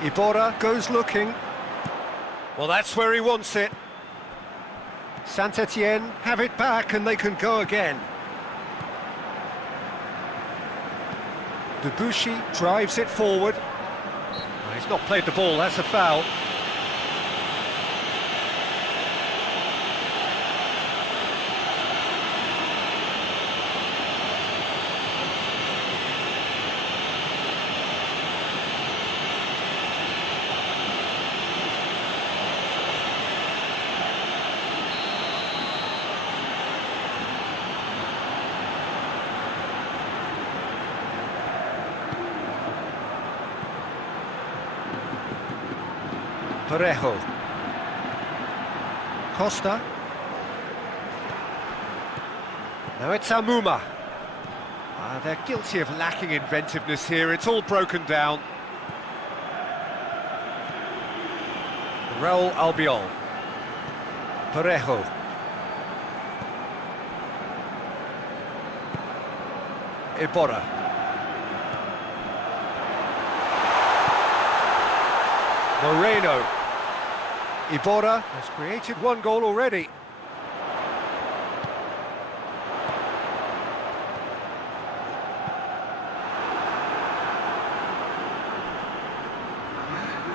Iborra goes looking. Well, that's where he wants it. Saint-Etienne have it back and they can go again. Debuchy drives it forward. Oh, he's not played the ball, that's a foul. Parejo. Costa. Now it's Amuma. They're guilty of lacking inventiveness here. It's all broken down. Raul Albiol. Parejo. Iborra. Moreno. Iborra has created one goal already.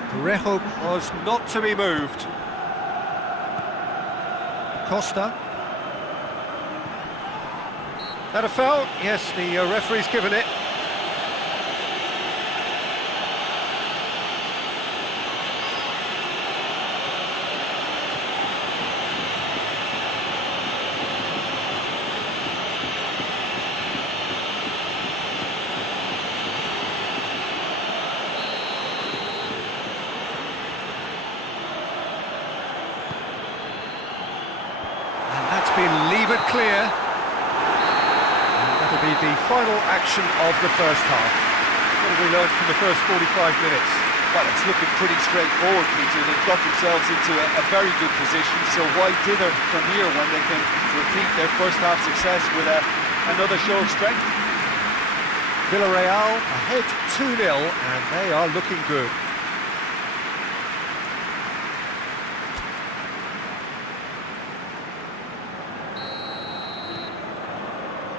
Parejo was not to be moved. Costa. That a foul? Yes, the referee's given it. Been levered clear. And that'll be the final action of the first half. What have we learned from the first 45 minutes? Well, it's looking pretty straightforward, Peter. They've got themselves into a very good position, so why dither from here when they can repeat their first half success with another show of strength? Villarreal ahead 2-0, and they are looking good.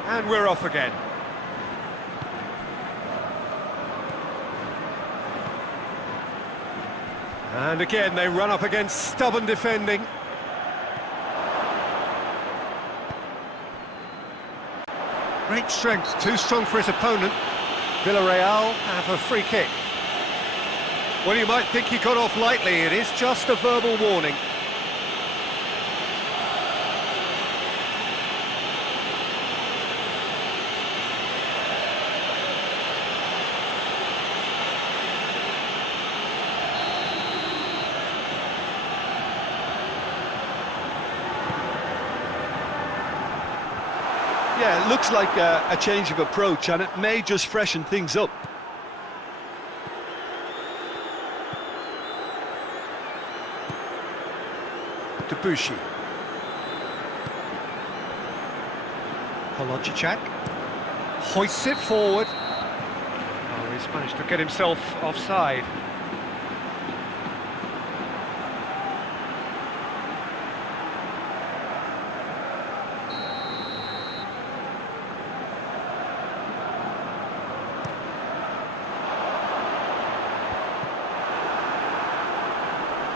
And we're off again. And again, they run up against stubborn defending. Great strength, too strong for his opponent. Villarreal have a free kick. Well, you might think he got off lightly. It is just a verbal warning. Yeah, it looks like a change of approach, and it may just freshen things up. Debussy. Kolodziejczak hoists it forward. Oh, he's managed to get himself offside.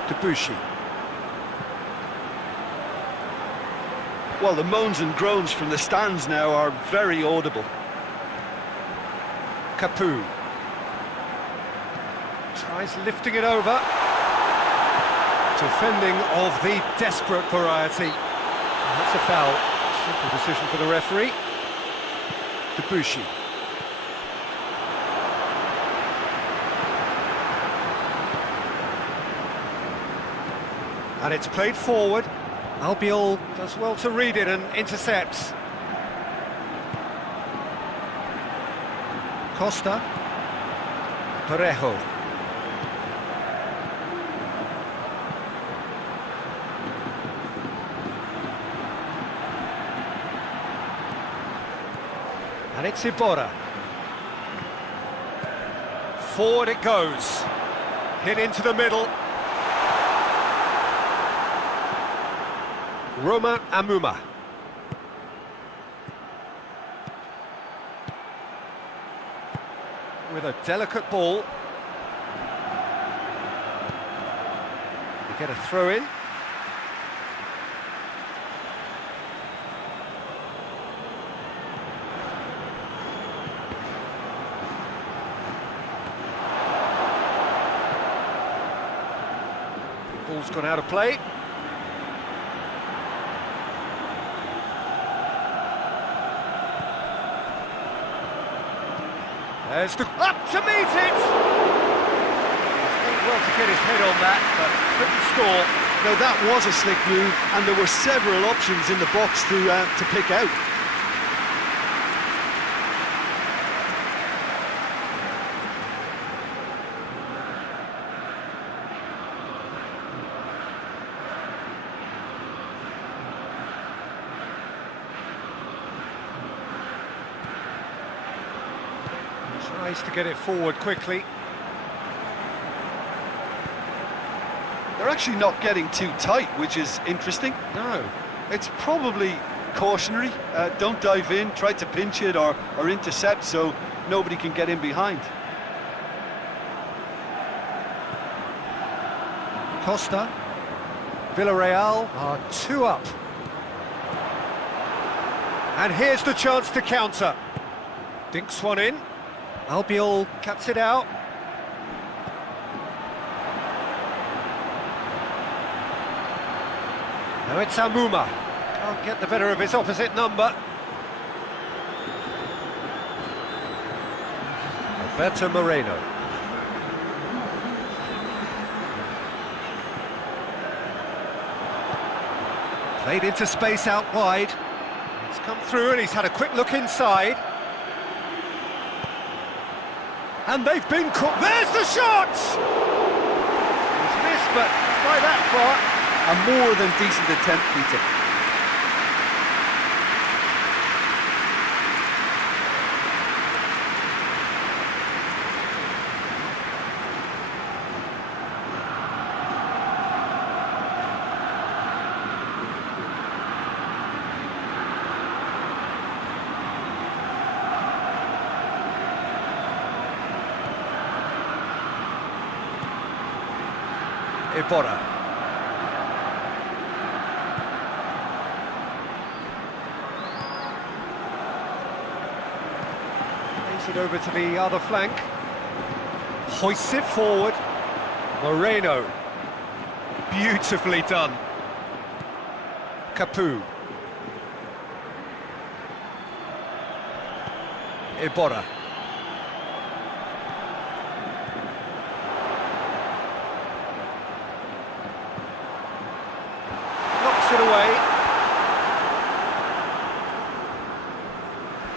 Debussy. Well, the moans and groans from the stands now are very audible. Capu tries lifting it over. Defending of the desperate variety. And that's a foul. Simple decision for the referee. Debussy. And it's played forward. Albiol does well to read it and intercepts. Costa. Parejo. And it's Iborra. Forward it goes. Hit into the middle. Roma Amuma. With a delicate ball. We get a throw in. Ball's gone out of play. There's the up to meet it! He's done well to get his head on that, but couldn't score. Now that was a slick move, and there were several options in the box to pick out. Tries to get it forward quickly. They're actually not getting too tight, which is interesting. No. It's probably cautionary. Don't dive in, try to pinch it or intercept so nobody can get in behind. Costa. Villarreal are 2 up. And here's the chance to counter. Dinks one in. Albiol cuts it out. Now it's Amuma. Can't get the better of his opposite number. Alberto Moreno. Played into space out wide. It's come through and he's had a quick look inside. And they've been caught. There's the shot! It's missed, but by that far. A more than decent attempt, Peter. Iborra. Plays it over to the other flank. Hoists it forward. Moreno. Beautifully done. Capu. Iborra. It away.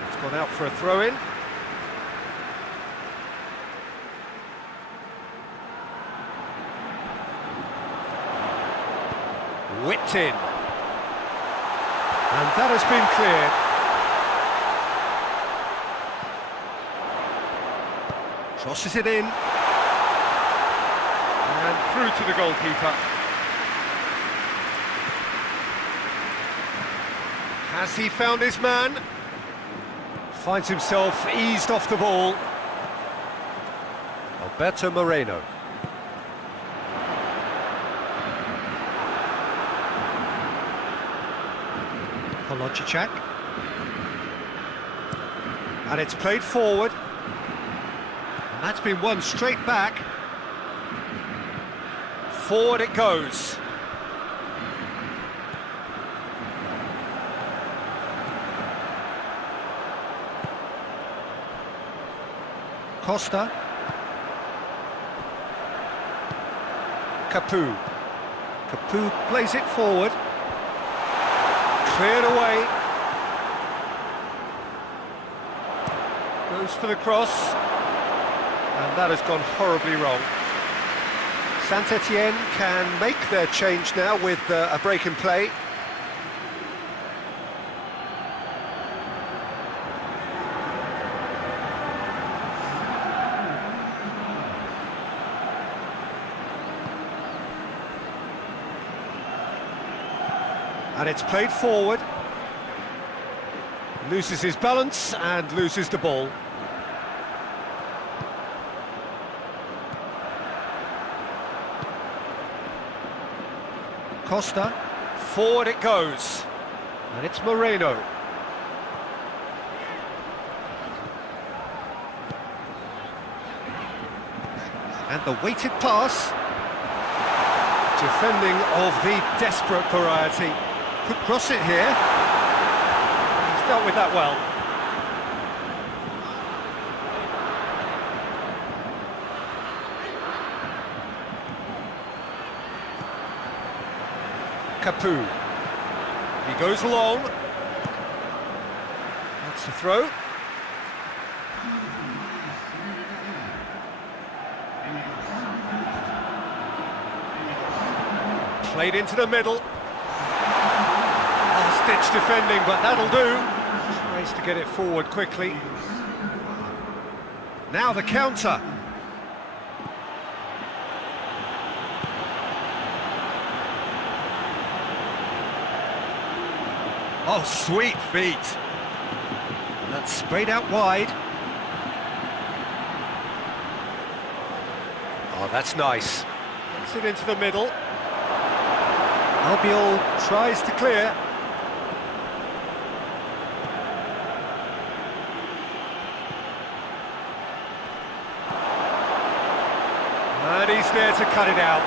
It's gone out for a throw-in. Whipped in. And that has been cleared. Crosses it in. And through to the goalkeeper. Has he found his man? Finds himself eased off the ball. Alberto Moreno. Kolodziejczak. And it's played forward. And that's been won straight back. Forward it goes. Costa. Capu. Capu plays it forward. Cleared away. Goes for the cross. And that has gone horribly wrong. Saint-Etienne can make their change now with a break in play. And it's played forward. Loses his balance and loses the ball. Costa. Forward it goes. And it's Moreno. And the weighted pass. Defending of the desperate variety. Could cross it here. He's dealt with that well. Capu. He goes long. That's the throw. Played into the middle. Stitch defending, but that'll do. Tries to get it forward quickly. Now the counter. Oh, sweet feet. And that's sprayed out wide. Oh, that's nice. Gets it into the middle. Albiol tries to clear. And he's there to cut it out.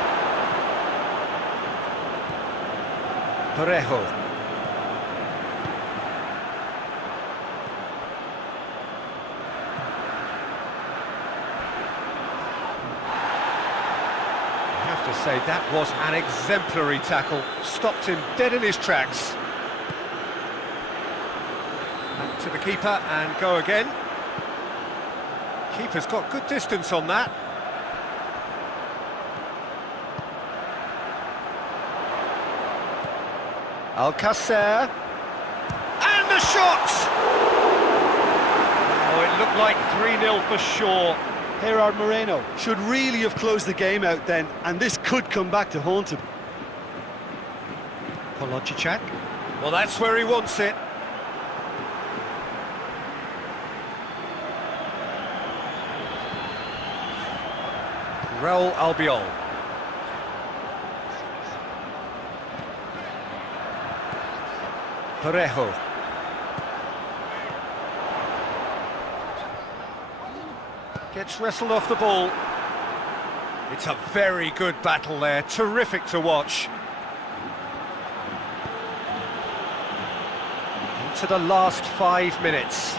Parejo. I have to say, that was an exemplary tackle. Stopped him dead in his tracks. Back to the keeper and go again. Keeper's got good distance on that. Alcacer. And the shot! Oh, it looked like 3-0 for sure. Gerard Moreno should really have closed the game out then, and this could come back to haunt him. Polonchicak. Well, that's where he wants it. Raul Albiol. Parejo. Gets wrestled off the ball. It's a very good battle there, terrific to watch. Into the last 5 minutes.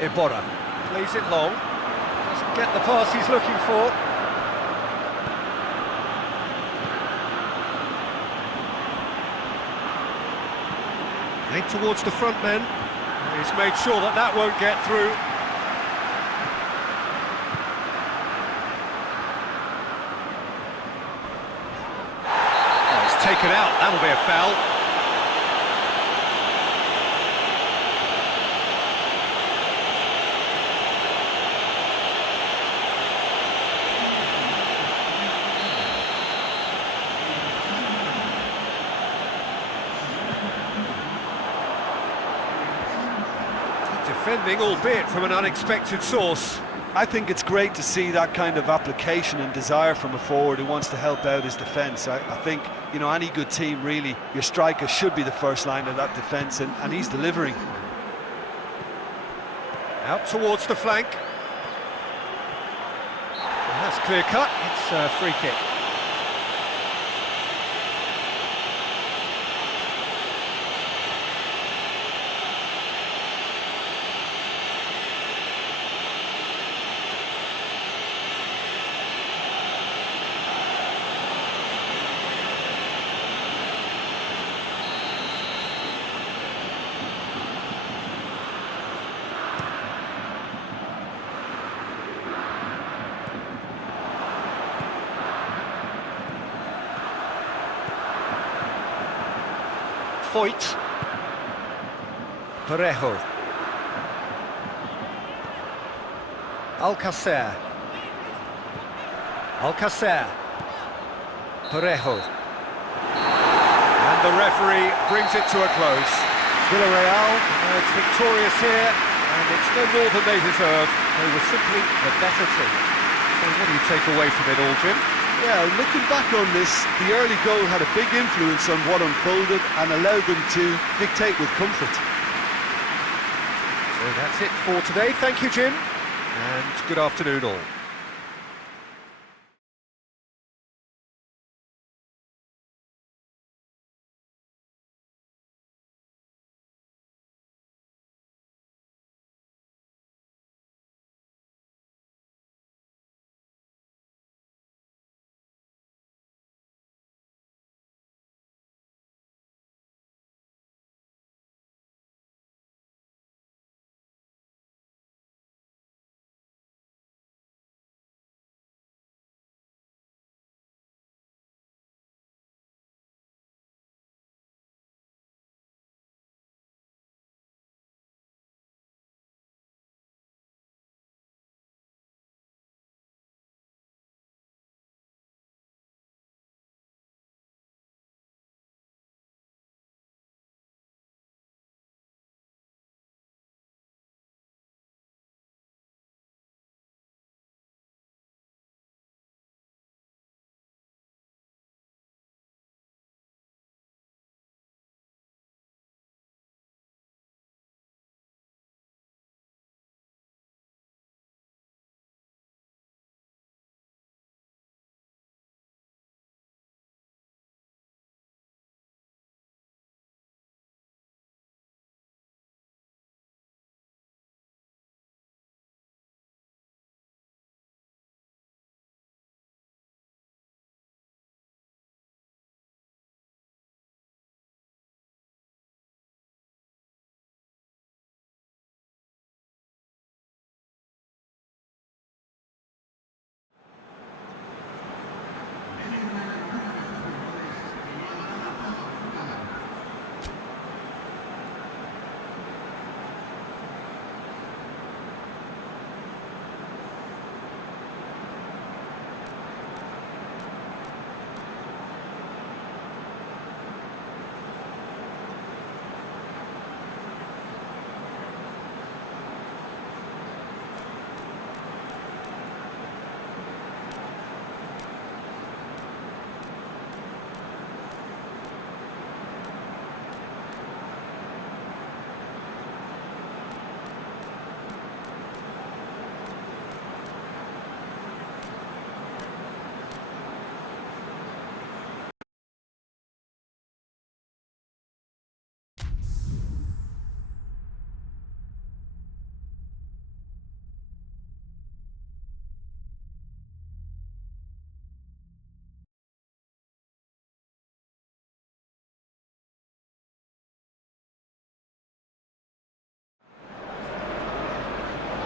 Iborra plays it long, doesn't get the pass he's looking for. Played towards the front men. He's made sure that that won't get through. Oh, it's taken out, that'll be a foul. Defending, albeit from an unexpected source. I think it's great to see that kind of application and desire from a forward who wants to help out his defence. I think, you know, any good team, really, your striker should be the first line of that defence, and he's delivering. Out towards the flank. And that's clear cut, it's a free kick. Foyt. Parejo. Alcacer. Alcacer. Parejo. And the referee brings it to a close. Villarreal is victorious here, and it's no more than they deserve. They were simply the better team. So what do you take away from it all, Jim? Yeah, looking back on this, the early goal had a big influence on what unfolded and allowed them to dictate with comfort. So that's it for today. Thank you, Jim, and good afternoon all.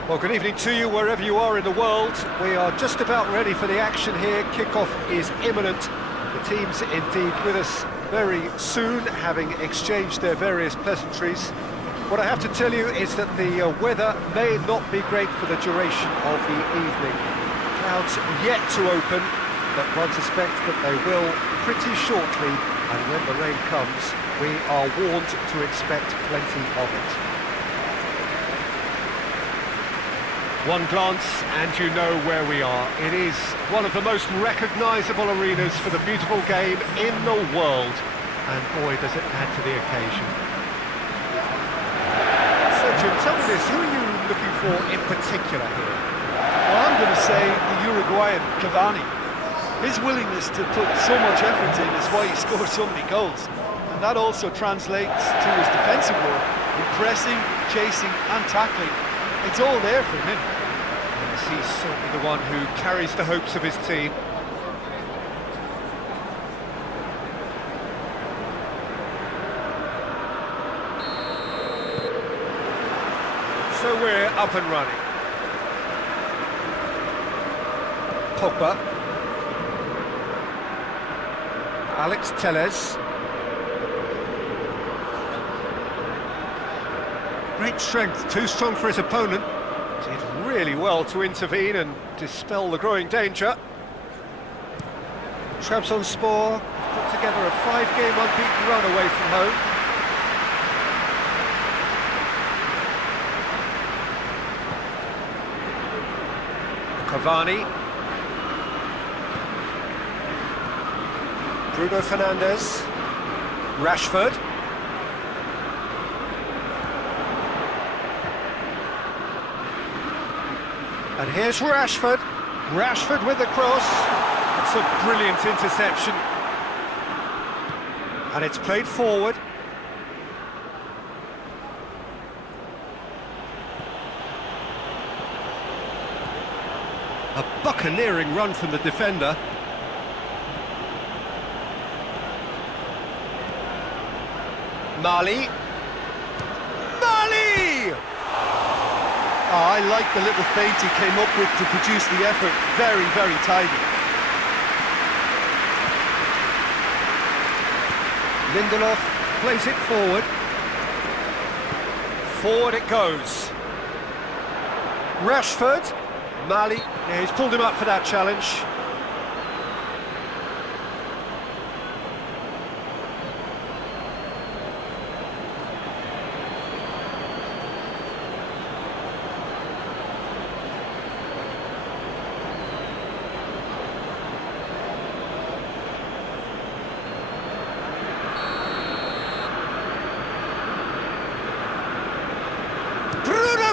Well, good evening to you wherever you are in the world. We are just about ready for the action here. Kickoff is imminent. The team's indeed with us very soon, having exchanged their various pleasantries. What I have to tell you is that the weather may not be great for the duration of the evening. Clouds yet to open, but one suspects that they will pretty shortly, and when the rain comes, we are warned to expect plenty of it. One glance and you know where we are. It is one of the most recognisable arenas for the beautiful game in the world. And boy, does it add to the occasion. So Jim, tell me this, who are you looking for in particular here? Well, I'm going to say the Uruguayan Cavani. His willingness to put so much effort in is why he scores so many goals. And that also translates to his defensive work, in pressing, chasing and tackling. It's all there for him. Yes, he's certainly the one who carries the hopes of his team. So we're up and running. Pogba. Alex Telles. Great strength, too strong for his opponent. Did really well to intervene and dispel the growing danger. Trabzonspor put together a 5-game unbeaten run away from home. Cavani. Bruno Fernandes. Rashford. And here's Rashford. Rashford with the cross. It's a brilliant interception. And it's played forward. A buccaneering run from the defender. Mali. Mali! Oh, I like the little feint he came up with to produce the effort. Very, very tidy. Lindelof plays it forward. Forward it goes. Rashford. Mali. Yeah, he's pulled him up for that challenge.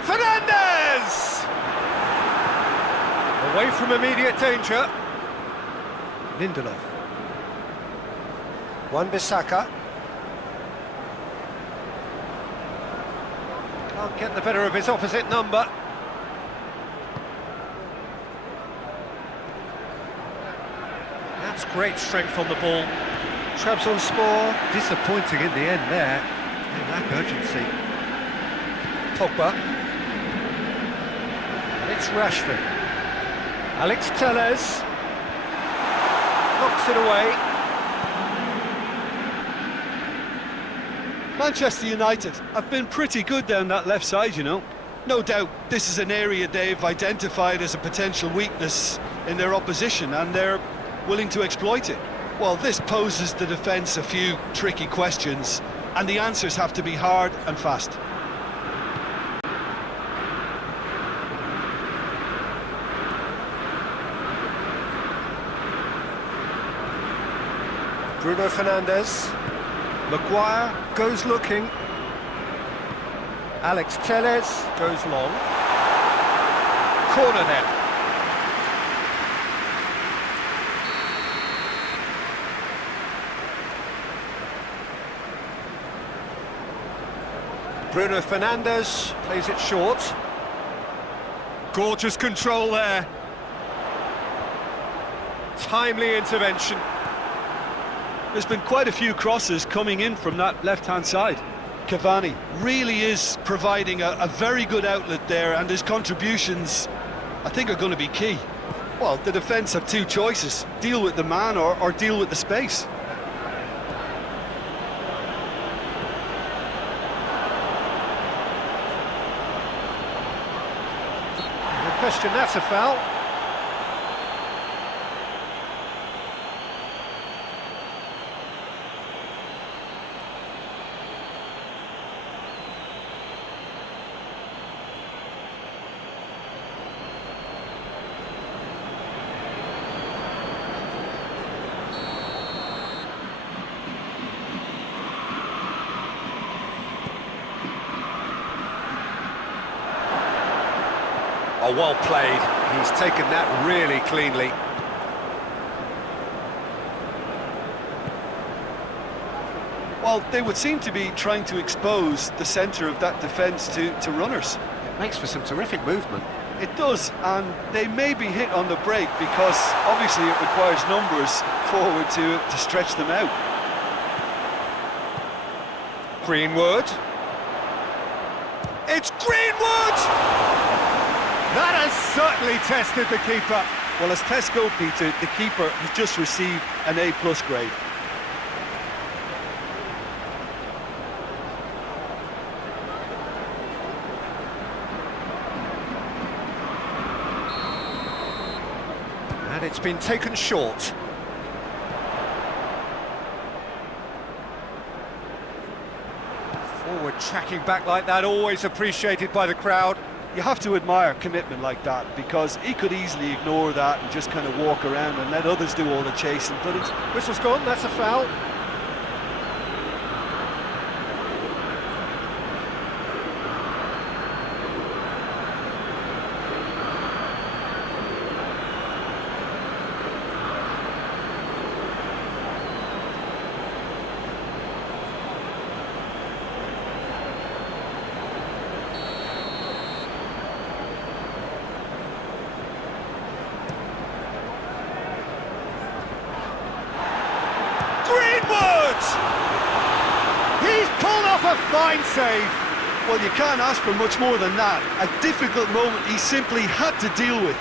Fernandes! Away from immediate danger. Lindelof. Wan-Bissaka. Can't get the better of his opposite number. That's great strength on the ball. Trabzonspor disappointing in the end there. They lack urgency. Pogba. It's Rashford. Alex Telles. Knocks it away. Manchester United have been pretty good down that left side, you know. No doubt this is an area they've identified as a potential weakness in their opposition, and they're willing to exploit it. Well, this poses the defence a few tricky questions, and the answers have to be hard and fast. Bruno Fernandes. Maguire goes looking. Alex Telles goes long. Corner then. Bruno Fernandes plays it short. Gorgeous control there. Timely intervention. There's been quite a few crosses coming in from that left-hand side. Cavani really is providing a very good outlet there, and his contributions, I think, are going to be key. Well, the defence have two choices: deal with the man or deal with the space. No question, that's a foul. Oh, well played. He's taken that really cleanly. Well, they would seem to be trying to expose the centre of that defence to runners. It makes for some terrific movement. It does, and they may be hit on the break because obviously it requires numbers forward to stretch them out. Greenwood. It's Greenwood! That has certainly tested the keeper. Well, as tests go, Peter, the keeper has just received an A+ grade. And it's been taken short. Forward tracking back like that, always appreciated by the crowd. You have to admire commitment like that, because he could easily ignore that and just kind of walk around and let others do all the chasing, but it's... Whistle's gone, that's a foul. He's pulled off a fine save. Well, you can't ask for much more than that. A difficult moment he simply had to deal with.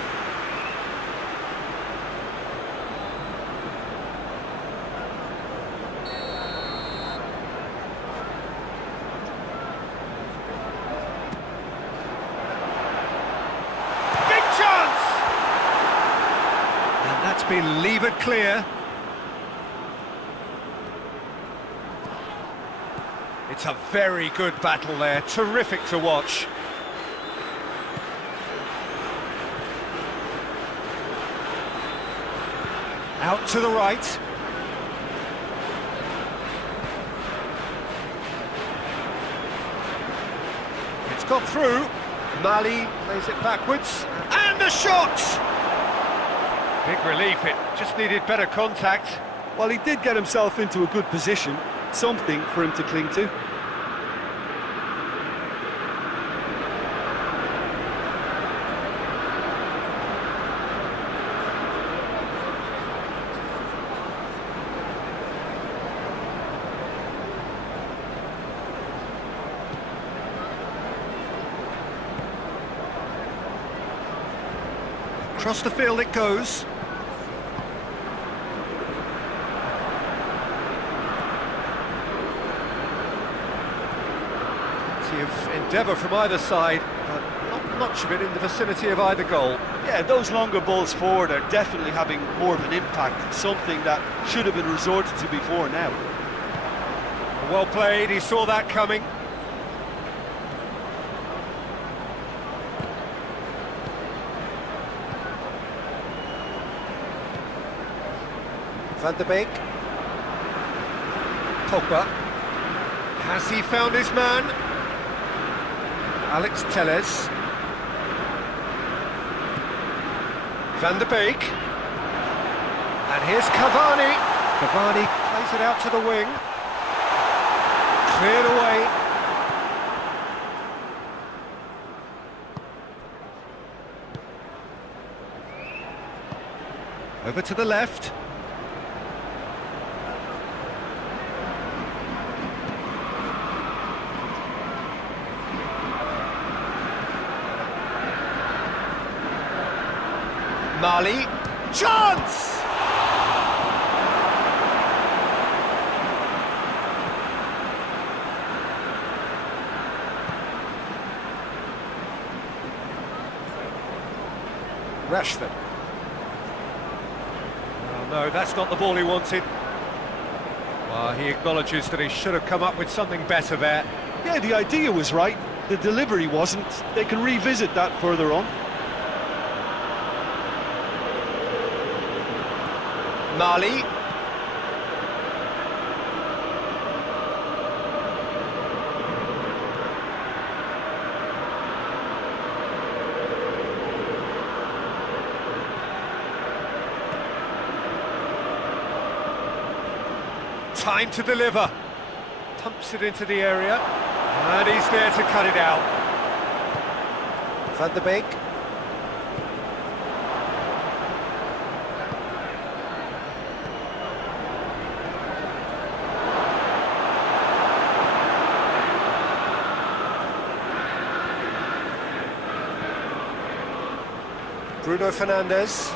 Big chance! And that's been levered clear. It's a very good battle there, terrific to watch. Out to the right. It's got through. Mali plays it backwards. And the shot! Big relief, it just needed better contact. Well, he did get himself into a good position, something for him to cling to. Across the field it goes. Plenty of endeavour from either side, but not much of it in the vicinity of either goal. Yeah, those longer balls forward are definitely having more of an impact, something that should have been resorted to before now. Well played, he saw that coming. Van der Beek. Pogba. Has he found his man? Alex Telles. Van der Beek. And here's Cavani. Cavani plays it out to the wing. Cleared away. Over to the left. Mali, chance! Rashford. Oh, no, that's not the ball he wanted. Well, he acknowledges that he should have come up with something better there. Yeah, the idea was right, the delivery wasn't. They can revisit that further on. Mali. Time to deliver. Pumps it into the area, and he's there to cut it out. Van der Beek. Bruno Fernandes.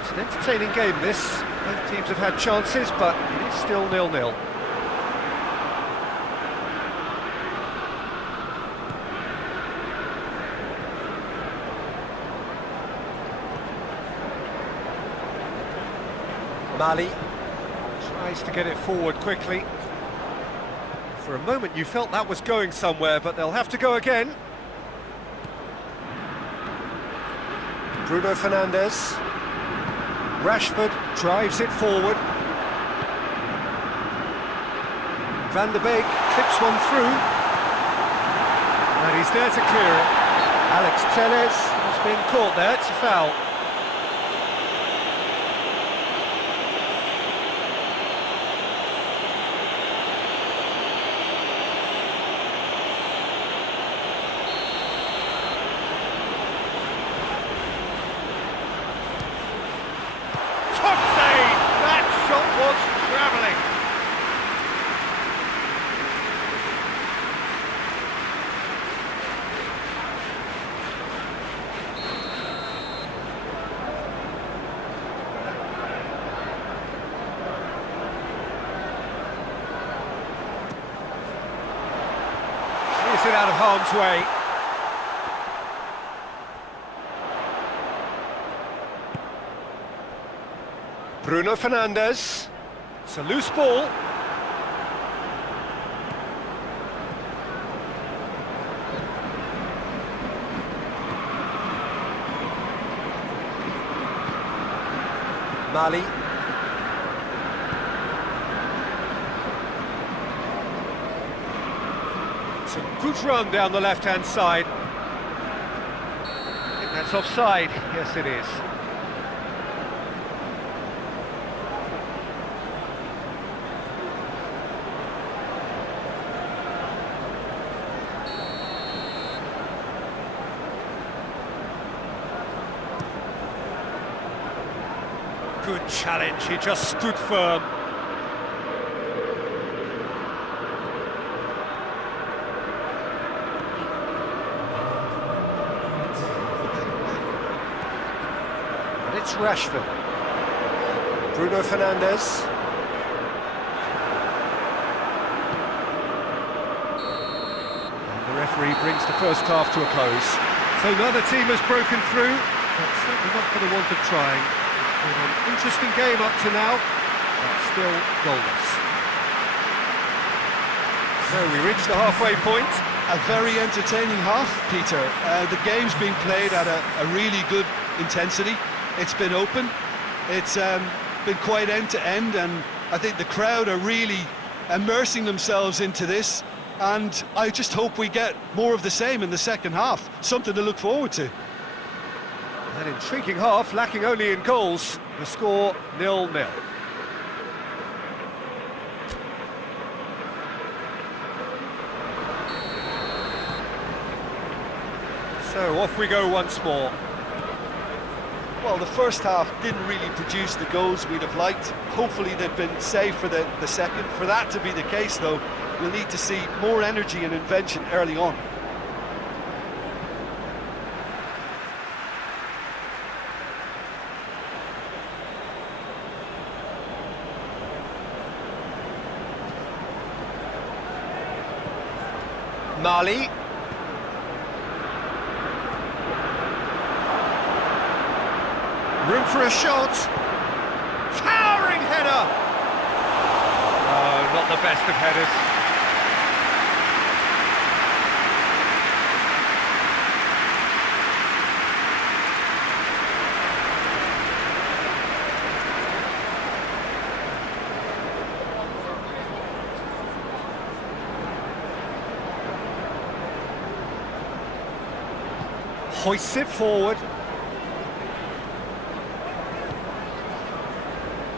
It's an entertaining game, this. Both teams have had chances, but it is still 0-0. Mali tries to get it forward quickly. For a moment you felt that was going somewhere, but they'll have to go again. Bruno Fernandes. Rashford drives it forward. Van der Beek clips one through. And he's there to clear it. Alex Telles has been caught there, it's a foul. It out of harm's way. Bruno Fernandes. It's a loose ball. Mali. It's a good run down the left-hand side. I think that's offside. Yes, it is. Good challenge, he just stood firm. And it's Rashford. Bruno Fernandes. And the referee brings the first half to a close. So neither team has broken through, but certainly not for the want of trying. It's been an interesting game up to now, but still goalless. So we reached the halfway point. A very entertaining half, Peter. The game's been played at a really good intensity. It's been open. It's been quite end-to-end, and I think the crowd are really immersing themselves into this, and I just hope we get more of the same in the second half. Something to look forward to. An intriguing half, lacking only in goals. The score 0-0. So off we go once more. Well, the first half didn't really produce the goals we'd have liked. Hopefully they've been saved for the second. For that to be the case, though, we'll need to see more energy and invention early on. Mali. Room for a shot. Towering header. Oh, not the best of headers. Hoists it forward.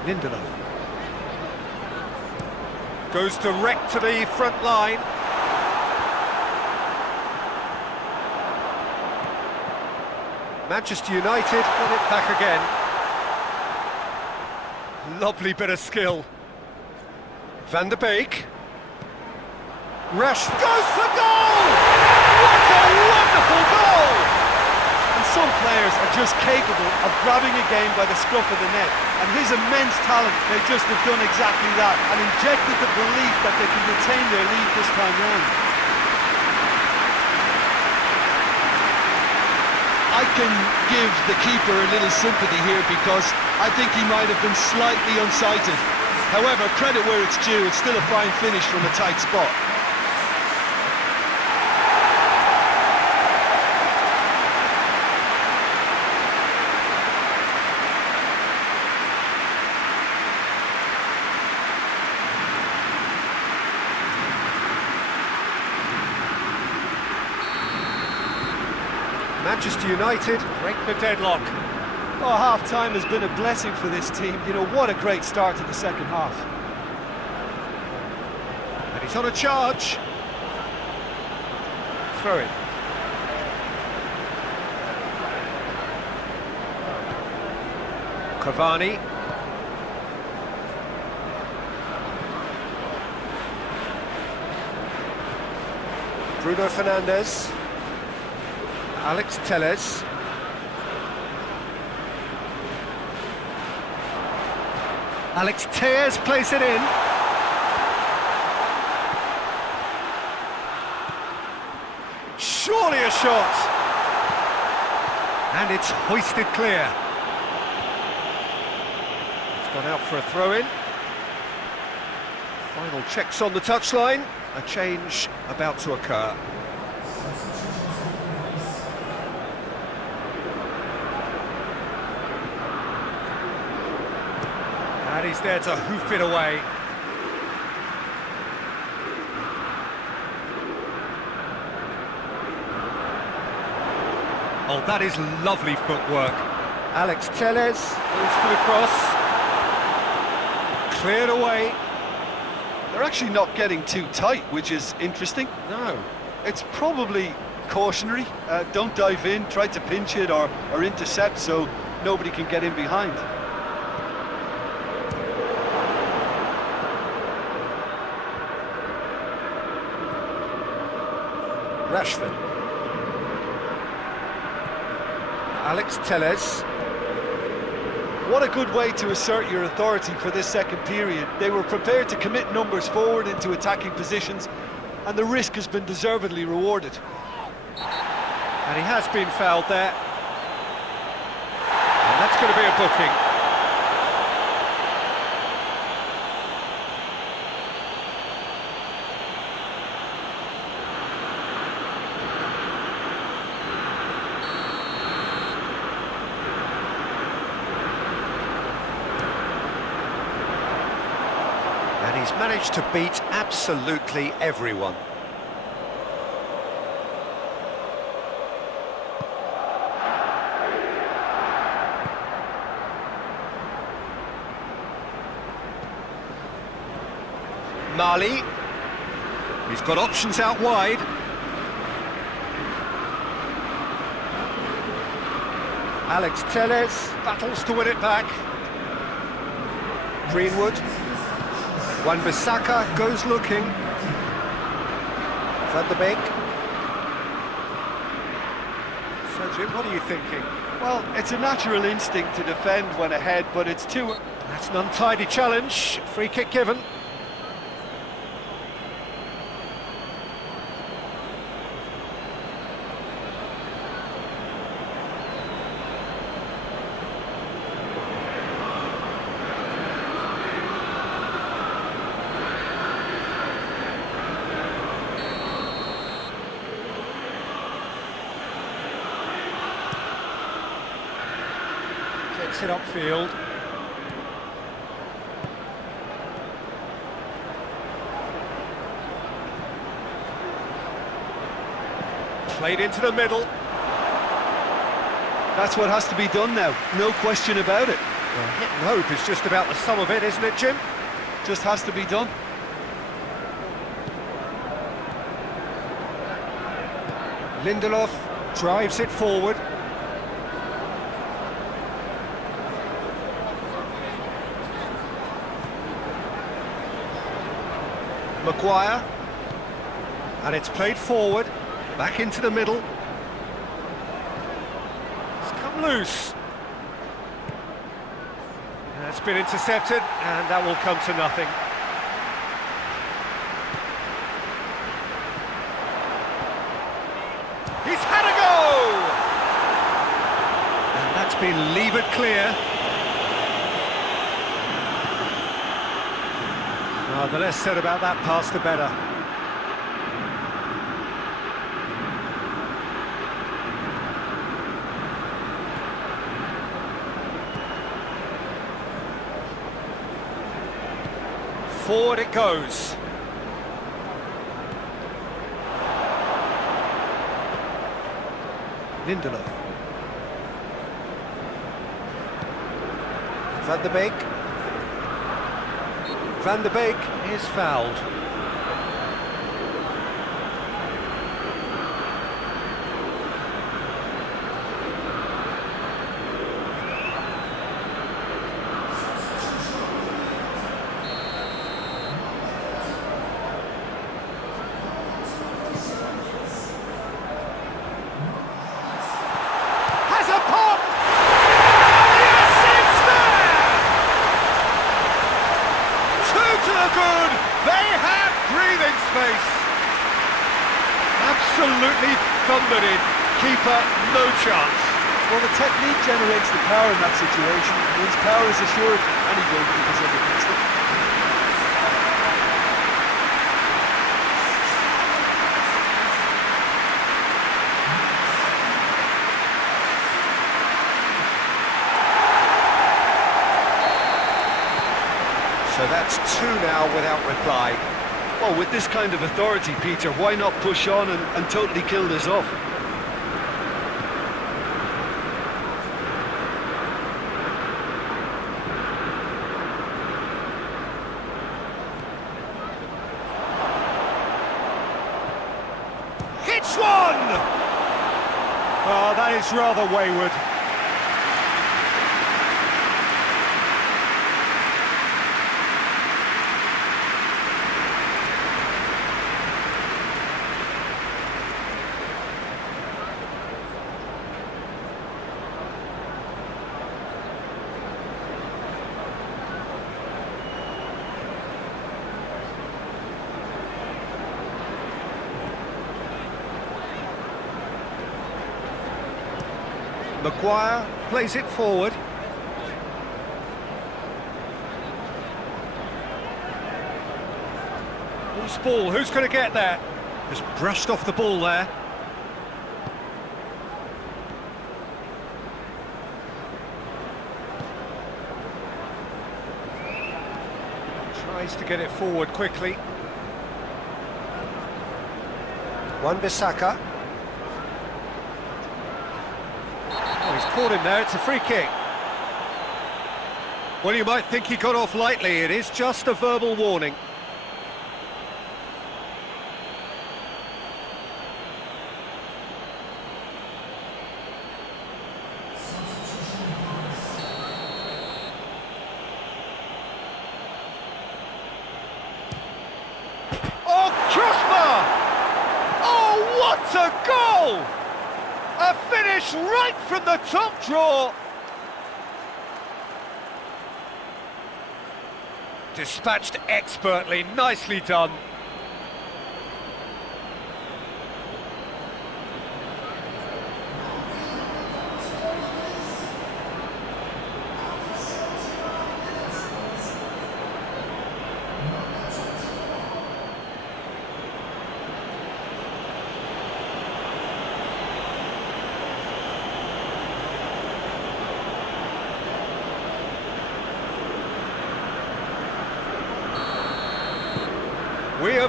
Lindelof goes direct to the front line. Manchester United got it back again. Lovely bit of skill. Van der Beek. Rash goes for goal! What a wonderful goal! Some players are just capable of grabbing a game by the scruff of the neck, and his immense talent may just have done exactly that and injected the belief that they can retain their lead this time round. I can give the keeper a little sympathy here because I think he might have been slightly unsighted. However, credit where it's due, it's still a fine finish from a tight spot. Manchester United break the deadlock. Oh, half-time has been a blessing for this team. You know, what a great start to the second half. And he's on a charge. Throw it. Cavani. Bruno Fernandes. Alex Telles. Alex Telles plays it in. Surely a shot. And it's hoisted clear. It's gone out for a throw-in. Final checks on the touchline. A change about to occur. And he's there to hoof it away. Oh, that is lovely footwork. Alex Telles goes for the cross. Cleared away. They're actually not getting too tight, which is interesting. No. It's probably cautionary. Don't dive in, try to pinch it or intercept so nobody can get in behind. Rashford. Alex Telles. What a good way to assert your authority for this second period. They were prepared to commit numbers forward into attacking positions, and the risk has been deservedly rewarded. And he has been fouled there. And that's going to be a booking. And he's managed to beat absolutely everyone. Mali. He's got options out wide. Alex Telles battles to win it back. Greenwood. Wan-Bissaka goes looking. Van der Beek. So Jim, what are you thinking? Well, it's a natural instinct to defend when ahead, but it's too... That's an untidy challenge. Free kick given. Takes it upfield. Played into the middle. That's what has to be done now, no question about it. Well, hit and hope is just about the sum of it, isn't it, Jim? Just has to be done. Lindelof drives it forward. Maguire. And it's played forward, back into the middle. It's come loose. And it's been intercepted, and that will come to nothing. He's had a go! And that's been levered clear. The less said about that pass, the better. Forward it goes. Lindelof. Van de Beek. Van de Beek is fouled. Has a pop! Yes, it's there! Two to the good! They have breathing space! Absolutely thundered in. Keeper, no chance. Well, the technique generates the power in that situation. Once power is assured, any goalkeeper is up against it. So that's two now without reply. Well, with this kind of authority, Peter, why not push on and totally kill this off? Hits one! Oh, that is rather wayward. Maguire plays it forward. Loose ball, who's going to get there? Just brushed off the ball there. Tries to get it forward quickly. Wan-Bissaka. He's caught him there, it's a free kick. Well, you might think he got off lightly, it is just a verbal warning. Oh, crossbar! Oh, what a goal! A finish right from the top draw. Dispatched expertly, nicely done.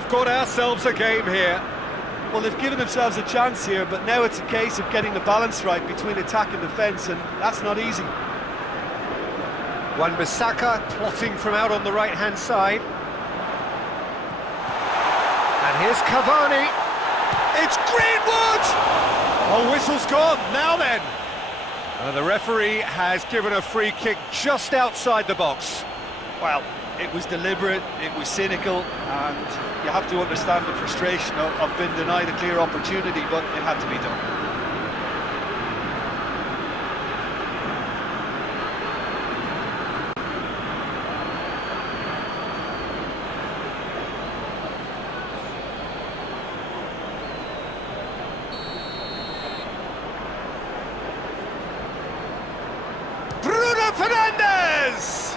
got ourselves a game here. Well, they've given themselves a chance here, but now it's a case of getting the balance right between attack and defence, and that's not easy. Wan-Bissaka plotting from out on the right-hand side. And here's Cavani. It's Greenwood! Oh, whistle's gone. Now then. The referee has given a free kick just outside the box. Well, it was deliberate, it was cynical, and you have to understand the frustration of being denied a clear opportunity, but it had to be done. Fernandes!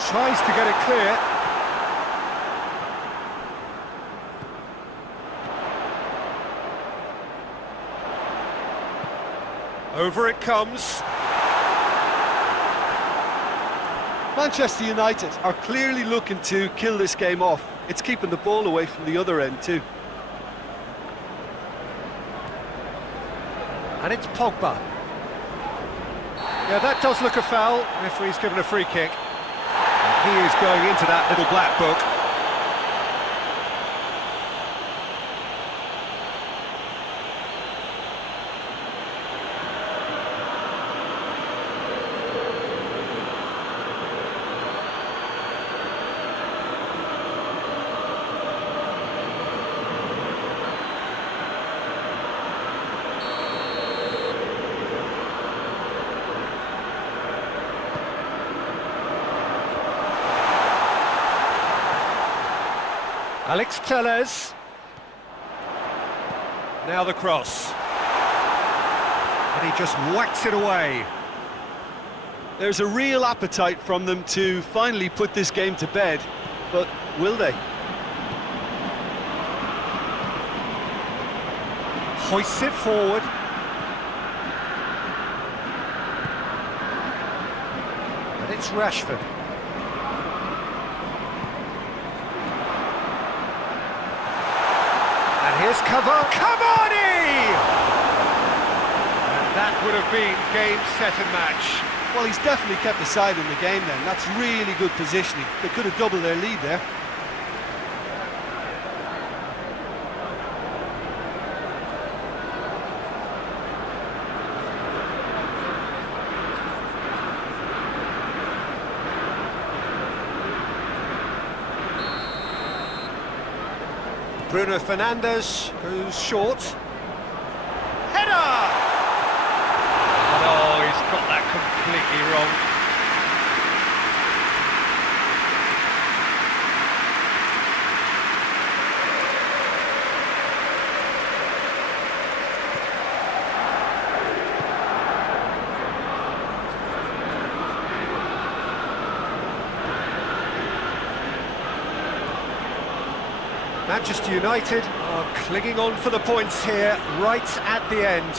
Tries to get it clear. Over it comes. Manchester United are clearly looking to kill this game off. It's keeping the ball away from the other end too. And it's Pogba. Yeah, that does look a foul. Referee's given a free kick. And he is going into that little black book. Alex Telles. Now the cross. And he just whacks it away. There's a real appetite from them to finally put this game to bed, but will they? Hoists it forward. And it's Rashford. And here's Cavani! And that would have been game, set and match. Well, he's definitely kept the side in the game then. That's really good positioning. They could have doubled their lead there. Bruno Fernandes goes short. Header! Oh, he's got that completely wrong. Manchester United are clinging on for the points here, right at the end.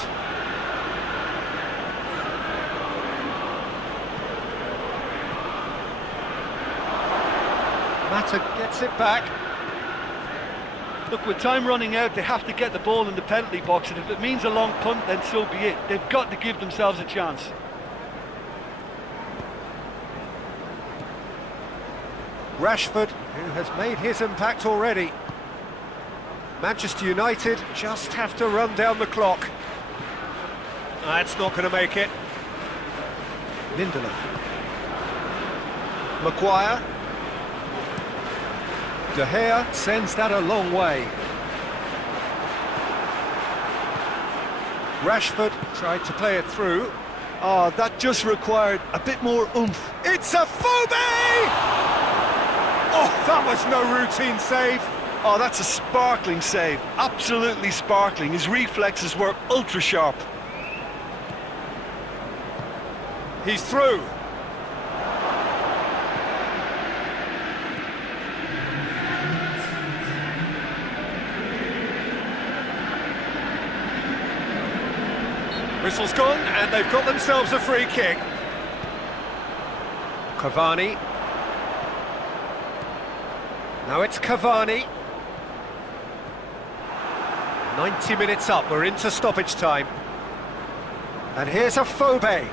Mata gets it back. Look, with time running out, they have to get the ball in the penalty box, and if it means a long punt, then so be it. They've got to give themselves a chance. Rashford, who has made his impact already. Manchester United just have to run down the clock. That's not going to make it. Lindelof. Maguire. De Gea sends that a long way. Rashford tried to play it through. Oh, that just required a bit more oomph. It's a Phoebe! Oh, that was no routine save. Oh, that's a sparkling save. Absolutely sparkling. His reflexes were ultra sharp. He's through. Whistle's gone, and they've got themselves a free kick. Cavani. Now it's Cavani. 90 minutes up, we're into stoppage time. And here's a Phobe.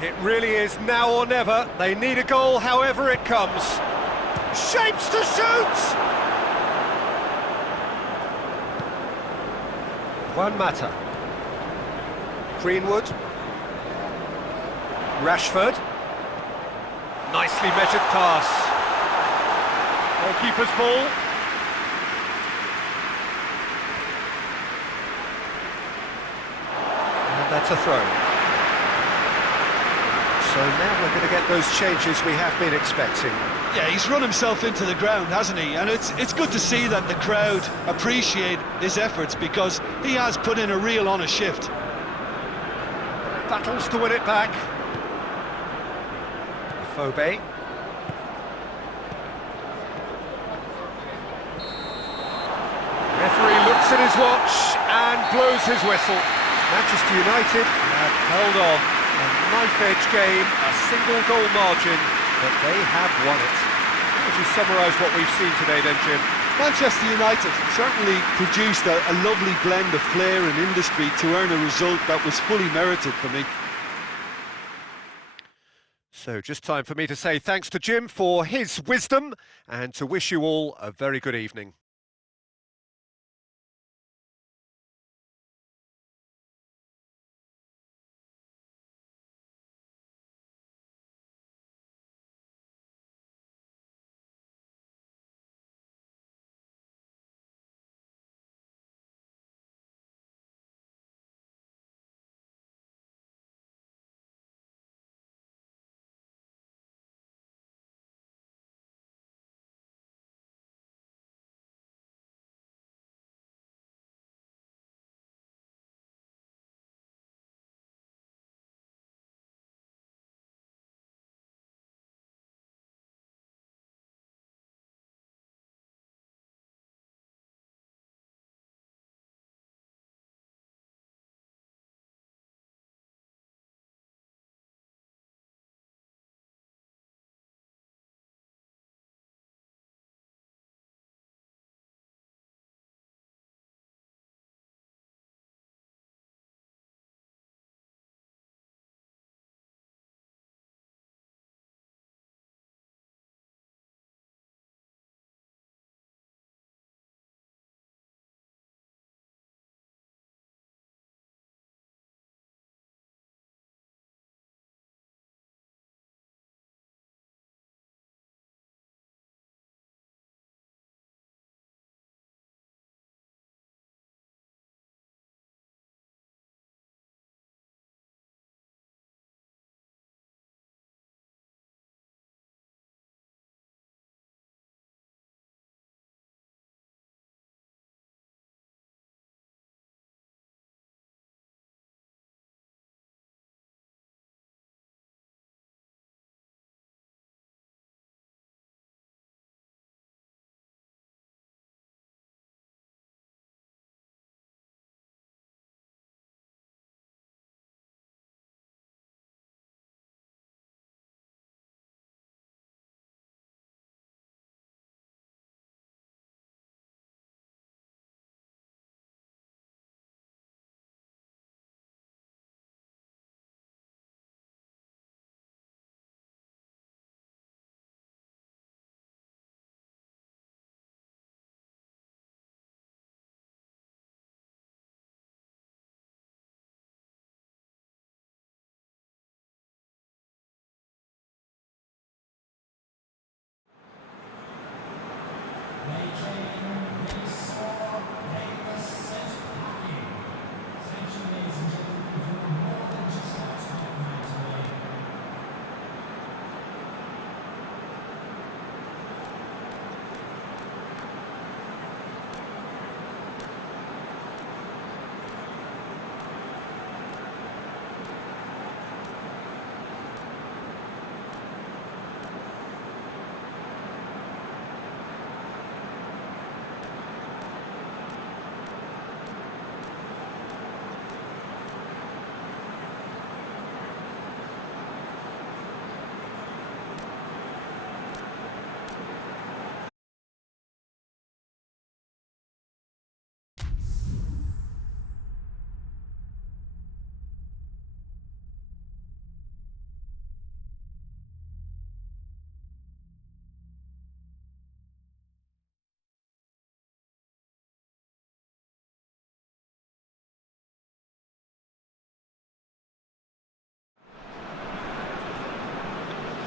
It really is now or never. They need a goal, however it comes. Shapes to shoot! Juan Mata. Greenwood. Rashford. Nicely measured pass. Goalkeeper's ball. And that's a throw. So now we're going to get those changes we have been expecting. Yeah, he's run himself into the ground, hasn't he? And it's good to see that the crowd appreciate his efforts, because he has put in a real honest shift. Battles to win it back. Phobe. Referee looks at his watch and blows his whistle. Manchester United have held on. A knife-edge game, a single goal margin, but they have won it. How would you summarise what we've seen today then, Jim? Manchester United certainly produced a lovely blend of flair and industry to earn a result that was fully merited for me. So just time for me to say thanks to Jim for his wisdom and to wish you all a very good evening.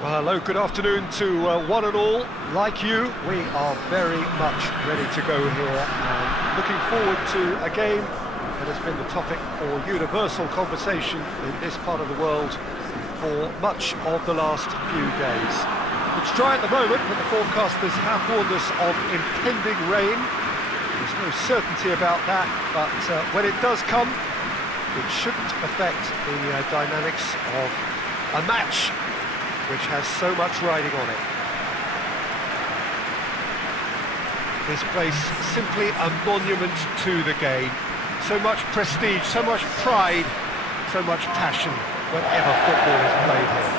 Well, hello, good afternoon to one and all. Like you, we are very much ready to go here and looking forward to a game that has been the topic for universal conversation in this part of the world for much of the last few days. It's dry at the moment, but the forecasters have warned us of impending rain. There's no certainty about that, but when it does come, it shouldn't affect the dynamics of a match which has so much riding on it. This place simply a monument to the game. So much prestige, so much pride, so much passion whenever football is played here.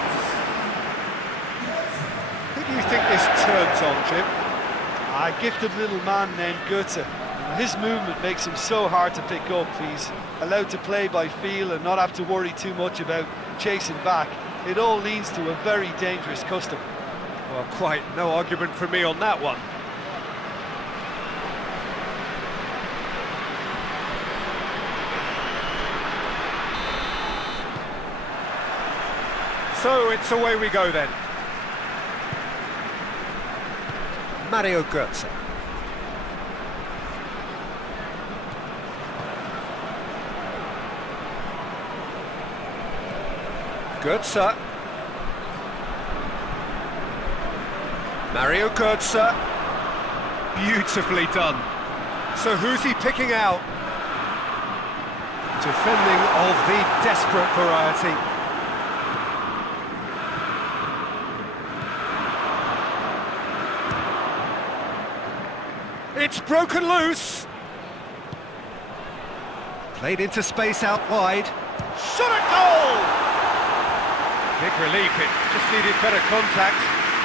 Who do you think this turns on, Jim? A gifted little man named Goethe. His movement makes him so hard to pick up. He's allowed to play by feel and not have to worry too much about chasing back. It all leads to a very dangerous custom. Well, quite no argument from me on that one. So it's away we go then. Mario Götze. Götze. Mario Götze. Beautifully done. So who's he picking out? Defending of the desperate variety. It's broken loose. Played into space out wide. Shot at goal! Big relief, it just needed better contact.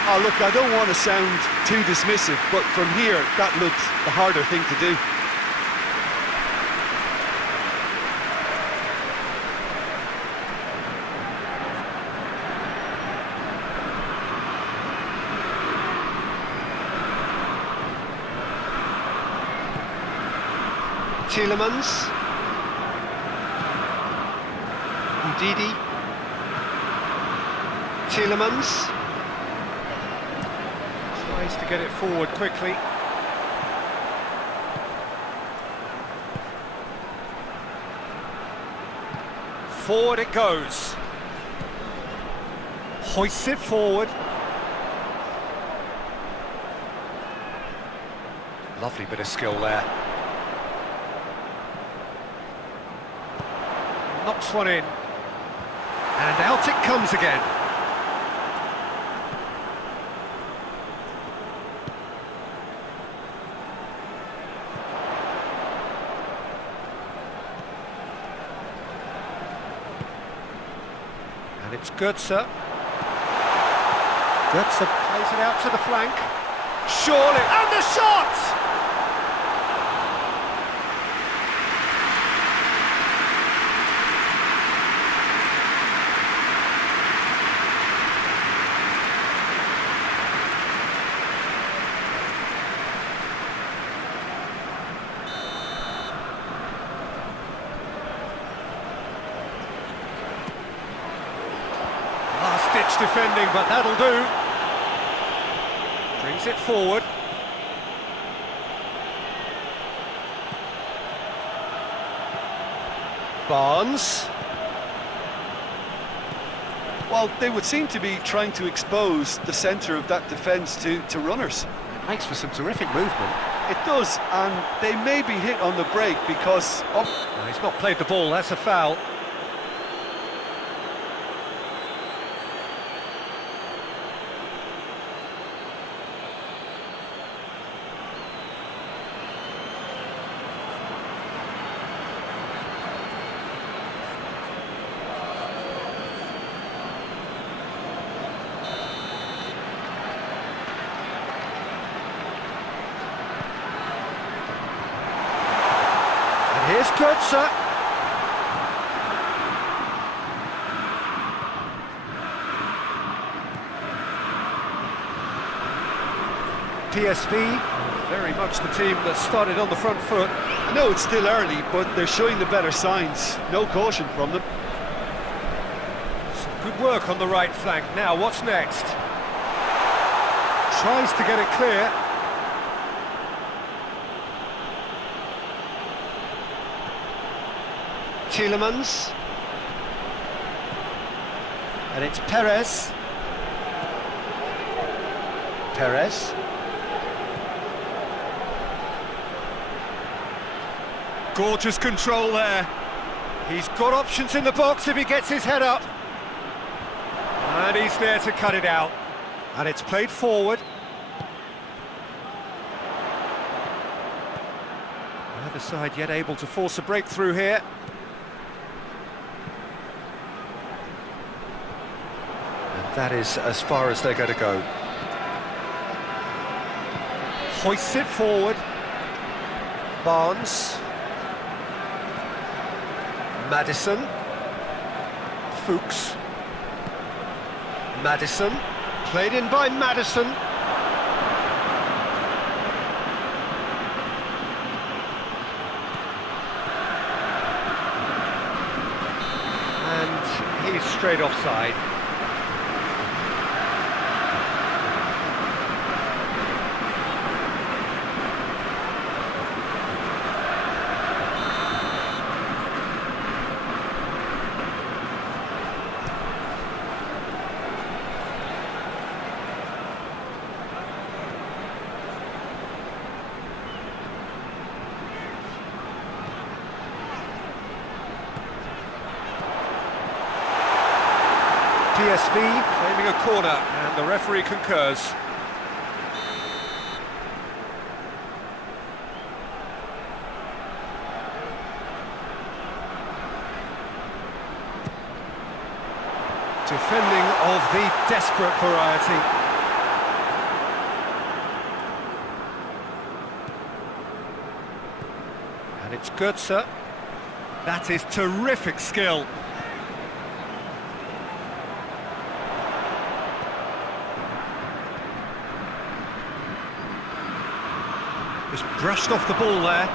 Oh, look, I don't want to sound too dismissive, but from here, that looked the harder thing to do. Tielemans. Ndidi. Tielemans. Tries to get it forward quickly. Forward it goes. Hoists it forward. Lovely bit of skill there. Knocks one in. And out it comes again. And it's Götze. Götze plays it out to the flank. Surely, and the shot! Last-ditch defending, but that'll do. Brings it forward. Barnes. Well, they would seem to be trying to expose the centre of that defence to runners. It makes for some terrific movement. It does, and they may be hit on the break because... No, he's not played the ball, that's a foul. Here's Götze. PSV, very much the team that started on the front foot. I know it's still early, but they're showing the better signs. No caution from them. Some Good work on the right flank. Now, what's next? Tries to get it clear. Tielemans. And it's Perez. Perez. Gorgeous control there. He's got options in the box if he gets his head up. And he's there to cut it out. And it's played forward. Neither side yet able to force a breakthrough here. And that is as far as they're going to go. Hoists it forward. Barnes. Madison. Fuchs. Madison. Played in by Madison. And he's straight offside. PSV claiming a corner, and the referee concurs. Defending of the desperate variety. And it's Götze. That is terrific skill. Just brushed off the ball there.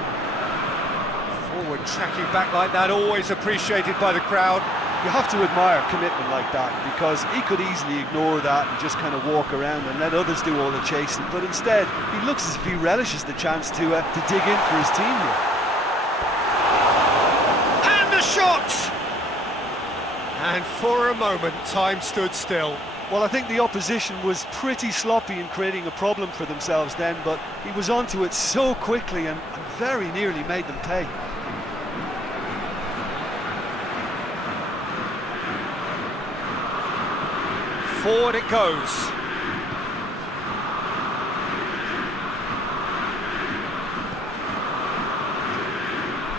Forward tracking back like that, always appreciated by the crowd. You have to admire commitment like that, because he could easily ignore that and just kind of walk around and let others do all the chasing, but instead he looks as if he relishes the chance to dig in for his team here. And the shot! And for a moment, time stood still. Well, I think the opposition was pretty sloppy in creating a problem for themselves then, but he was onto it so quickly and very nearly made them pay. Forward it goes.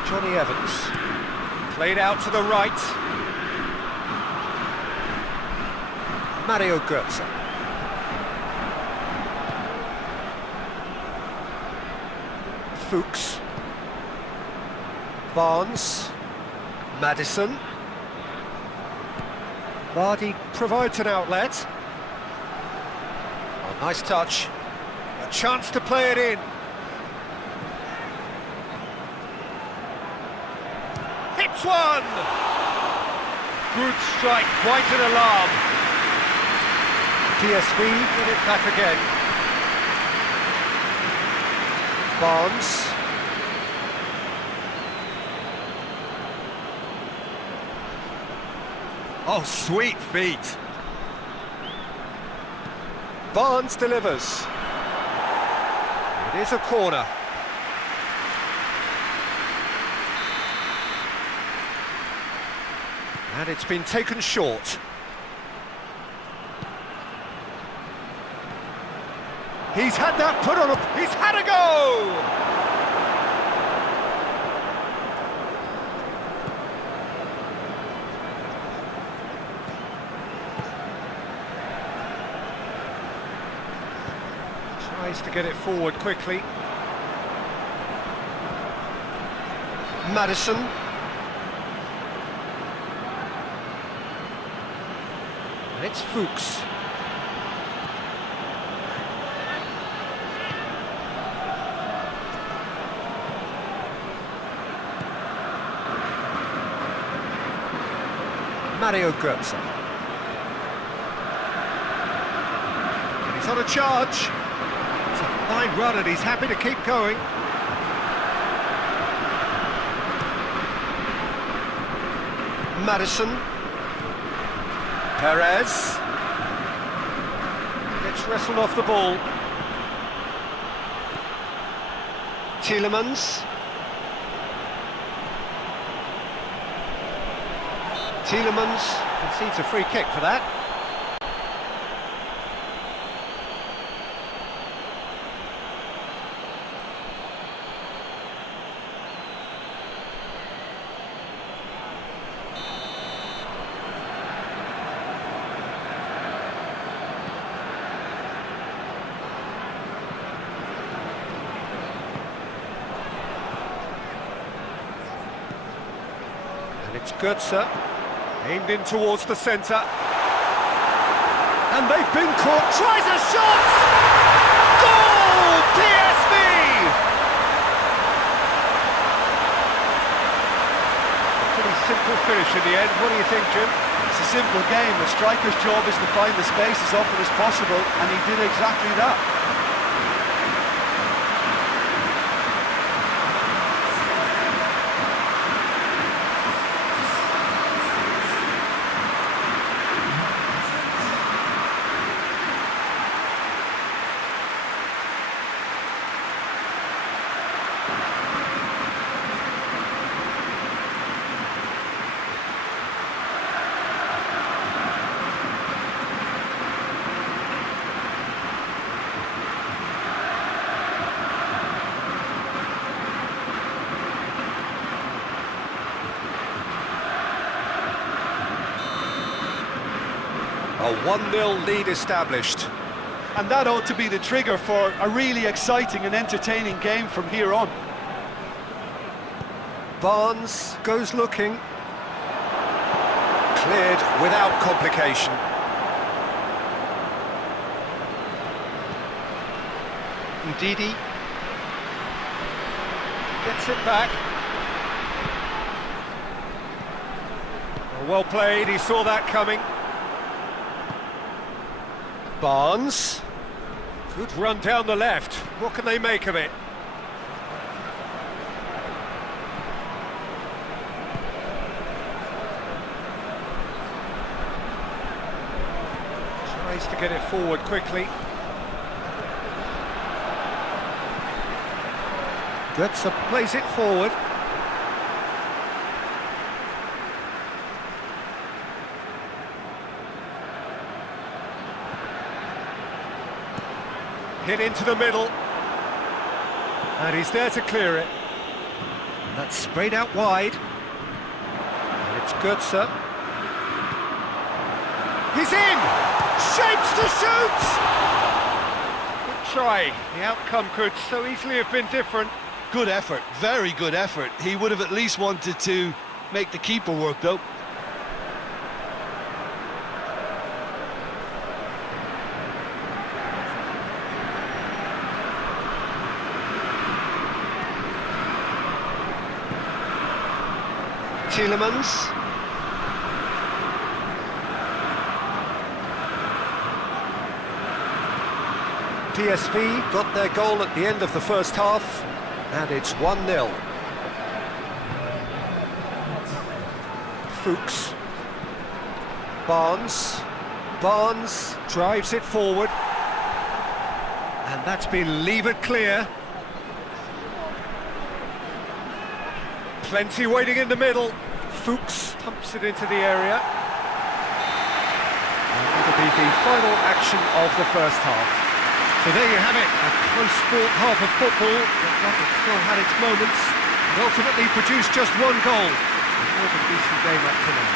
Johnny Evans. Played out to the right. Mario Götze. Fuchs. Barnes. Madison. Vardy provides an outlet. Oh, nice touch. A chance to play it in. Hits one! Good strike, quite an alarm. PSV win it back again. Barnes. Oh, sweet feet. Barnes delivers. It is a corner. And it's been taken short. He's had that put on a... He's had a go! Tries to get it forward quickly. Madison. And it's Fuchs. Mario Götze. He's on a charge. It's a fine run and he's happy to keep going. Madison. Perez. Gets wrestled off the ball. Tielemans. Tielemans concedes a free kick for that. And it's Götze. Aimed in towards the centre. And they've been caught. Tries a shot! Goal! PSV! Pretty simple finish in the end. What do you think, Jim? It's a simple game. The striker's job is to find the space as often as possible, and he did exactly that. A 1-0 lead established. And that ought to be the trigger for a really exciting and entertaining game from here on. Barnes goes looking. Cleared without complication. Ndidi gets it back. Well played, he saw that coming. Barnes. Good run down the left. What can they make of it? Tries to get it forward quickly. Götze plays it forward. Hit into the middle, and he's there to clear it. That's sprayed out wide, and it's Götze. He's in! Shapes to shoot! Good try. The outcome could so easily have been different. Good effort, very good effort. He would have at least wanted to make the keeper work, though. Tielemans. PSV got their goal at the end of the first half, and it's 1-0. Fuchs. Barnes drives it forward, and that's been levered clear. Plenty waiting in the middle. Fuchs pumps it into the area. And it'll be the final action of the first half. So there you have it, a close-fought half of football that still had its moments, and ultimately produced just one goal. A more than decent game up to now.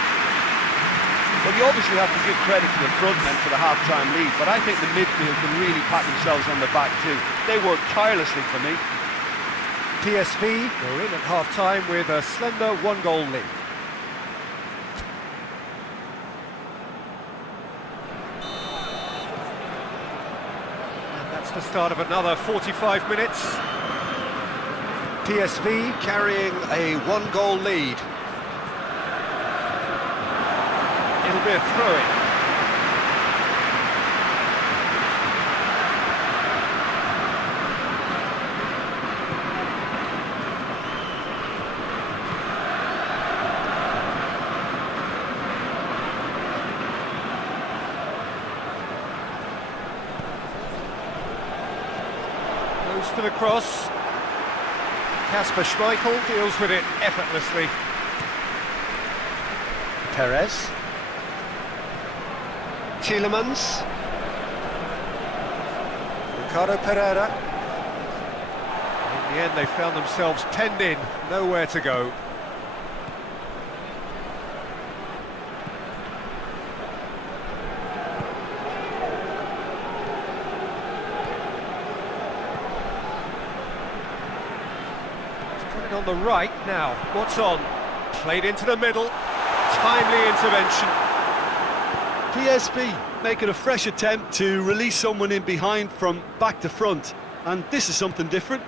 Well, you obviously have to give credit to the front men for the half-time lead, but I think the midfield can really pat themselves on the back too. They worked tirelessly for me. PSV go in at half-time with a slender one-goal lead. And that's the start of another 45 minutes. PSV carrying a one-goal lead. It'll be a throw-in. for the cross. Kasper Schmeichel deals with it effortlessly. Perez. Tielemans. Ricardo Pereira. In the end, they found themselves penned in, nowhere to go. On the right now, what's on? Played into the middle, timely intervention. PSV making a fresh attempt to release someone in behind from back to front, and this is something different.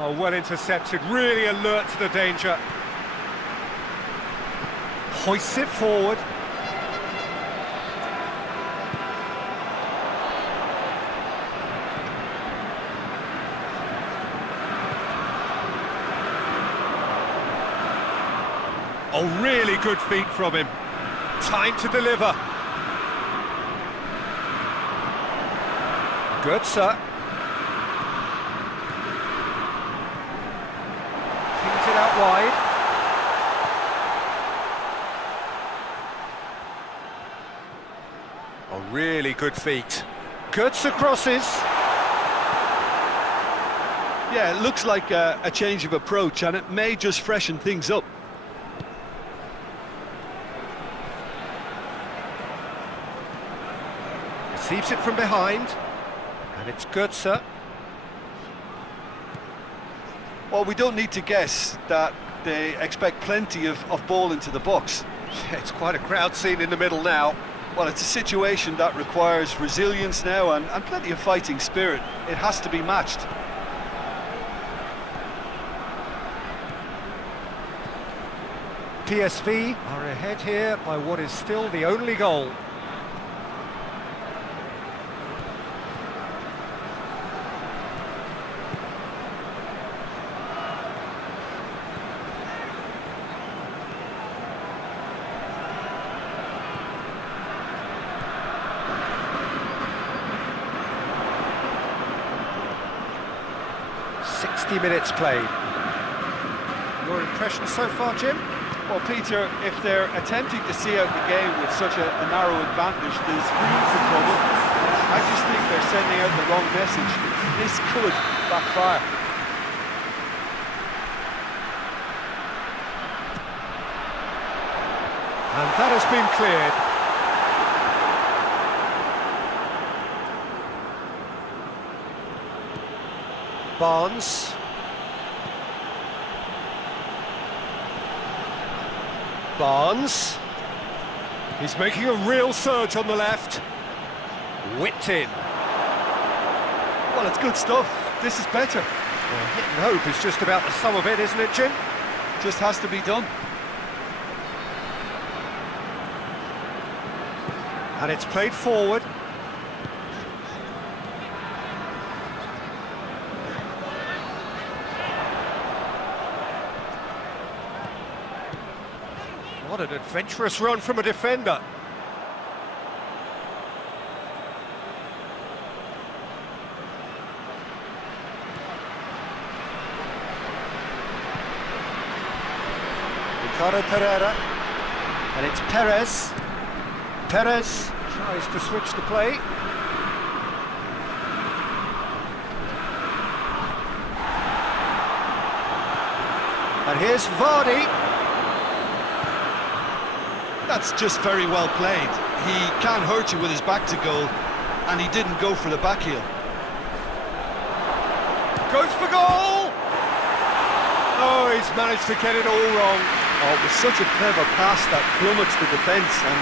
Oh, well intercepted, really alert to the danger. Hoists it forward. Oh, really good feet from him. Time to deliver. Good, sir. Pings it out wide. Oh, really good feet. Goetze crosses. Yeah, it looks like a change of approach, and it may just freshen things up. Receives it from behind, and it's Goetze. Well, we don't need to guess that they expect plenty of ball into the box. Yeah, it's quite a crowd scene in the middle now. Well, it's a situation that requires resilience now and plenty of fighting spirit. It has to be matched. PSV are ahead here by what is still the only goal. Minutes played. Your impression so far, Jim? Well, Peter, if they're attempting to see out the game with such a narrow advantage, there's room for trouble. I just think they're sending out the wrong message. This could backfire. And that has been cleared. Barnes. Barnes. He's making a real surge on the left. Whipped in. Well, it's good stuff. This is better. Well, hit and hope is just about the sum of it, isn't it, Jim? Just has to be done. And it's played forward. What an adventurous run from a defender. Ricardo Pereira. And it's Perez. Perez tries to switch the play. And here's Vardy. That's just very well played. He can't hurt you with his back to goal, and he didn't go for the back heel. Goes for goal! Oh, he's managed to get it all wrong. Oh, it was such a clever pass that plummets the defence, and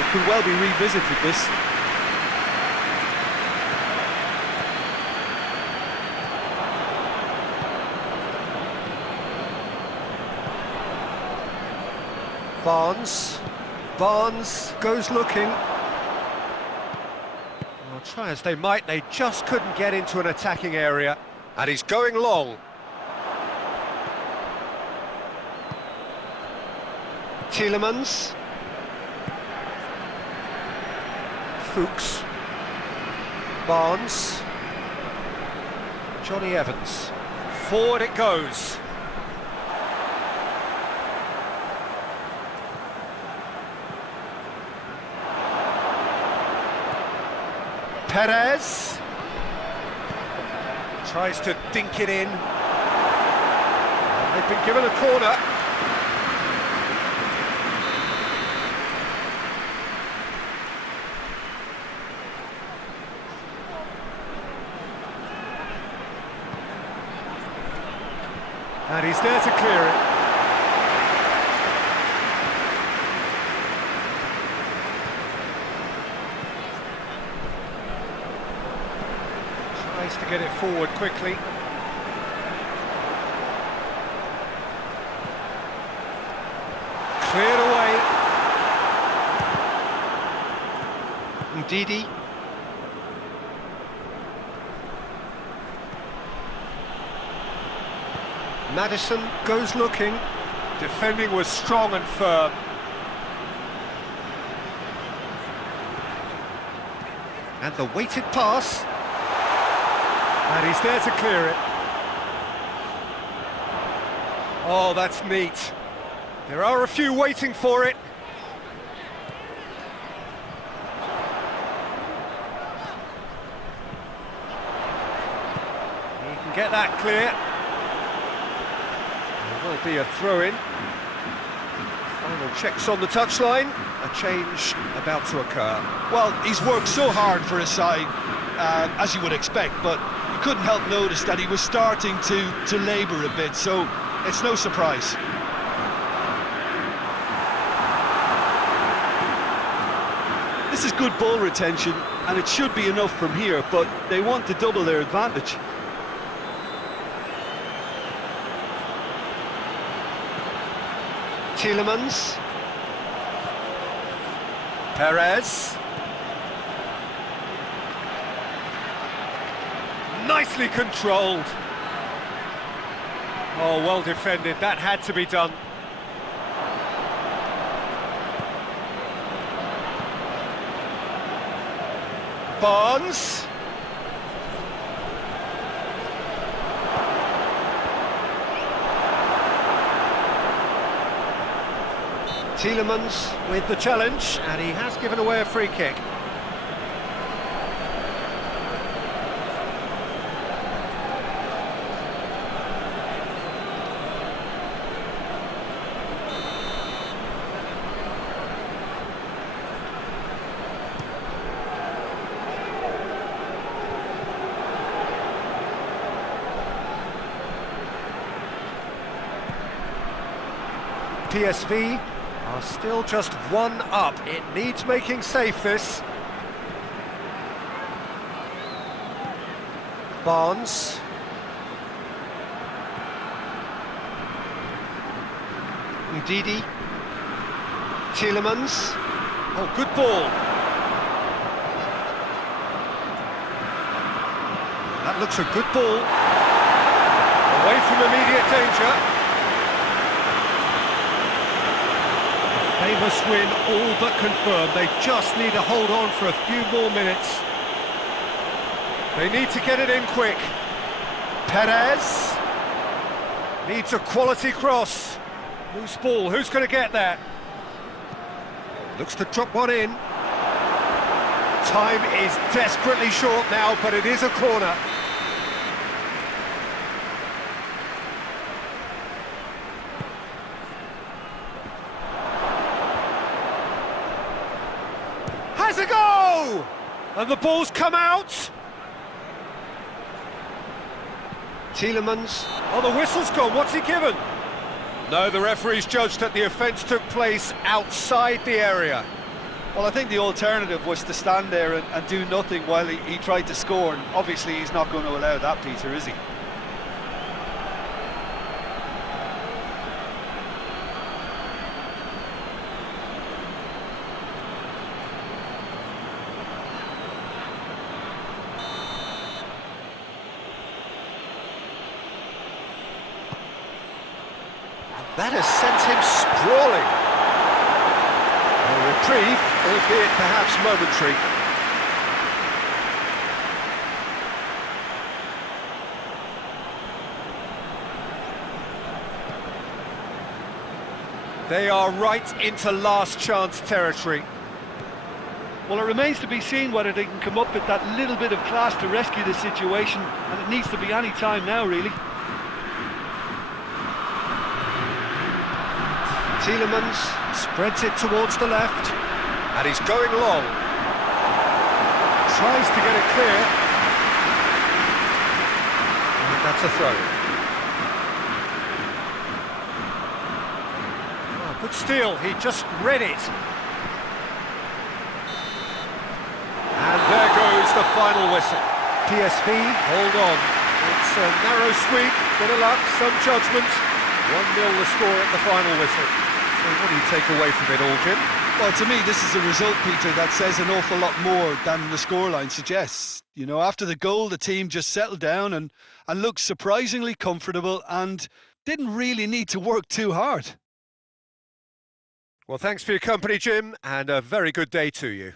it could well be revisited, this. Barnes goes looking. Well, try as they might, they just couldn't get into an attacking area. And he's going long. Tielemans. Fuchs. Barnes. Johnny Evans. Forward it goes. Perez tries to dink it in. They've been given a corner. And he's there to clear it. Tries to get it forward quickly. Cleared away. Ndidi. Madison goes looking. Defending was strong and firm. And the weighted pass. And he's there to clear it. Oh, that's neat. There are a few waiting for it. He can get that clear. There will be a throw-in. Final checks on the touchline. A change about to occur. Well, he's worked so hard for his side, as you would expect, but you couldn't help notice that he was starting to labour a bit, so it's no surprise. This is good ball retention, and it should be enough from here, but they want to double their advantage. Tielemans. Perez. Nicely controlled. Oh, well defended. That had to be done. Barnes. Tielemans with the challenge, and he has given away a free kick. PSV are still just one up. It needs making safe, this. Barnes. Ndidi. Tielemans. Oh, good ball. That looks a good ball. Away from immediate danger. Famous win, all but confirmed. They just need to hold on for a few more minutes. They need to get it in quick. Perez needs a quality cross. Loose ball, who's going to get that? Looks to drop one in. Time is desperately short now, but it is a corner. Has a go! And the ball's come out. Tielemans. Oh, the whistle's gone. What's he given? No, the referee's judged that the offence took place outside the area. Well, I think the alternative was to stand there and do nothing while he tried to score, and obviously he's not going to allow that, Peter, is he? That has sent him sprawling. A reprieve, albeit perhaps momentary. They are right into last chance territory. Well, it remains to be seen whether they can come up with that little bit of class to rescue the situation, and it needs to be any time now, really. Tielemans spreads it towards the left, and he's going long. Tries to get it clear. And that's a throw. Oh, good steal, he just read it. And there goes the final whistle. PSV, hold on. It's a narrow squeak, bit of luck, some judgment. 1-0 the score at the final whistle. So what do you take away from it all, Jim? Well, to me, this is a result, Peter, that says an awful lot more than the scoreline suggests. You know, after the goal, the team just settled down and looked surprisingly comfortable and didn't really need to work too hard. Well, thanks for your company, Jim, and a very good day to you.